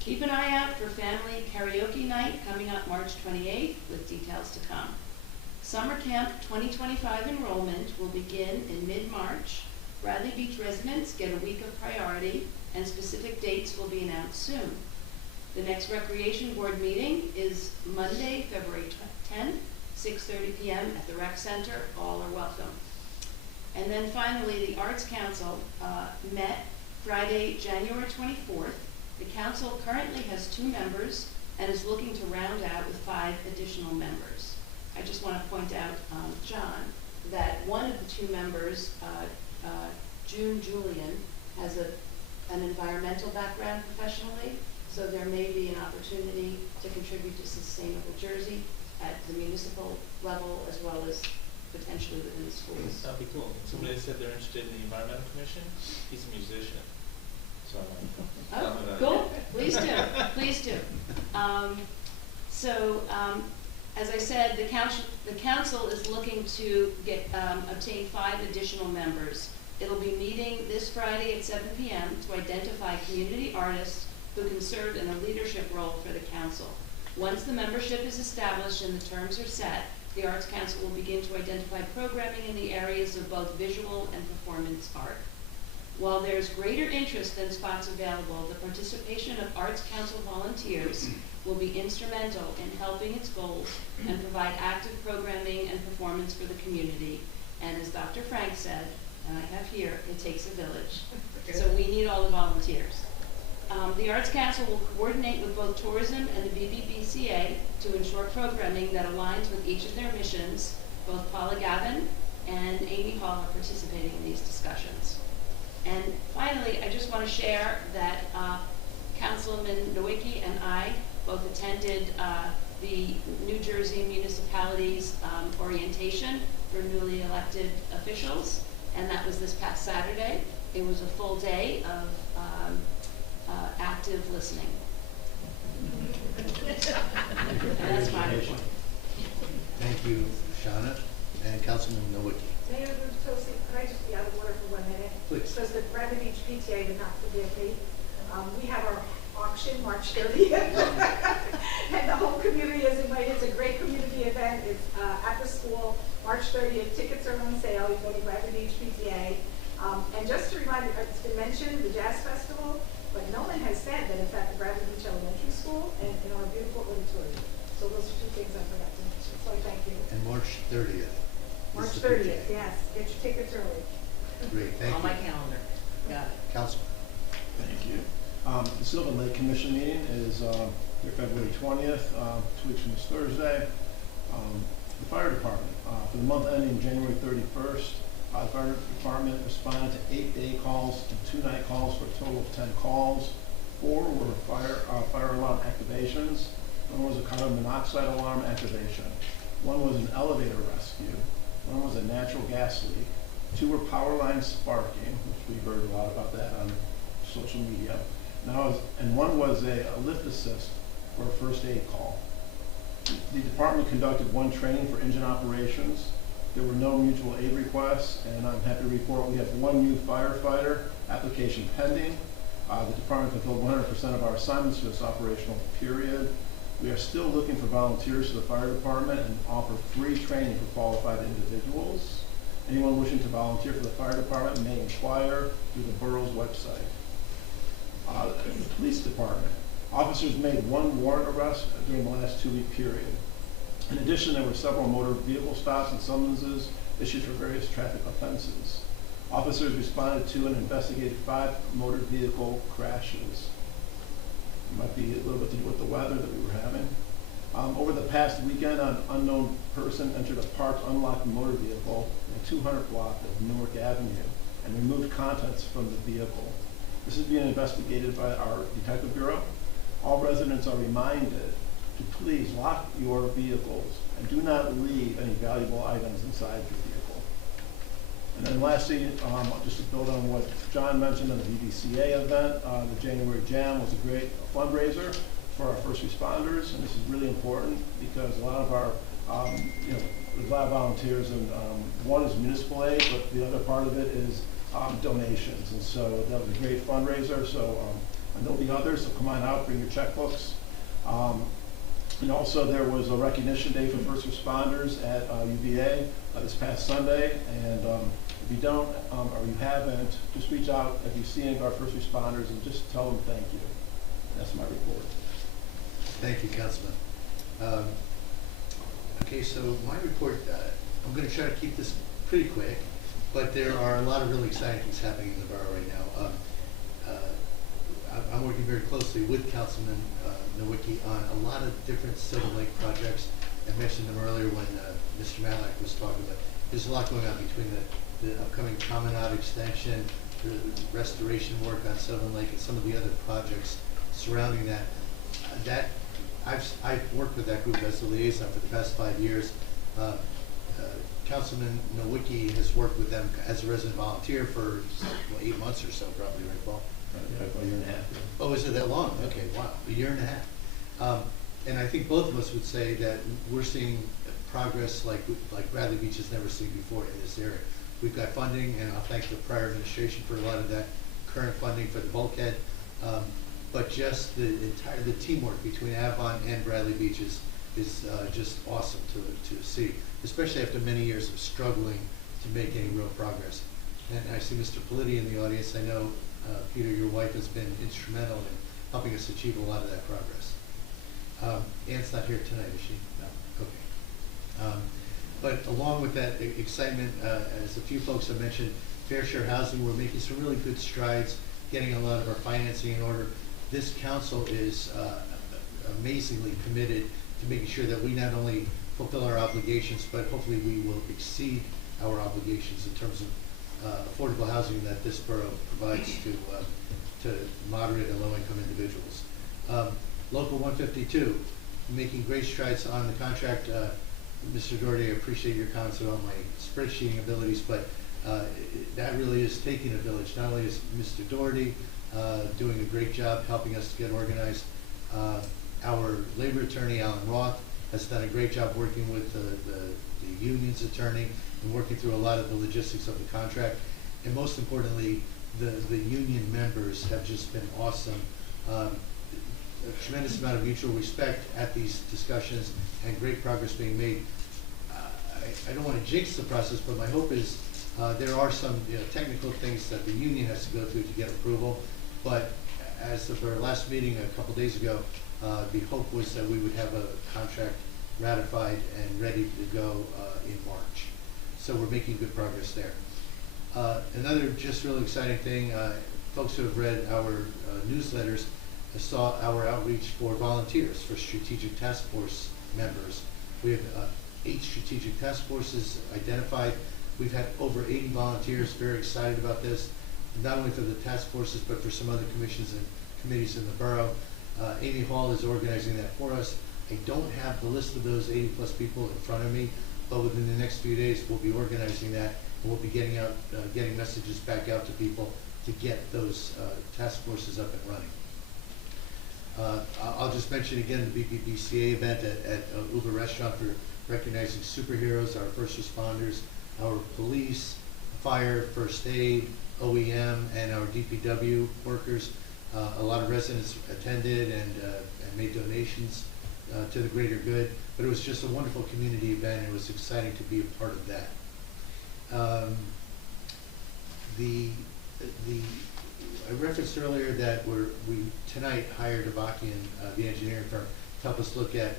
Keep an eye out for Family Karaoke Night coming up March 28th with details to come. Summer Camp 2025 enrollment will begin in mid-March. Bradley Beach residents get a week of priority, and specific dates will be announced soon. The next Recreation Board meeting is Monday, February 10th, 6:30 p.m. at the Rec Center. All are welcome. And then finally, the Arts Council met Friday, January 24th. The council currently has 2 members and is looking to round out with 5 additional members. I just want to point out, John, that one of the 2 members, June Julian, has an environmental background professionally, so there may be an opportunity to contribute to Sustainable Jersey at the municipal level as well as potentially within the schools. That'd be cool. Somebody said they're interested in the environmental commission. He's a musician. So I'm like, oh, cool. Please do. Please do. As I said, the council is looking to obtain 5 additional members. It'll be meeting this Friday at 7 p.m. to identify community artists who can serve in a leadership role for the council. Once the membership is established and the terms are set, the Arts Council will begin to identify programming in the areas of both visual and performance art. While there's greater interest than spots available, the participation of Arts Council volunteers will be instrumental in helping its goals and provide active programming and performance for the community. And as Dr. Frank said, and I have here, it takes a village. So we need all the volunteers. The Arts Council will coordinate with both tourism and the BBBCA to ensure programming that aligns with each of their missions. Both Paula Gavin and Amy Hall are participating in these discussions. And finally, I just want to share that Councilman Nowicki and I both attended the New Jersey Municipalities orientation for newly elected officials, and that was this past Saturday. it was a full day of active listening. And that's my report. Thank you, Shauna. And Councilman Nowicki. Mayor Tosi, could I just be out of order for 1 minute? Please. Because the Bradley Beach PTA would not forgive me. We have our auction March 30th. And the whole community is invited. It's a great community event. It's at the school, March 30th. Tickets are on sale. You go to Bradley Beach PTA. And just to remind you, it's been mentioned, the Jazz Festival, but no one has said that it's at the Bradley Beach Elementary School and in our beautiful auditorium. So those are two things I forgot to mention. So thank you. And March 30th. March is the 30th, PTA. yes. Get your tickets early. Great, thank you. On my calendar. Got it. Councilman. Thank you. The Sylvan Lake Commission meeting is here February 20th, 2 weeks from this Thursday. The fire department, for the month ending January 31st, the fire department responded to 8 day calls and 2 night calls for a total of 10 calls. 4 were fire alarm activations. 1 was a carbon monoxide alarm activation. 1 was an elevator rescue. 1 was a natural gas leak. 2 were power lines sparking, which we heard a lot about that on social media. And 1 was a lift assist for a first aid call. The department conducted 1 training for engine operations. There were no mutual aid requests, and I'm happy to report we have 1 new firefighter application pending. The department fulfilled 100% of our assignments for this operational period. We are still looking for volunteers for the fire department and offer free training for qualified individuals. Anyone wishing to volunteer for the fire department may inquire through the borough's website. The police department. Officers made 1 warrant arrest during the last 2-week period. In addition, there were several motor vehicle stops and summonses issued for various traffic offenses. Officers responded to and investigated 5 motor vehicle crashes. It might be a little bit to do with the weather that we were having. Over the past weekend, an unknown person entered a parked unlocked motor vehicle in the 200 block of Newark Avenue and removed contents from the vehicle. This is being investigated by our detective bureau. All residents are reminded to please lock your vehicles and do not leave any valuable items inside your vehicle. And then lastly, just to build on what John mentioned on the VBCA event, the January Jam was a great fundraiser for our first responders, and this is really important because a lot of our, there's a lot of volunteers, and 1 is municipal aid, but the other part of it is donations, and so that was a great fundraiser. So and there'll be others, so come on out, bring your checkbooks. And also there was a recognition day for first responders at UVA this past Sunday, and if you don't or you haven't, just reach out if you see any of our first responders and just tell them thank you. That's my report. Thank you, Councilman. Okay, so my report, I'm going to try to keep this pretty quick, but there are a lot of really exciting things happening in the borough right now. I'm working very closely with Councilman Nowicki on a lot of different Sylvan Lake projects. I mentioned them earlier when Mr. Malak was talking about. There's a lot going on between the upcoming Promenade extension, the restoration work on Sylvan Lake, and some of the other projects surrounding that. I've worked with that group as a liaison for the past 5 years. Councilman Nowicki has worked with them as a resident volunteer for 8 months or so, probably, right, Paul? A year and a half. Oh, is it that long? Okay, wow, a year and a half. And I think both of us would say that we're seeing progress like Bradley Beach has never seen before in this area. We've got funding, and I'll thank the prior administration for a lot of that current funding for the bulkhead. But just the teamwork between Avon and Bradley Beach is just awesome to see, especially after many years of struggling to make any real progress. And I see Mr. Politi in the audience. I know, Peter, your wife has been instrumental in helping us achieve a lot of that progress. Ann's not here tonight, is she? No. Okay. But along with that excitement, as a few folks have mentioned, Fair Share Housing, we're making some really good strides, getting a lot of our financing in order. This council is amazingly committed to making sure that we not only fulfill our obligations, but hopefully we will exceed our obligations in terms of affordable housing that this borough provides to moderate and low-income individuals. Local 152, making great strides on the contract. Mr. Doherty, I appreciate your comments about my spreadsheeting abilities, but that really is taking a village. Not only is Mr. Doherty doing a great job helping us to get organized, our labor attorney, Alan Roth, has done a great job working with the union's attorney and working through a lot of the logistics of the contract. And most importantly, the union members have just been awesome. A tremendous amount of mutual respect at these discussions and great progress being made. I don't want to jinx the process, but my hope is there are some technical things that the union has to go through to get approval. But as of our last meeting a couple days ago, the hope was that we would have a contract ratified and ready to go in March. So we're making good progress there. Another just really exciting thing, folks who have read our newsletters saw our outreach for volunteers, for strategic task force members. We have 8 strategic task forces identified. We've had over 80 volunteers, very excited about this, not only for the task forces, but for some other commissions and committees in the borough. Amy Hall is organizing that for us. I don't have the list of those 80 plus people in front of me, but within the next few days, we'll be organizing that, and we'll be getting out, getting messages back out to people to get those task forces up and running. I'll just mention again the BPPCA event at Uber Restaurant for recognizing superheroes, our first responders, our police, fire, first aid, OEM, and our DPW workers. A lot of residents attended and made donations to the greater good, but it was just a wonderful community event, and it was exciting to be a part of that. I referenced earlier that we tonight hired Avakian, the engineering firm, to help us look at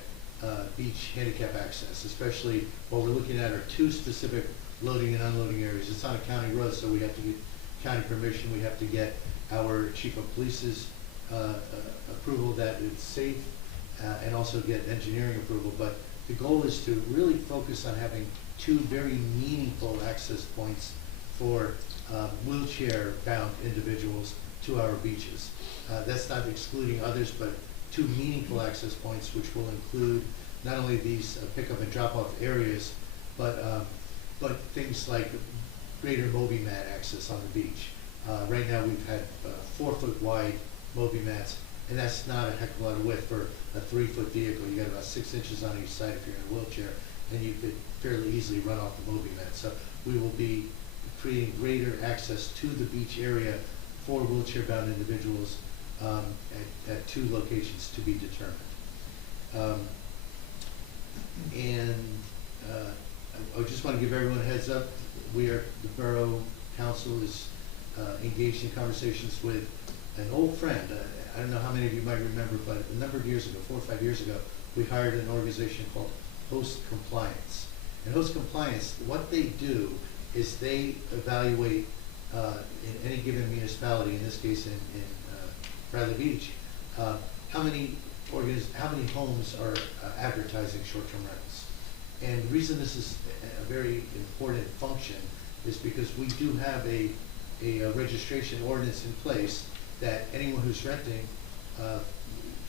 beach handicap access, especially what we're looking at are 2 specific loading and unloading areas. It's on a county road, so we have to get county permission. We have to get our chief of police's approval that it's safe, and also get engineering approval. But the goal is to really focus on having 2 very meaningful access points for wheelchair-bound individuals to our beaches. That's not excluding others, but 2 meaningful access points, which will include not only these pickup and drop-off areas, but things like greater Moby mat access on the beach. Right now, we've had 4-foot wide Moby mats, and that's not a heck of a lot of width for a 3-foot vehicle. You got about 6 inches on each side if you're in a wheelchair, and you could fairly easily run off the Moby mat. So we will be creating greater access to the beach area for wheelchair-bound individuals at 2 locations to be determined. I just want to give everyone a heads up. The Borough Council is engaged in conversations with an old friend. I don't know how many of you might remember, but a number of years ago, 4 or 5 years ago, we hired an organization called Host Compliance. And Host Compliance, what they do is they evaluate in any given municipality, in this case in Bradley Beach, how many homes are advertising short-term rentals. And the reason this is a very important function is because we do have a registration ordinance in place that anyone who's renting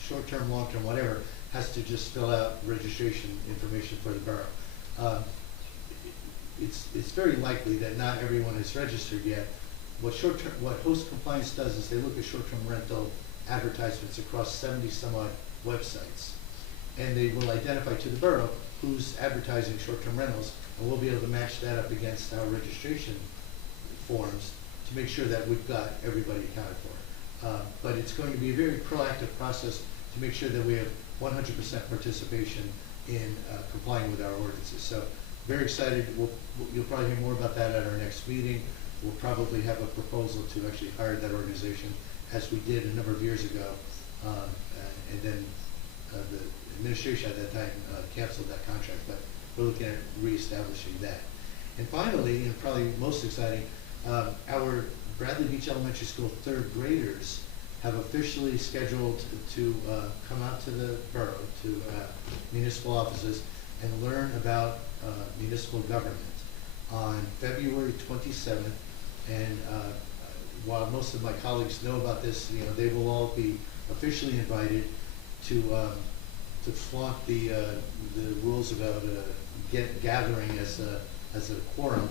short-term, long-term, whatever, has to just fill out registration information for the borough. It's very likely that not everyone is registered yet. What Host Compliance does is they look at short-term rental advertisements across 70 some odd websites, and they will identify to the borough who's advertising short-term rentals, and we'll be able to match that up against our registration forms to make sure that we've got everybody accounted for. But it's going to be a very proactive process to make sure that we have 100% participation in complying with our ordinances. So very excited. You'll probably hear more about that at our next meeting. We'll probably have a proposal to actually hire that organization, as we did a number of years ago, and then the administration at that time canceled that contract, but we're looking at reestablishing that. And finally, and probably most exciting, our Bradley Beach Elementary School 3rd graders have officially scheduled to come out to the borough, to municipal offices, and learn about municipal government on February 27th. And while most of my colleagues know about this, they will all be officially invited to flaunt the rules about gathering as a quorum.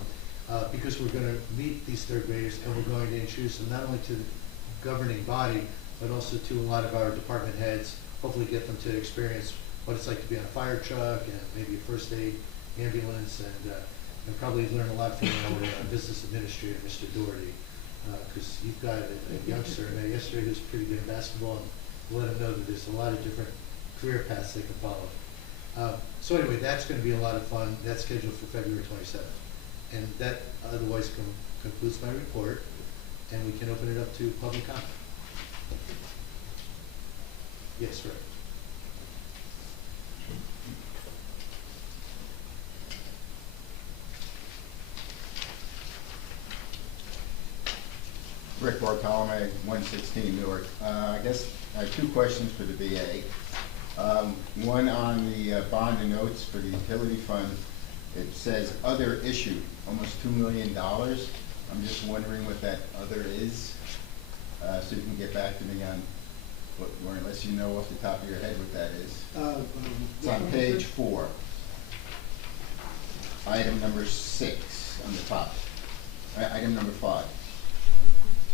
because we're going to meet these third graders and we're going to introduce them not only to the governing body, but also to a lot of our department heads, hopefully get them to experience what it's like to be on a fire truck and maybe a first aid ambulance, and probably learn a lot from our business administrator, Mr. Doherty, because you've got a youngster I met yesterday who's pretty good at basketball, and let him know that there's a lot of different career paths they can follow. So anyway, that's going to be a lot of fun. That's scheduled for February 27th. And that otherwise concludes my report, and we can open it up to public comment. Yes, sir. Rick Bartolome, 116 Newark. I guess I have two questions for the BA. One on the bond and notes for the utility fund. It says other issue, almost $2 million. I'm just wondering what that other is, so you can get back to me on, or unless you know off the top of your head what that is. It's on page 4. Item number 6 on the top. Item number 5.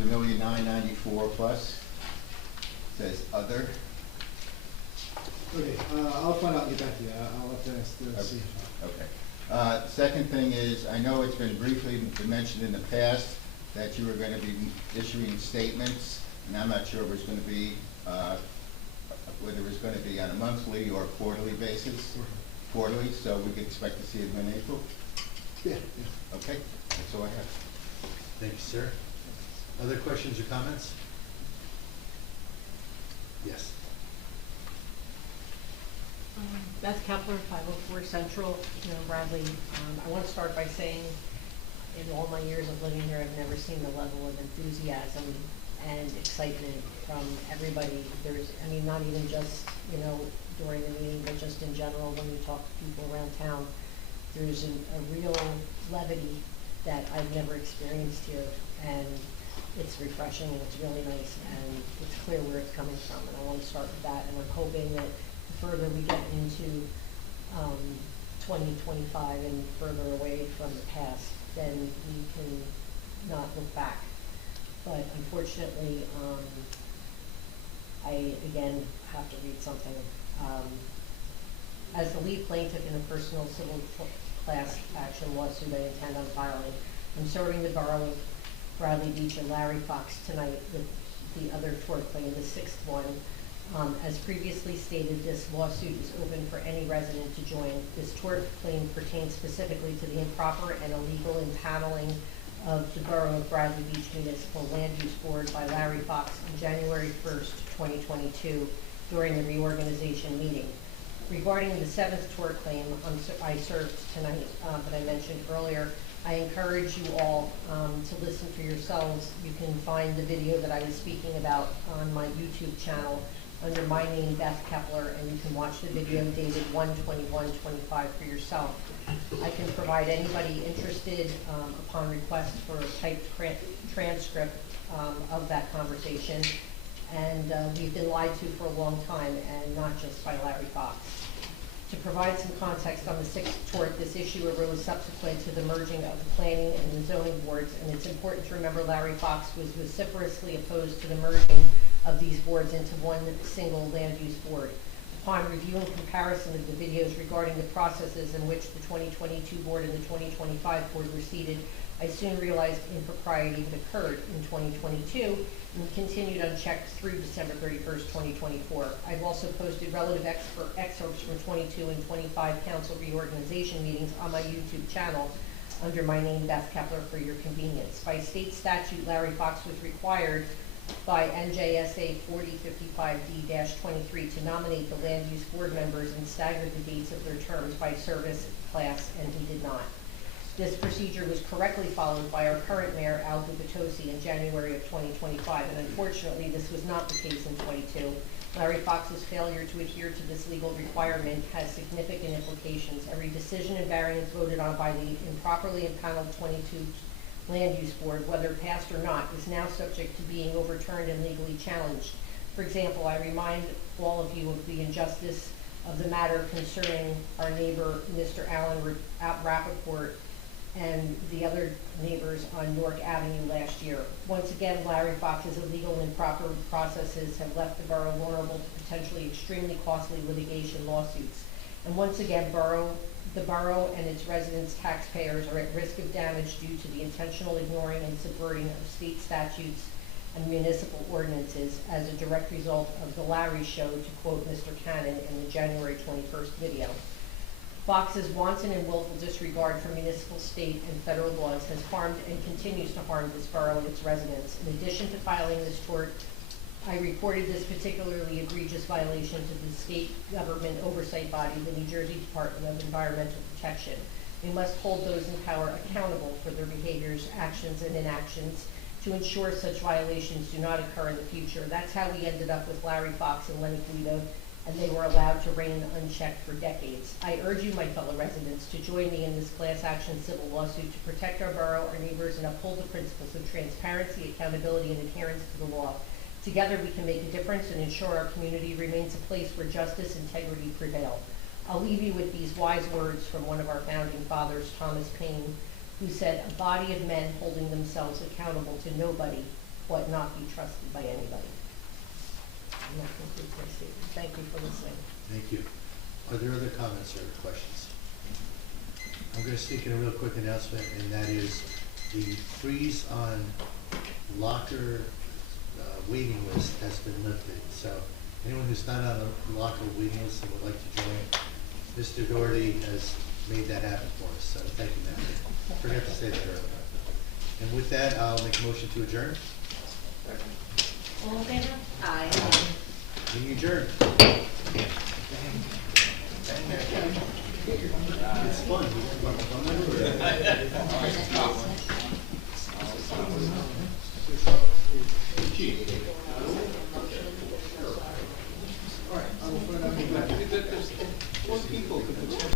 $2,994,000 plus. Says other. Okay, I'll find out and get back to you. I'll have to ask the CFO. Okay. Second thing is, I know it's been briefly mentioned in the past that you were going to be issuing statements, and I'm not sure if it's going to be, whether it's going to be on a monthly or quarterly basis. Quarterly, so we could expect to see it in April? Yeah. Okay, that's all I have. Thank you, sir. Other questions or comments? Yes. Beth Kepler, 504 Central, Bradley. I want to start by saying, in all my years of living here, I've never seen the level of enthusiasm and excitement from everybody. There's, not even just, during the meeting, but just in general, when you talk to people around town, there's a real levity that I've never experienced here, and it's refreshing and it's really nice, and it's clear where it's coming from, and I want to start with that, and I'm hoping that the further we get into 2025 and further away from the past, then we can not look back. But unfortunately, I again have to read something. As the lead plaintiff in a personal civil class action lawsuit I intend on filing, I'm serving the borough of Bradley Beach and Larry Fox tonight with the other tort claim, the 6th one. As previously stated, this lawsuit is open for any resident to join. This tort claim pertains specifically to the improper and illegal impaneling of the Borough of Bradley Beach Municipal Land Use Board by Larry Fox on January 1st, 2022, during the reorganization meeting. Regarding the 7th tort claim I served tonight, that I mentioned earlier, I encourage you all to listen for yourselves. You can find the video that I was speaking about on my YouTube channel under my name, Beth Kepler, and you can watch the video dated 1/21/25 for yourself. I can provide anybody interested upon request for a typed transcript of that conversation. And we've been lied to for a long time, and not just by Larry Fox. To provide some context on the 6th tort, this issue arose subsequent to the merging of the planning and the zoning boards, and it's important to remember Larry Fox was vociferously opposed to the merging of these boards into one single land use board. Upon review and comparison of the videos regarding the processes in which the 2022 board and the 2025 board were seated, I soon realized impropriety had occurred in 2022 and continued unchecked through December 31st, 2024. I've also posted relative excerpts from 22 and 25 council reorganization meetings on my YouTube channel under my name, Beth Kepler, for your convenience. By state statute, Larry Fox was required by NJSA 4055D-23 to nominate the land use board members and stagger the dates of their terms by service class, and he did not. This procedure was correctly followed by our current mayor, Al Gubitosi, in January of 2025, and unfortunately this was not the case in 22. Larry Fox's failure to adhere to this legal requirement has significant implications. Every decision and variance voted on by the improperly impaneled 22 land use board, whether passed or not, is now subject to being overturned and legally challenged. For example, I remind all of you of the injustice of the matter concerning our neighbor, Mr. Alan Rappaport, and the other neighbors on Newark Avenue last year. Once again, Larry Fox's illegal and improper processes have left the borough vulnerable to potentially extremely costly litigation lawsuits. And once again, the borough and its residents, taxpayers, are at risk of damage due to the intentional ignoring and subverting of state statutes and municipal ordinances as a direct result of the Larry Show, to quote Mr. Cannon in the January 21st video. Fox's wanton and willful disregard for municipal, state, and federal laws has harmed and continues to harm this borough and its residents. In addition to filing this tort, I reported this particularly egregious violation to the state government oversight body, the New Jersey Department of Environmental Protection. We must hold those in power accountable for their behaviors, actions, and inactions to ensure such violations do not occur in the future. That's how we ended up with Larry Fox and Lenny Guido, and they were allowed to reign unchecked for decades. I urge you, my fellow residents, to join me in this class action civil lawsuit to protect our borough, our neighbors, and uphold the principles of transparency, accountability, and adherence to the law. Together we can make a difference and ensure our community remains a place where justice and integrity prevail. I'll leave you with these wise words from one of our founding fathers, Thomas Paine, who said, "A body of men holding themselves accountable to nobody ought not be trusted by anybody." And that concludes my statement. Thank you for listening. Thank you. Are there other comments or questions? I'm going to sneak in a real quick announcement, and that is the freeze on locker waiting list has been lifted. So anyone who's not on the locker waiting list and would like to join, Mr. Doherty has made that happen for us. So thank you, Matthew. I forgot to say that earlier. And with that, I'll make a motion to adjourn. All in favor? Aye. Meeting adjourned. It's fun.